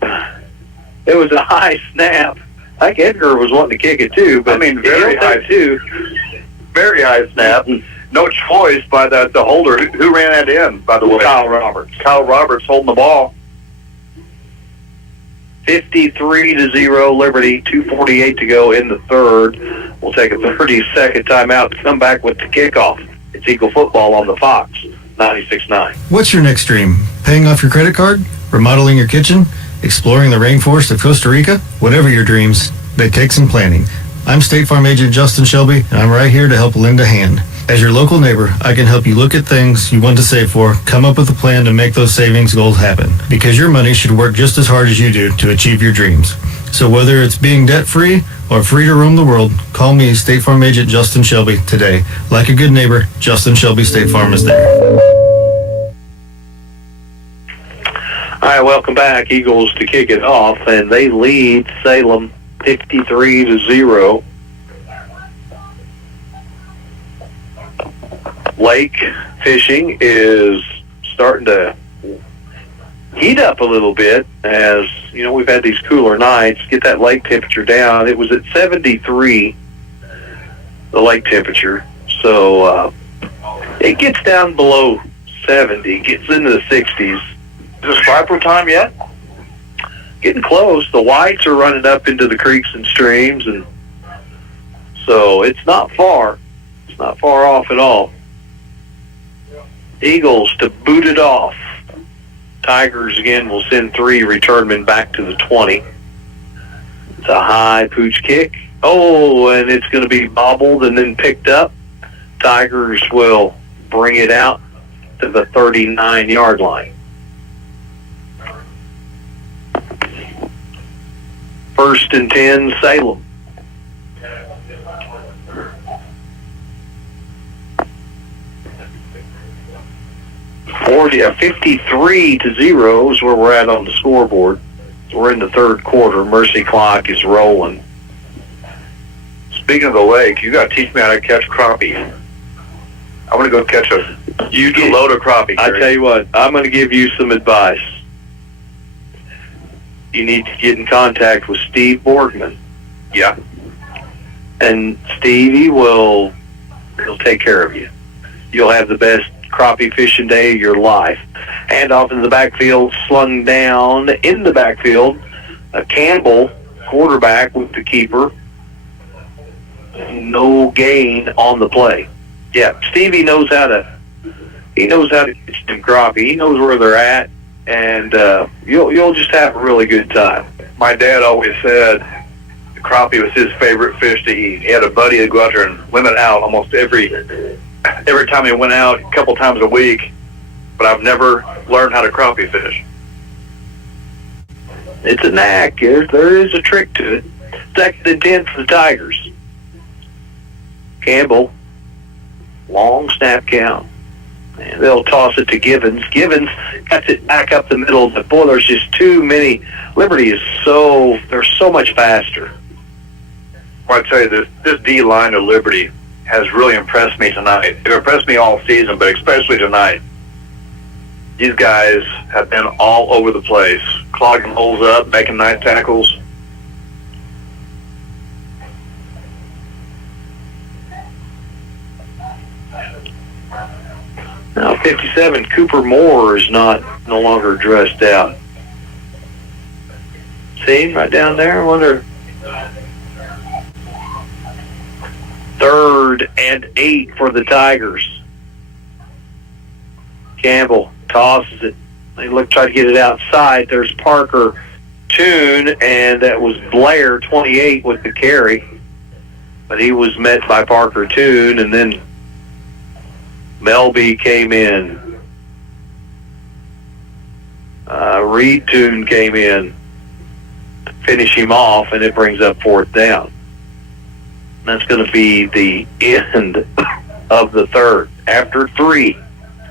It was a high snap. I think Edgar was wanting to kick it too, but I mean, very high too. Very high snap. No choice by the holder. Who ran that in, by the way? Kyle Roberts. Kyle Roberts holding the ball. 53-0 Liberty, 2:48 to go in the third. We'll take a 30-second timeout to come back with the kickoff. It's Eagle football on the Fox, 96.9. What's your next dream? Paying off your credit card? Remodeling your kitchen? Exploring the rainforest of Costa Rica? Whatever your dreams, they take some planning. I'm State Farm Agent Justin Shelby, and I'm right here to help lend a hand. As your local neighbor, I can help you look at things you want to save for, come up with a plan to make those savings goals happen. Because your money should work just as hard as you do to achieve your dreams. So whether it's being debt-free or free to roam the world, call me, State Farm Agent Justin Shelby, today. Like a good neighbor, Justin Shelby State Farm is there. All right, welcome back. Eagles to kick it off, and they lead Salem 53-0. Lake fishing is starting to heat up a little bit as, you know, we've had these cooler nights. Get that lake temperature down. It was at 73, the lake temperature. So it gets down below 70, gets into the 60s. Is it striper time yet? Getting close. The whites are running up into the creeks and streams, and so it's not far. It's not far off at all. Eagles to boot it off. Tigers again will send 3 returnmen back to the 20. It's a high pooch kick. Oh, and it's going to be bobbled and then picked up. Tigers will bring it out to the 39-yard line. First and 10, Salem. Forty 53-0 is where we're at on the scoreboard. We're in the third quarter. Mercy clock is rolling. Speaking of the lake, you got to teach me how to catch crappie. I want to go catch a huge load of crappie. I tell you what, I'm going to give you some advice. You need to get in contact with Steve Borgman. Yeah. And Stevie he'll take care of you. You'll have the best crappie fishing day of your life. Hand off in the backfield, slung down in the backfield. Campbell, quarterback with the keeper. No gain on the play. Yeah, Stevie knows how to catch them crappie. He knows where they're at, and you'll just have a really good time. My dad always said the crappie was his favorite fish to eat. He had a buddy that'd go out there and limit out almost every time he went out, a couple times a week, but I've never learned how to crappie fish. It's a knack. There is a trick to it. Second and 10 for the Tigers. Campbell, long snap count. And they'll toss it to Givens. Givens cuts it back up the middle, but boy, there's just too many. Liberty they're so much faster. Well, I tell you, this D line of Liberty has really impressed me tonight. It impressed me all season, but especially tonight. These guys have been all over the place, clogging holes up, making nice tackles. Now 57, Cooper Moore is no longer dressed out. See him right down there? I wonder. 3rd and 8 for the Tigers. Campbell tosses it. They try to get it outside. There's Parker Toon, and that was Blair, 28, with the carry. But he was met by Parker Toon, and then Melby came in. Reed Toon came in to finish him off, and it brings up 4th down. That's going to be the end of the 3rd. After 3,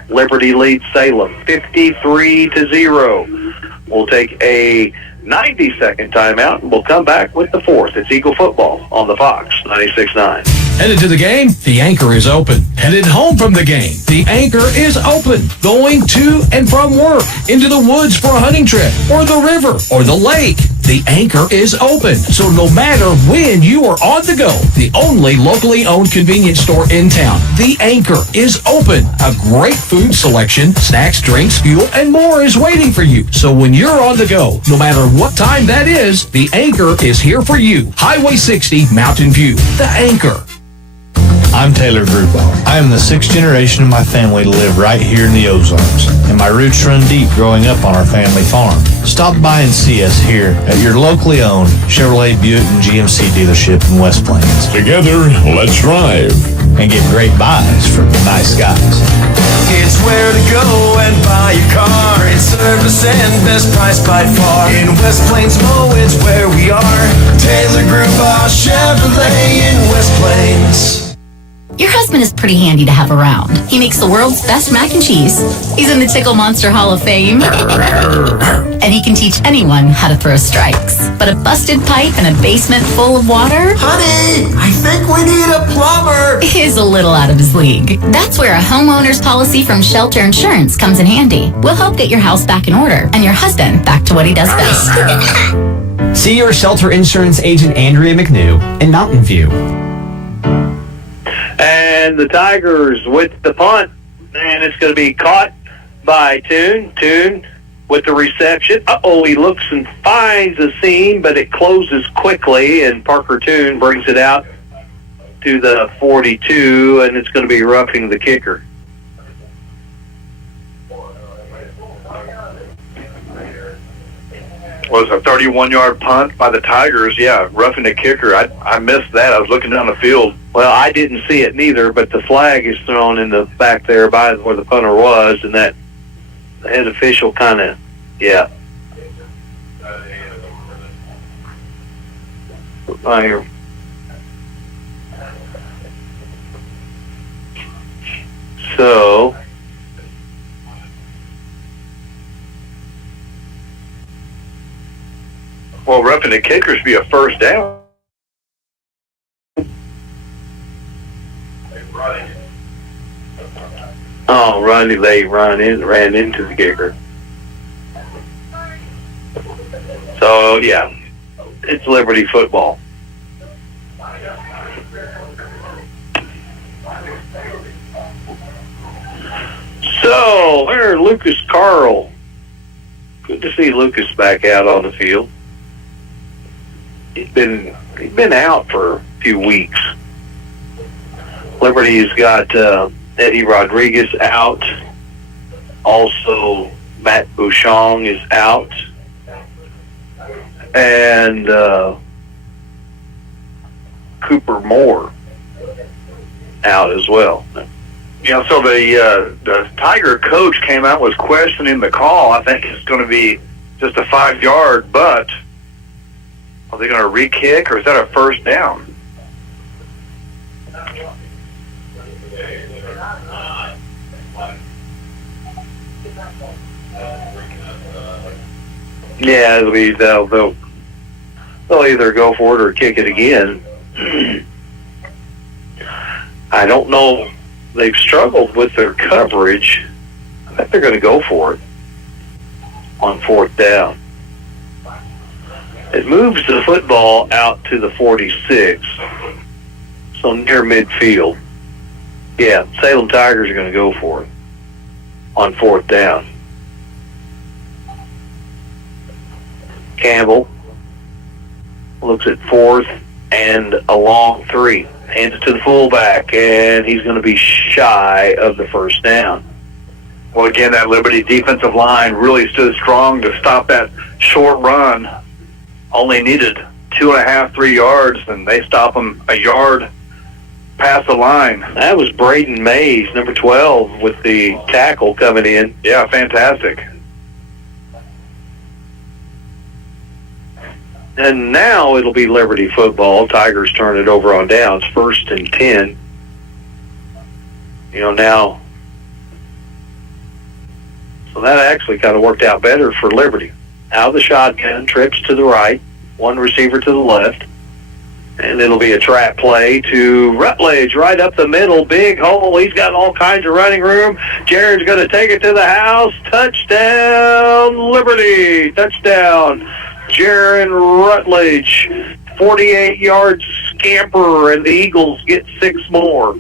Liberty leads Salem 53-0. We'll take a 90-second timeout, and we'll come back with the 4th. It's Eagle football on the Fox 96.9. Headed to the game? The Anchor is open. Headed home from the game? The Anchor is open. Going to and from work, into the woods for a hunting trip, or the river, or the lake. The Anchor is open. So no matter when you are on the go, the only locally owned convenience store in town, The Anchor is open. A great food selection, snacks, drinks, fuel, and more is waiting for you. So when you're on the go, no matter what time that is, The Anchor is here for you. Highway 60, Mountain View. The Anchor. I'm Taylor Grupo. I am the 6th generation of my family to live right here in the Ozarks, and my roots run deep growing up on our family farm. Stop by and see us here at your locally owned Chevrolet Buick and GMC dealership in West Plains. Together, let's drive. And get great buys from the nice guys. It's where to go and buy your car. It's service and best price by far. In West Plains, Mo, it's where we are. Taylor Grupo Chevrolet in West Plains. Your husband is pretty handy to have around. He makes the world's best mac and cheese. He's in the Tickle Monster Hall of Fame. And he can teach anyone how to throw strikes. But a busted pipe and a basement full of water? Honey, I think we need a plumber. Is a little out of his league. That's where a homeowner's policy from Shelter Insurance comes in handy. We'll help get your house back in order and your husband back to what he does best. See your Shelter Insurance agent Andrea McNew in Mountain View. And the Tigers with the punt, and it's going to be caught by Toon. Toon with the reception. He looks and finds a seam, but it closes quickly, and Parker Toon brings it out to the 42, and it's going to be roughing the kicker. Was a 31-yard punt by the Tigers. Yeah, roughing the kicker. I missed that. I was looking down the field. Well, I didn't see it neither, but the flag is thrown in the back there by where the punter was, and that the head official kind of, yeah. Fire. So, well, roughing the kicker should be a first down. Oh, they ran into the kicker. So, yeah, it's Liberty football. So, there's Lucas Carl. Good to see Lucas back out on the field. He's been out for a few weeks. Liberty's got Eddie Rodriguez out. Also, Matt Bouchon is out. And Cooper Moore out as well. Yeah, so the Tiger coach came out, was questioning the call. I think it's going to be just a 5-yard, but are they going to re-kick, or is that a first down? Yeah, it'll be they'll either go for it or kick it again. I don't know. They've struggled with their coverage. I think they're going to go for it on 4th down. It moves the football out to the 46, so near midfield. Yeah, Salem Tigers are going to go for it. on 4th down. Campbell looks at 4th and a long 3. Hands it to the fullback, and he's going to be shy of the 1st down. Well, again, that Liberty defensive line really stood strong to stop that short run. Only needed 2.5, 3 yards, and they stop them a yard past the line. That was Braden Mays, number 12, with the tackle coming in. Yeah, fantastic. And now it'll be Liberty football. Tigers turn it over on downs, 1st and 10. Now, so that actually kind of worked out better for Liberty. Out of the shotgun, trips to the right, one receiver to the left, and it'll be a trap play to Rutledge right up the middle, big hole. He's got all kinds of running room. Jared's going to take it to the house. Touchdown, Liberty. Touchdown, Jared Rutledge. 48-yard scamper, and the Eagles get 6 more.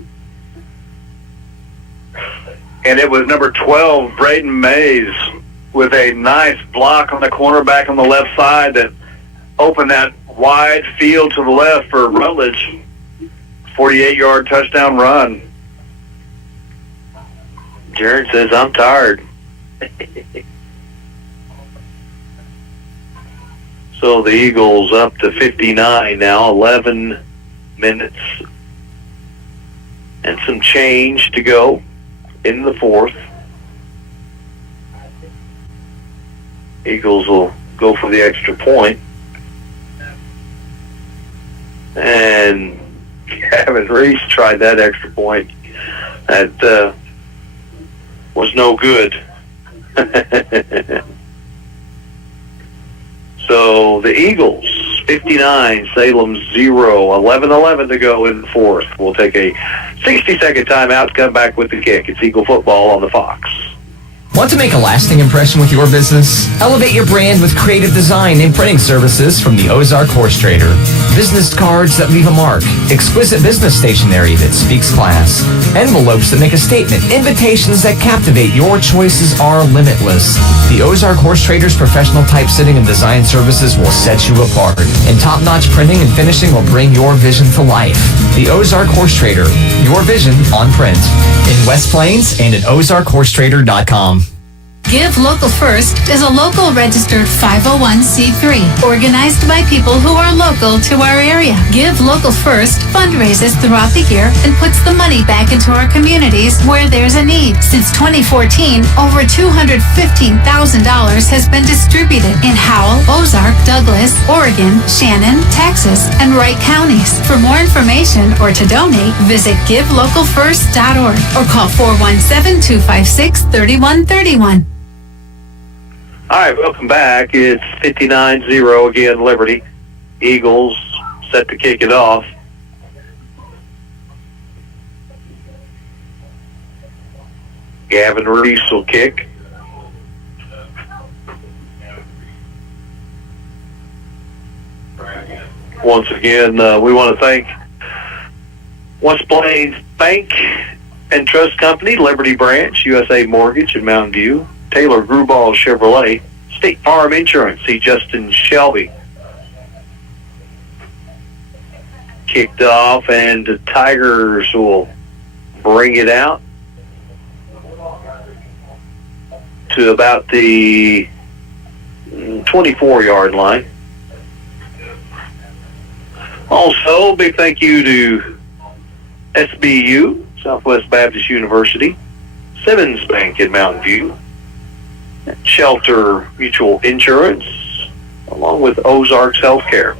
And it was number 12, Braden Mays, with a nice block on the cornerback on the left side that opened that wide field to the left for Rutledge. 48-yard touchdown run. Jared says, I'm tired. So the Eagles up to 59 now, 11 minutes and some change to go in the 4th. Eagles will go for the extra point. And Gavin Reese tried that extra point. That was no good. So the Eagles, 59, Salem 0, 11-11 to go in the 4th. We'll take a 60-second timeout, come back with the kick. It's Eagle football on the Fox. Want to make a lasting impression with your business? Elevate your brand with creative design and printing services from the Ozark Horse Trader. Business cards that leave a mark, exquisite business stationery that speaks class, envelopes that make a statement, invitations that captivate. Your choices are limitless. The Ozark Horse Trader's professional typesetting and design services will set you apart, and top-notch printing and finishing will bring your vision to life. The Ozark Horse Trader, your vision on print. In West Plains and at ozarkhorsetrader.com. Give Local First is a local registered 501c3 organized by people who are local to our area. Give Local First fundraises throughout the year and puts the money back into our communities where there's a need. Since 2014, over $215,000 has been distributed in Howell, Ozark, Douglas, Oregon, Shannon, Texas, and Wright counties. For more information or to donate, visit givelocalfirst.org or call 417-256-3131. All right, welcome back. It's 59-0 again, Liberty. Eagles set to kick it off. Gavin Reese will kick. Once again, we want to thank West Plains Bank and Trust Company, Liberty Branch, USA Mortgage, and Mountain View, Taylor Gruball Chevrolet, State Farm Insurance, see Justin Shelby. Kicked off, and the Tigers will bring it out to about the 24-yard line. Also, big thank you to SBU, Southwest Baptist University, Simmons Bank in Mountain View, Shelter Mutual Insurance, along with Ozarks Healthcare.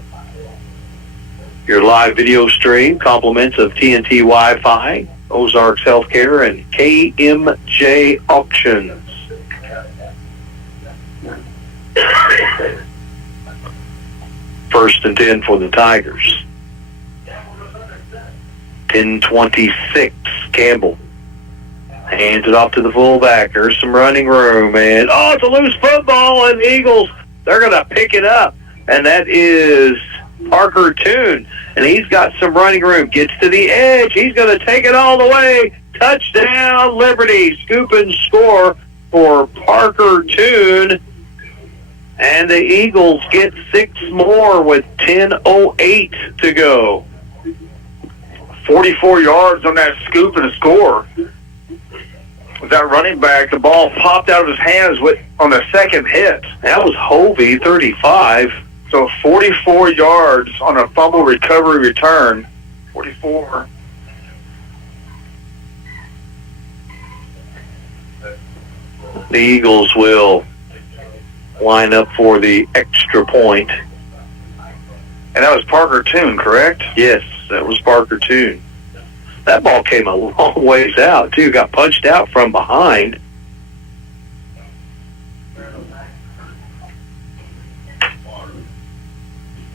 Your live video stream, compliments of TNT Wi-Fi, Ozarks Healthcare, and KMJ Auctions. First and 10 for the Tigers. 10-26, Campbell. Hands it off to the fullback. There's some running room. And, it's a loose football, and the Eagles, they're going to pick it up. And that is Parker Toon. And he's got some running room. Gets to the edge. He's going to take it all the way. Touchdown, Liberty. Scoop and score for Parker Toon. And the Eagles get 6 more with 10:08 to go. 44 yards on that scoop and score. With that running back, the ball popped out of his hands on the second hit. That was Hovey, 35. So 44 yards on a fumble recovery return. 44. The Eagles will line up for the extra point. And that was Parker Toon, correct? Yes, that was Parker Toon. That ball came a long ways out, too. Got punched out from behind.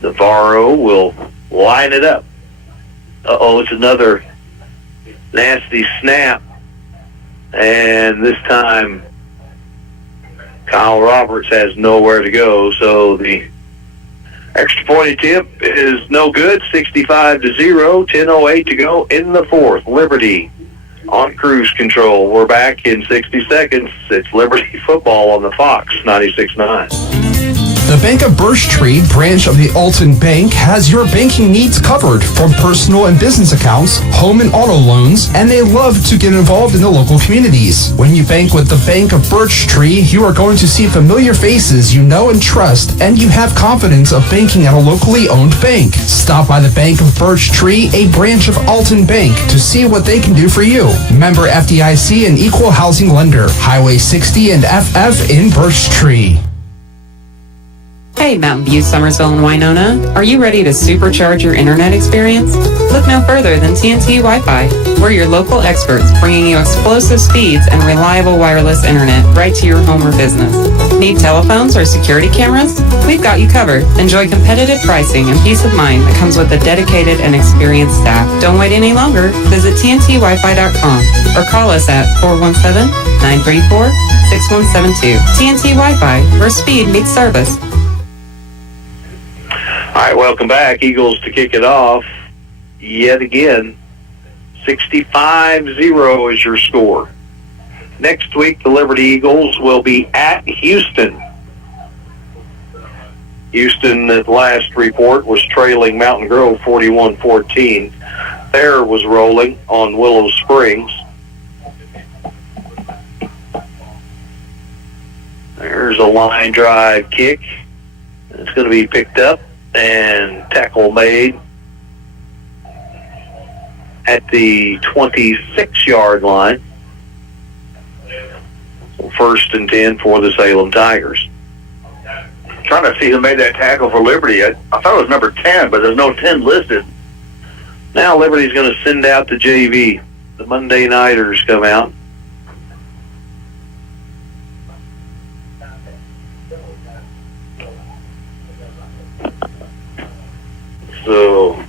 Navarro will line it up. Uh-oh, it's another nasty snap. And this time, Kyle Roberts has nowhere to go, so the extra point attempt is no good. 65-0, 10:08 to go in the fourth. Liberty on cruise control. We're back in 60 seconds. It's Liberty football on the Fox 96.9. The Bank of Birch Tree branch of the Alton Bank has your banking needs covered, from personal and business accounts, home and auto loans, and they love to get involved in the local communities. When you bank with the Bank of Birch Tree, you are going to see familiar faces you know and trust, and you have confidence of banking at a locally owned bank. Stop by the Bank of Birch Tree, a branch of Alton Bank, to see what they can do for you. Member FDIC and equal housing lender. Highway 60 and FF in Birch Tree. Hey, Mountain View, Summersville, and Winona. Are you ready to supercharge your internet experience? Look no further than TNT Wi-Fi. We're your local experts, bringing you explosive speeds and reliable wireless internet right to your home or business. Need telephones or security cameras? We've got you covered. Enjoy competitive pricing and peace of mind that comes with a dedicated and experienced staff. Don't wait any longer. Visit TNTWiFi.com or call us at 417-934-6172. TNT Wi-Fi, where speed meets service. All right, welcome back. Eagles to kick it off yet again. 65-0 is your score. Next week, the Liberty Eagles will be at Houston. Houston, at last report, was trailing Mountain Grove 41-14. Thayer was rolling on Willow Springs. There's a line drive kick. It's going to be picked up and tackle made at the 26-yard line. First and 10 for the Salem Tigers. Trying to see who made that tackle for Liberty. I thought it was number 10, but there's no 10 listed. Now Liberty's going to send out the JV. The Monday Nighters come out. So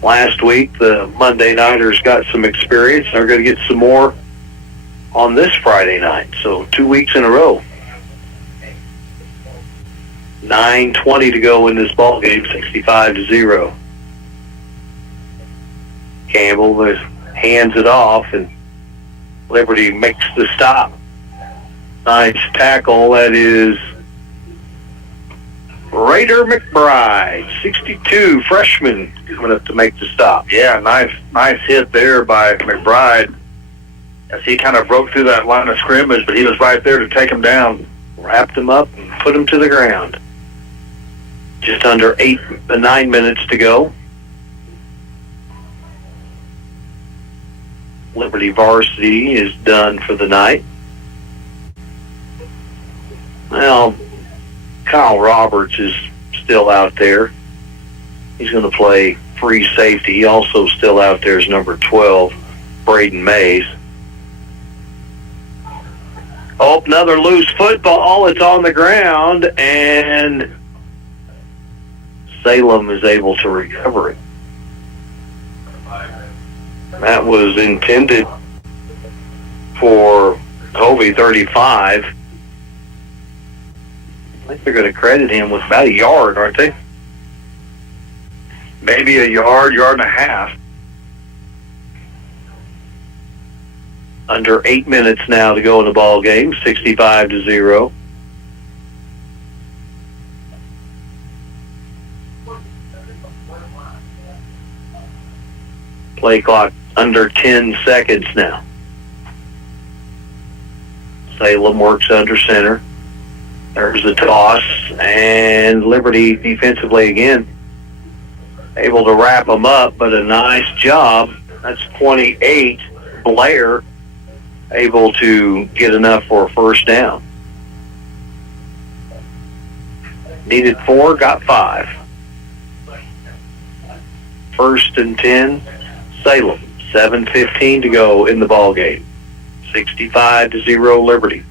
last week, the Monday Nighters got some experience. They're going to get some more on this Friday night. So 2 weeks in a row. 9:20 to go in this ball game, 65-0. Campbell hands it off, and Liberty makes the stop. Nice tackle. That is Raider McBride, 62, freshman, coming up to make the stop. Yeah, nice hit there by McBride as he kind of broke through that line of scrimmage, but he was right there to take him down. Wrapped him up and put him to the ground. Just under 9 minutes to go. Liberty varsity is done for the night. Well, Kyle Roberts is still out there. He's going to play free safety. He also still out there is number 12, Braden Mays. Oh, another loose football. It's on the ground, and Salem is able to recover it. That was intended for Hovey, 35. I think they're going to credit him with about a yard, aren't they? Maybe a yard and a half. Under 8 minutes now to go in the ball game, 65-0. Play clock under 10 seconds now. Salem works under center. There's the toss, and Liberty defensively again able to wrap them up, but a nice job. That's 28. Blair able to get enough for a first down. Needed 4, got 5. First and 10, Salem. 7:15 to go in the ball game. 65-0 Liberty.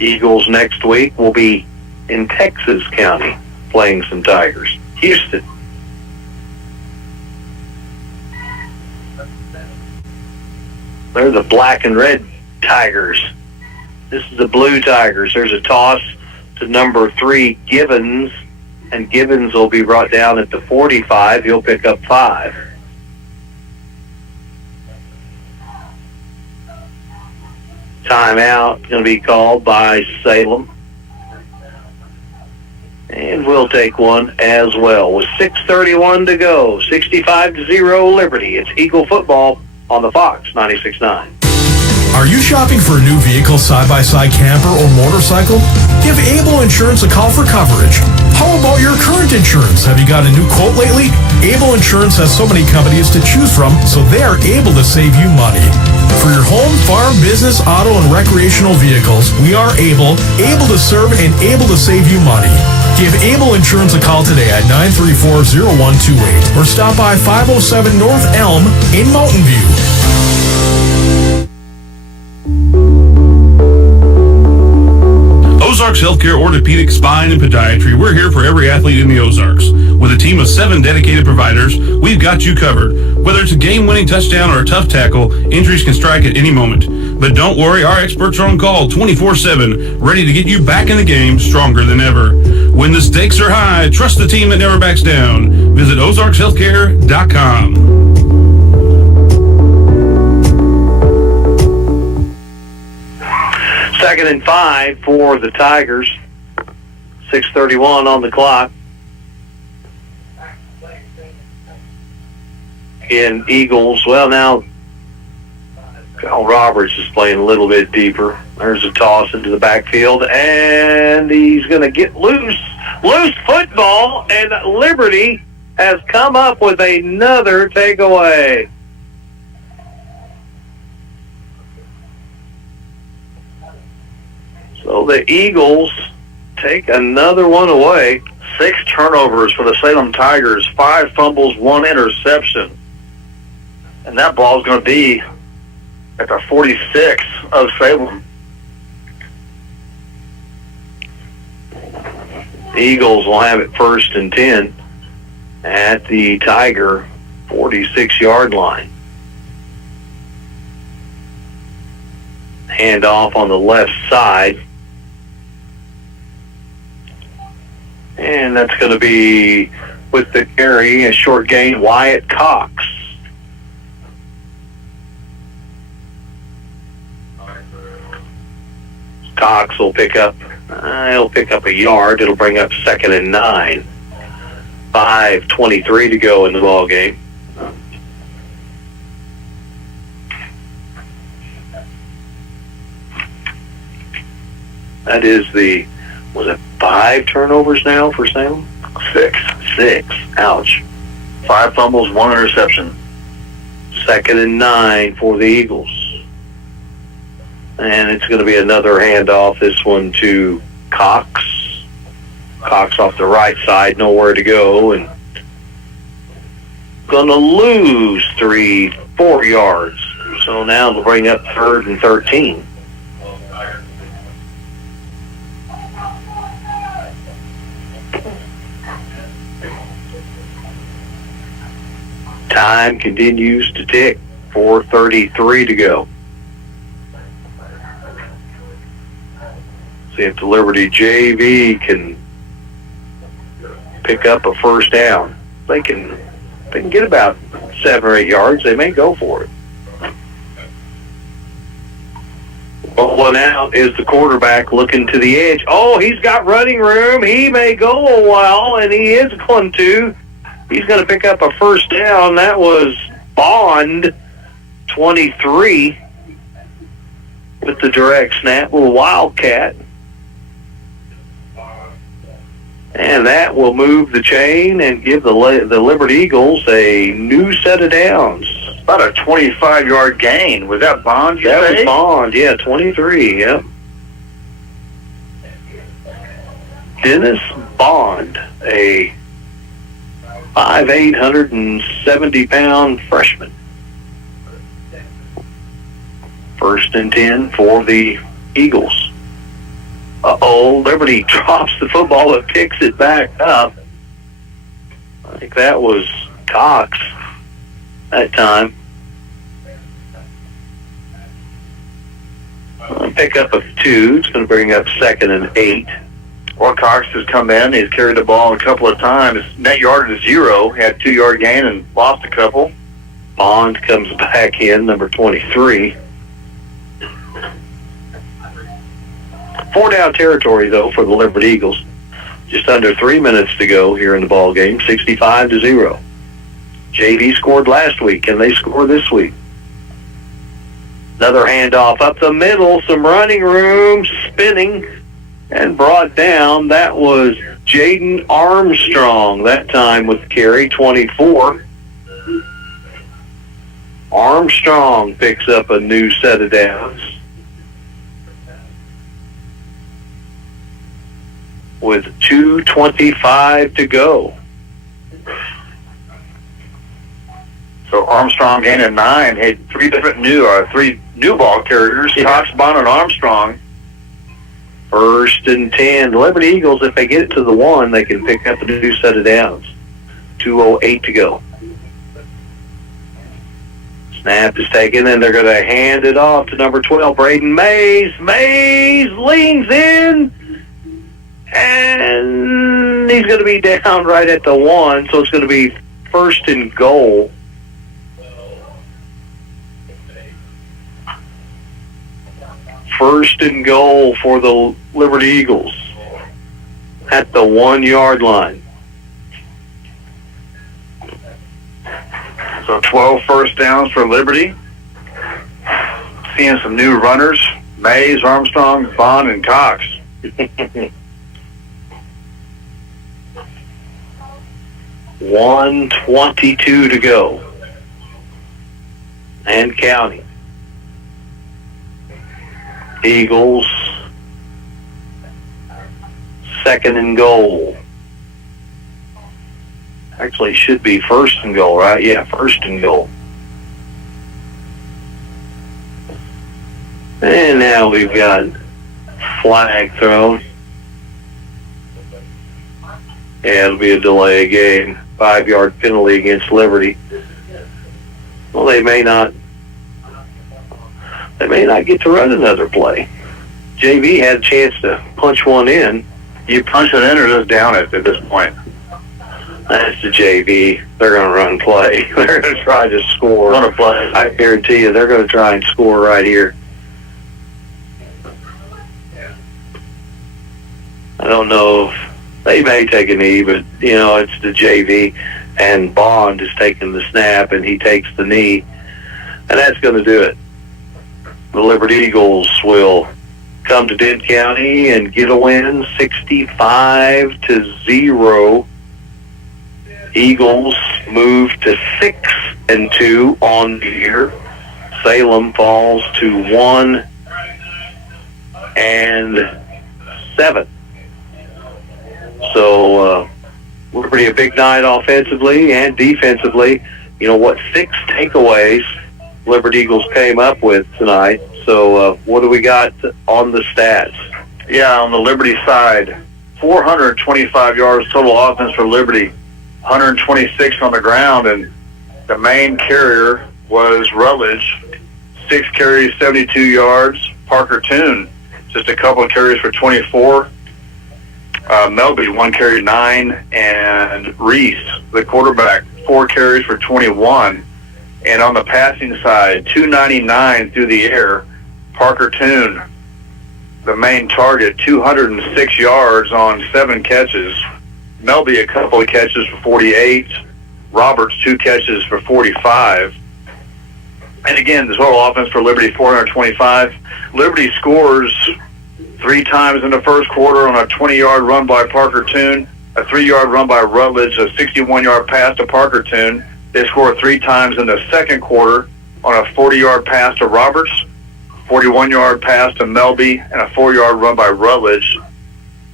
Eagles next week will be in Texas County playing some Tigers. Houston. They're the black and red Tigers. This is the blue Tigers. There's a toss to number 3, Gibbons, and Gibbons will be brought down at the 45. He'll pick up 5. Timeout going to be called by Salem. And we'll take one as well. With 6:31 to go, 65-0 Liberty. It's Eagle football on the Fox 96.9. Are you shopping for a new vehicle, side-by-side camper, or motorcycle? Give Able Insurance a call for coverage. How about your current insurance? Have you got a new quote lately? Able Insurance has so many companies to choose from, so they are able to save you money. For your home, farm, business, auto, and recreational vehicles, we are able to serve and able to save you money. Give Able Insurance a call today at 934-0128 or stop by 507 North Elm in Mountain View. Ozarks Healthcare Orthopedic, Spine, and Podiatry. We're here for every athlete in the Ozarks. With a team of 7 dedicated providers, we've got you covered. Whether it's a game-winning touchdown or a tough tackle, injuries can strike at any moment. But don't worry, our experts are on call 24/7, ready to get you back in the game stronger than ever. When the stakes are high, trust the team that never backs down. Visit ozarkshealthcare.com. Second and 5 for the Tigers. 6:31 on the clock. In Eagles, well now, Kyle Roberts is playing a little bit deeper. There's a toss into the backfield, and he's going to get loose. Loose football, and Liberty has come up with another takeaway. So the Eagles take another one away. 6 turnovers for the Salem Tigers, 5 fumbles, 1 interception. And that ball is going to be at the 46 of Salem. The Eagles will have it first and 10 at the Tiger 46-yard line. Handoff on the left side. And that's going to be, with the carry, a short gain, Wyatt Cox. Cox will pick up, he'll pick up a yard. It'll bring up 2nd and 9. 5:23 to go in the ball game. That is was it 5 turnovers now for Salem? 6. Ouch. 5 fumbles, 1 interception. 2nd and 9 for the Eagles. And it's going to be another handoff, this one to Cox. Cox off the right side, nowhere to go, and going to lose 4 yards. So now they'll bring up 3rd and 13. Time continues to tick. 4:33 to go. See if the Liberty JV can pick up a first down. They can get about 7 or 8 yards. They may go for it. Rolling out is the quarterback looking to the edge. Oh, he's got running room. He may go a while, and he is going to. He's going to pick up a first down. That was Bond, 23, with the direct snap, little Wildcat. And that will move the chain and give the Liberty Eagles a new set of downs. About a 25-yard gain. Was that Bond, you That say? was Bond, yeah, 23, yep. Dennis Bond, a 5'8", 170-pound freshman. 1st and 10 for the Eagles. Liberty drops the football and picks it back up. I think that was Cox that time. Pick up of 2. It's going to bring up 2nd and 8. Well, Cox has come in. He's carried the ball a couple of times. Net yardage is 0. He had 2-yard gain and lost a couple. Bond comes back in, number 23. 4-down territory, though, for the Liberty Eagles. Just under 3 minutes to go here in the ball game, 65-0. JV scored last week, and they score this week. Another handoff up the middle, some running room, spinning, and brought down. That was Jaden Armstrong, that time with the carry, 24. Armstrong picks up a new set of downs. With 2:25 to go. So Armstrong gaining 9. Had 3 different three new ball carriers. Yeah. Cox, Bond, and Armstrong. 1st and 10. The Liberty Eagles, if they get it to the 1, they can pick up a new set of downs. 2:08 to go. Snap is taken, and they're going to hand it off to number 12, Braden Mays. Mays leans in, and he's going to be down right at the 1, so it's going to be 1st and goal. First and goal for the Liberty Eagles at the 1-yard line. So 12 first downs for Liberty. Seeing some new runners. Mays, Armstrong, Bond, and Cox. 1:22 to go. And counting. Eagles, 2nd and goal. Actually, should be 1st and goal, right? Yeah, 1st and goal. And now we've got flag thrown. Yeah, it'll be a delay game. 5-yard penalty against Liberty. Well, they may not get to run another play. JV had a chance to punch one in. You punch it in or just down it at this point? That's the JV. They're going to run play. They're going to try to score. Run a play. I guarantee you they're going to try and score right here. I don't know if they may take a knee, but, it's the JV. And Bond is taking the snap, and he takes the knee. And that's going to do it. The Liberty Eagles will come to Dent County and get a win, 65-0. Eagles move to 6-2 on the year. Salem falls to 1-7. So Liberty a big night offensively and defensively. 6 takeaways Liberty Eagles came up with tonight. So what do we got on the stats? Yeah, on the Liberty side, 425 yards total offense for Liberty, 126 on the ground, and the main carrier was Rutledge, 6 carries, 72 yards. Parker Toon, just a couple of carries for 24. Melby, 1 carry 9, and Reese, the quarterback, 4 carries for 21. And on the passing side, 299 through the air. Parker Toon, the main target, 206 yards on 7 catches. Melby, a couple of catches for 48. Roberts, 2 catches for 45. And again, the total offense for Liberty, 425. Liberty scores 3 times in the first quarter on a 20-yard run by Parker Toon, a 3-yard run by Rutledge, a 61-yard pass to Parker Toon. They score 3 times in the second quarter on a 40-yard pass to Roberts, 41-yard pass to Melby, and a 4-yard run by Rutledge.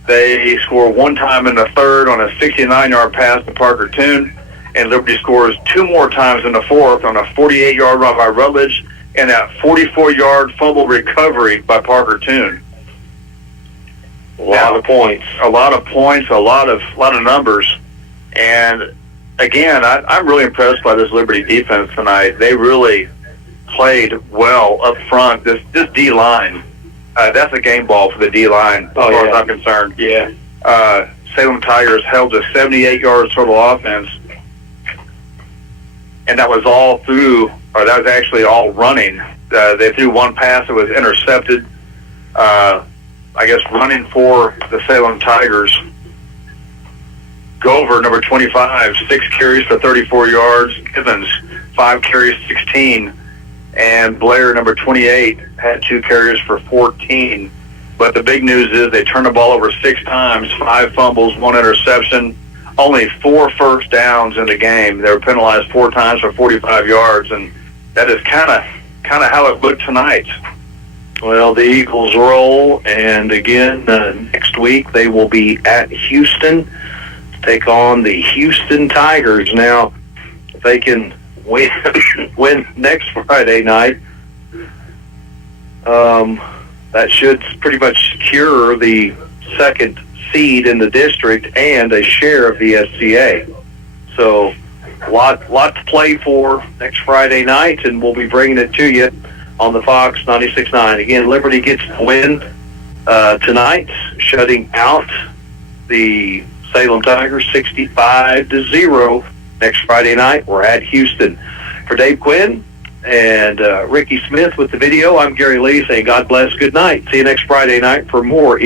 They score 1 time in the third on a 69-yard pass to Parker Toon, and Liberty scores 2 more times in the fourth on a 48-yard run by Rutledge and that 44-yard fumble recovery by Parker Toon. A lot of points, a lot of numbers, and again, I'm really impressed by this Liberty defense tonight. They really played well up front. This D-line, that's a game ball for the D-line as far as I'm concerned. Yeah. Salem Tigers held to 78 yards total offense, and that was all through, or that was actually all running. They threw 1 pass that was intercepted, I guess running for the Salem Tigers. Gover, number 25, 6 carries for 34 yards. Givens, 5 carries, 16. And Blair, number 28, had 2 carries for 14. But the big news is they turned the ball over 6 times, 5 fumbles, 1 interception, only 4 first downs in the game. They were penalized 4 times for 45 yards, and that is kind of how it looked tonight. Well, the Eagles roll, and again, next week they will be at Houston to take on the Houston Tigers. Now, if they can win next Friday night, that should pretty much secure the 2nd seed in the district and a share of the SCA. So, lot to play for next Friday night, and we'll be bringing it to you on the Fox 96.9. Again, Liberty gets the win tonight, shutting out the Salem Tigers 65-0. Next Friday night, we're at Houston. For Dave Quinn and Ricky Smith with the video, I'm Gary Lee saying God bless, good night. See you next Friday night for more